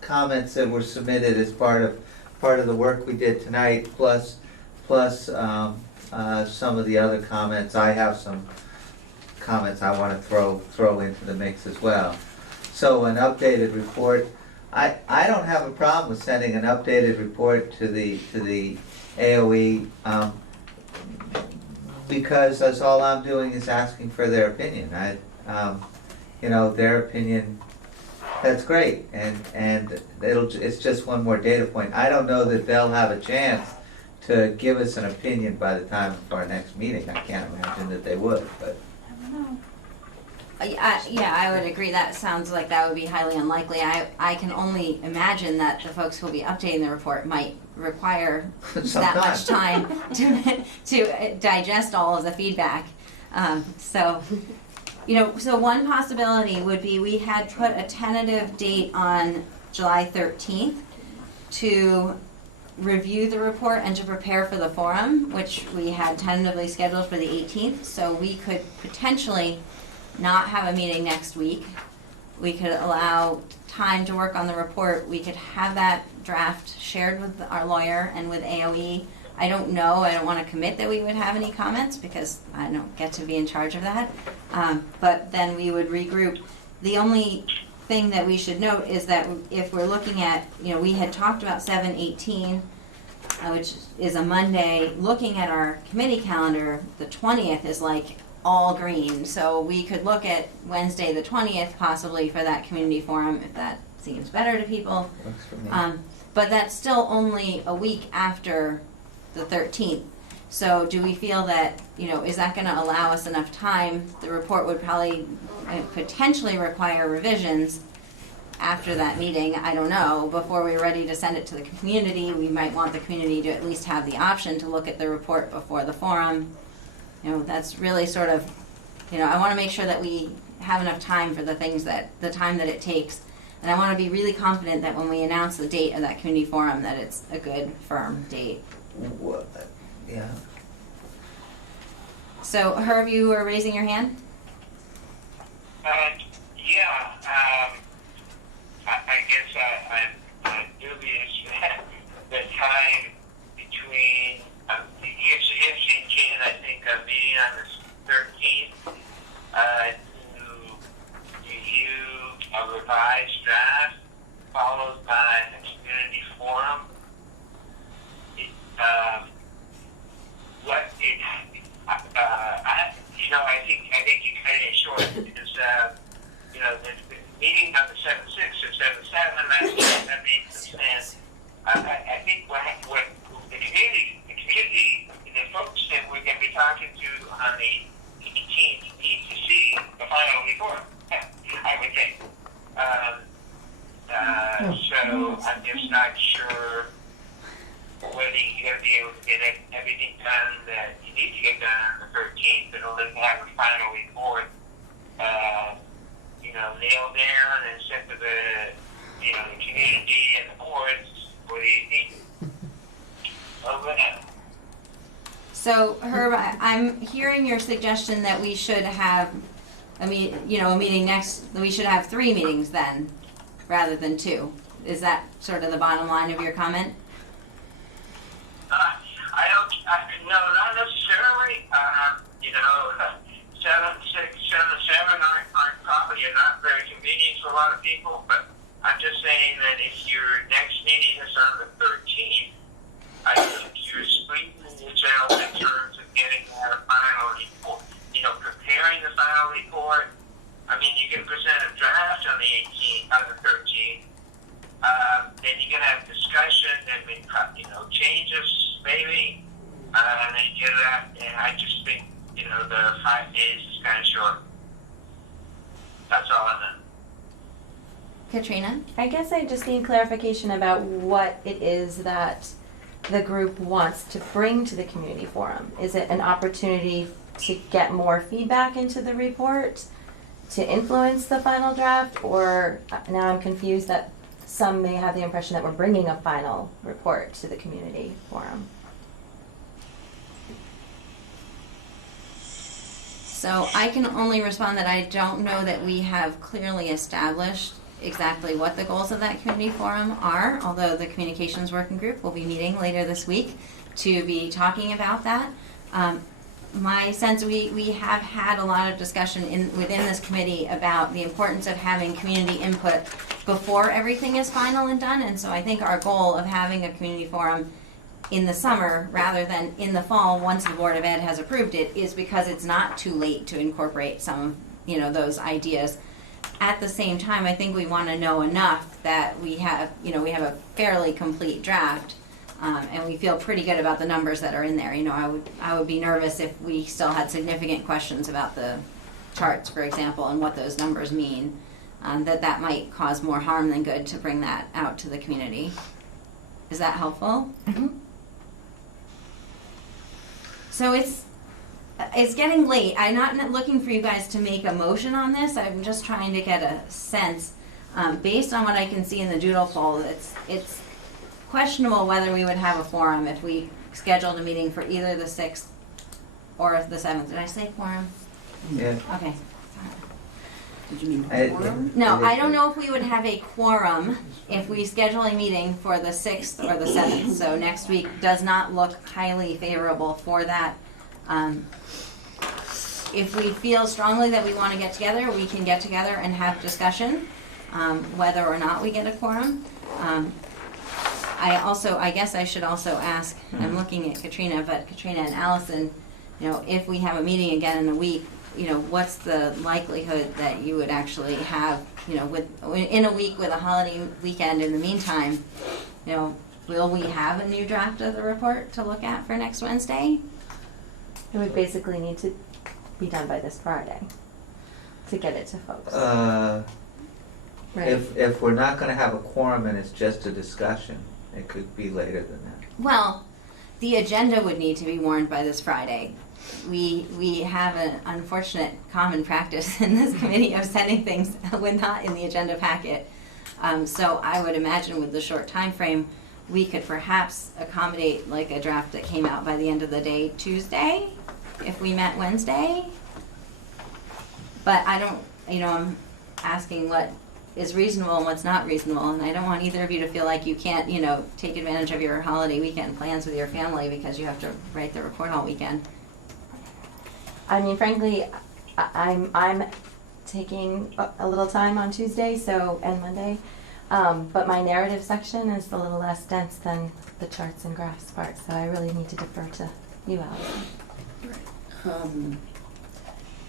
comments that were submitted as part of the work we did tonight, plus some of the other comments. I have some comments I want to throw into the mix as well. So an updated report. I don't have a problem with sending an updated report to the AOE, because that's all I'm doing is asking for their opinion. Their opinion, that's great, and it's just one more data point. I don't know that they'll have a chance to give us an opinion by the time of our next meeting. I can't imagine that they would, but. I would agree. That sounds like that would be highly unlikely. I can only imagine that the folks who will be updating the report might require that much time to digest all of the feedback. So one possibility would be we had put a tentative date on July 13th to review the report and to prepare for the forum, which we had tentatively scheduled for the 18th. So we could potentially not have a meeting next week. We could allow time to work on the report. We could have that draft shared with our lawyer and with AOE. I don't know, I don't want to commit that we would have any comments because I don't get to be in charge of that. But then we would regroup. The only thing that we should note is that if we're looking at, we had talked about 7/18, which is a Monday. Looking at our committee calendar, the 20th is like all green, so we could look at Wednesday the 20th possibly for that community forum if that seems better to people. Works for me. But that's still only a week after the 13th. So do we feel that, is that going to allow us enough time? The report would probably potentially require revisions after that meeting, I don't know, before we're ready to send it to the community. We might want the community to at least have the option to look at the report before the forum. That's really sort of, I want to make sure that we have enough time for the time that it takes. And I want to be really confident that when we announce the date of that community forum, that it's a good, firm date. Yeah. So, Herb, you were raising your hand? I guess I'm dubious that the time between if in June, I think a meeting on the 13th to review a revised draft followed by a community forum. I think you cut it short because the meeting on the 7/6 or 7/7 that makes sense. I think what the community, the folks that we're going to be talking to on the 18th need to see the final report, I would think. So I'm just not sure whether you're going to be able to get everything done that you need to get done on the 13th in order to have a final report, nailed down and sent to the the community and the boards for the 18th. Over now. So Herb, I'm hearing your suggestion that we should have a meeting next, we should have 3 meetings then, rather than 2. Is that sort of the bottom line of your comment? No, not necessarily. 7, 6, 7, 7 aren't probably not very convenient for a lot of people, but I'm just saying that if your next meeting is on the 13th, I think you're squeezing yourself in terms of getting our final report, preparing the final report. I mean, you can present a draft on the 18th, on the 13th. Then you're going to have discussion and changes maybe. And then you get that, and I just think, the 5 days is kind of short. That's all I know. Katrina? I guess I just need clarification about what it is that the group wants to bring to the community forum. Is it an opportunity to get more feedback into the report, to influence the final draft, or now I'm confused that some may have the impression that we're bringing a final report to the community forum. So I can only respond that I don't know that we have clearly established exactly what the goals of that community forum are, although the communications working group will be meeting later this week to be talking about that. My sense, we have had a lot of discussion within this committee about the importance of having community input before everything is final and done, and so I think our goal of having a community forum in the summer rather than in the fall once the Board of Ed has approved it is because it's not too late to incorporate some of those ideas. At the same time, I think we want to know enough that we have a fairly complete draft, and we feel pretty good about the numbers that are in there. I would be nervous if we still had significant questions about the charts, for example, and what those numbers mean. That might cause more harm than good to bring that out to the community. Is that helpful? Mm-hmm. So it's getting late. I'm not looking for you guys to make a motion on this. I'm just trying to get a sense, based on what I can see in the doodle poll. It's questionable whether we would have a forum if we scheduled a meeting for either the 6th or the 7th. Did I say quorum? Yeah. Okay. Did you mean quorum? No, I don't know if we would have a quorum if we schedule a meeting for the 6th or the 7th. So next week does not look highly favorable for that. If we feel strongly that we want to get together, we can get together and have discussion, whether or not we get a quorum. I guess I should also ask, I'm looking at Katrina, but Katrina and Allison, if we have a meeting again in a week, what's the likelihood that you would actually have, in a week with a holiday weekend in the meantime, will we have a new draft of the report to look at for next Wednesday? It would basically need to be done by this Friday to get it to folks. Right. If we're not going to have a quorum and it's just a discussion, it could be later than that. Well, the agenda would need to be warned by this Friday. We have an unfortunate common practice in this committee of sending things when not in the agenda packet. So I would imagine with the short time frame, we could perhaps accommodate like a draft that came out by the end of the day Tuesday, if we met Wednesday. But I don't, I'm asking what is reasonable and what's not reasonable, and I don't want either of you to feel like you can't, take advantage of your holiday weekend plans with your family because you have to write the report all weekend. I mean, frankly, I'm taking a little time on Tuesday, and Monday, but my narrative section is a little less dense than the charts and graphs part, so I really need to defer to you, Allison.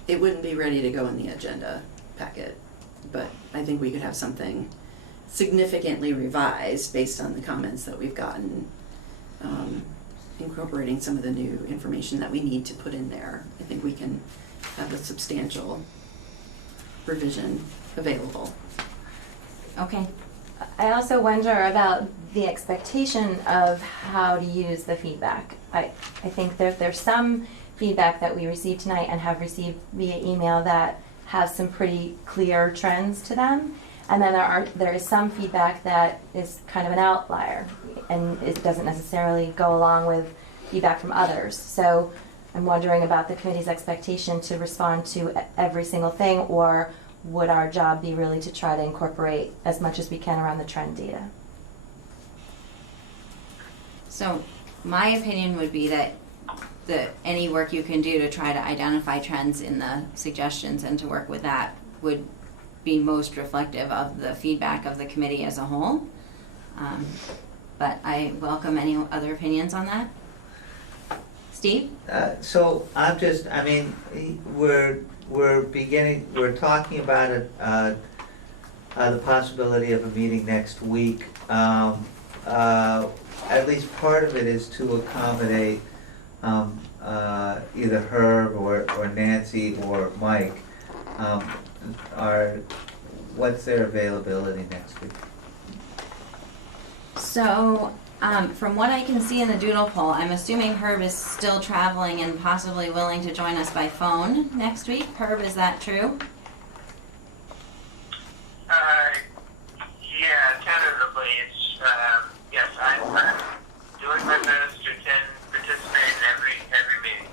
It wouldn't be ready to go in the agenda packet, but I think we could have something significantly revised based on the comments that we've gotten, incorporating some of the new information that we need to put in there. I think we can have a substantial revision available. Okay. I also wonder about the expectation of how to use the feedback. I think there's some feedback that we received tonight and have received via email that has some pretty clear trends to them. And then there is some feedback that is kind of an outlier, and it doesn't necessarily go along with feedback from others. So I'm wondering about the committee's expectation to respond to every single thing, or would our job be really to try to incorporate as much as we can around the trend data? So my opinion would be that any work you can do to try to identify trends in the suggestions and to work with that would be most reflective of the feedback of the committee as a whole. But I welcome any other opinions on that. Steve? So I'm just, I mean, we're talking about the possibility of a meeting next week. At least part of it is to accommodate either Herb or Nancy or Mike. What's their availability next week? So, from what I can see in the doodle poll, I'm assuming Herb is still traveling and possibly willing to join us by phone next week. Herb, is that true? Yeah, tentatively, it's, yes, I'm doing my best to participate in every meeting.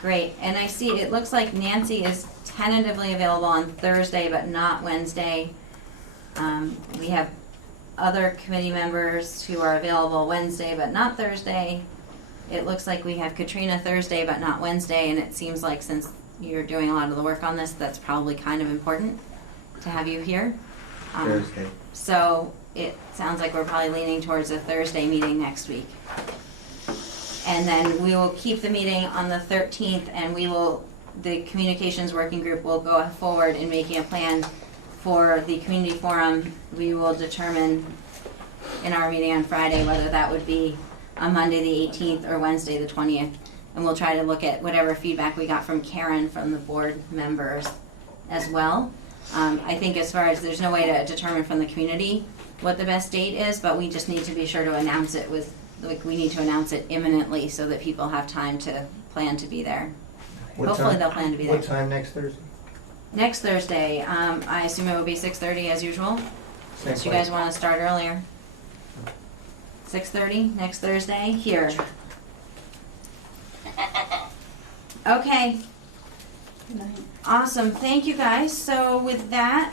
Great, and I see, it looks like Nancy is tentatively available on Thursday, but not Wednesday. We have other committee members who are available Wednesday, but not Thursday. It looks like we have Katrina Thursday, but not Wednesday, and it seems like since you're doing a lot of the work on this, that's probably kind of important to have you here. Thursday. So it sounds like we're probably leaning towards a Thursday meeting next week. And then we will keep the meeting on the 13th, and the communications working group will go forward in making a plan for the community forum. We will determine in our meeting on Friday whether that would be on Monday the 18th or Wednesday the 20th. And we'll try to look at whatever feedback we got from Karen from the board members as well. I think as far as there's no way to determine from the community what the best date is, but we just need to be sure to announce it we need to announce it imminently so that people have time to plan to be there. Hopefully they'll plan to be there. What time next Thursday? Next Thursday, I assume it will be 6:30 as usual, unless you guys want to start earlier. 6:30 next Thursday here. Okay. Awesome, thank you guys. So with that,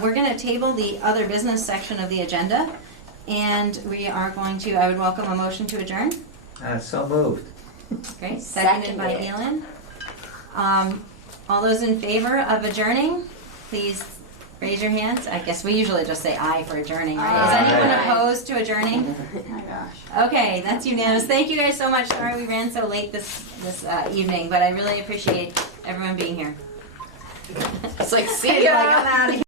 we're going to table the other business section of the agenda, and we are going to, I would welcome a motion to adjourn. So moved. Great, seconded by Elin. All those in favor of adjourning, please raise your hands. I guess we usually just say aye for adjourning, right? Is anyone opposed to adjourning? Oh my gosh. Okay, that's unanimous. Thank you guys so much. Sorry we ran so late this evening, but I really appreciate everyone being here. It's like, see ya. I'm out of here.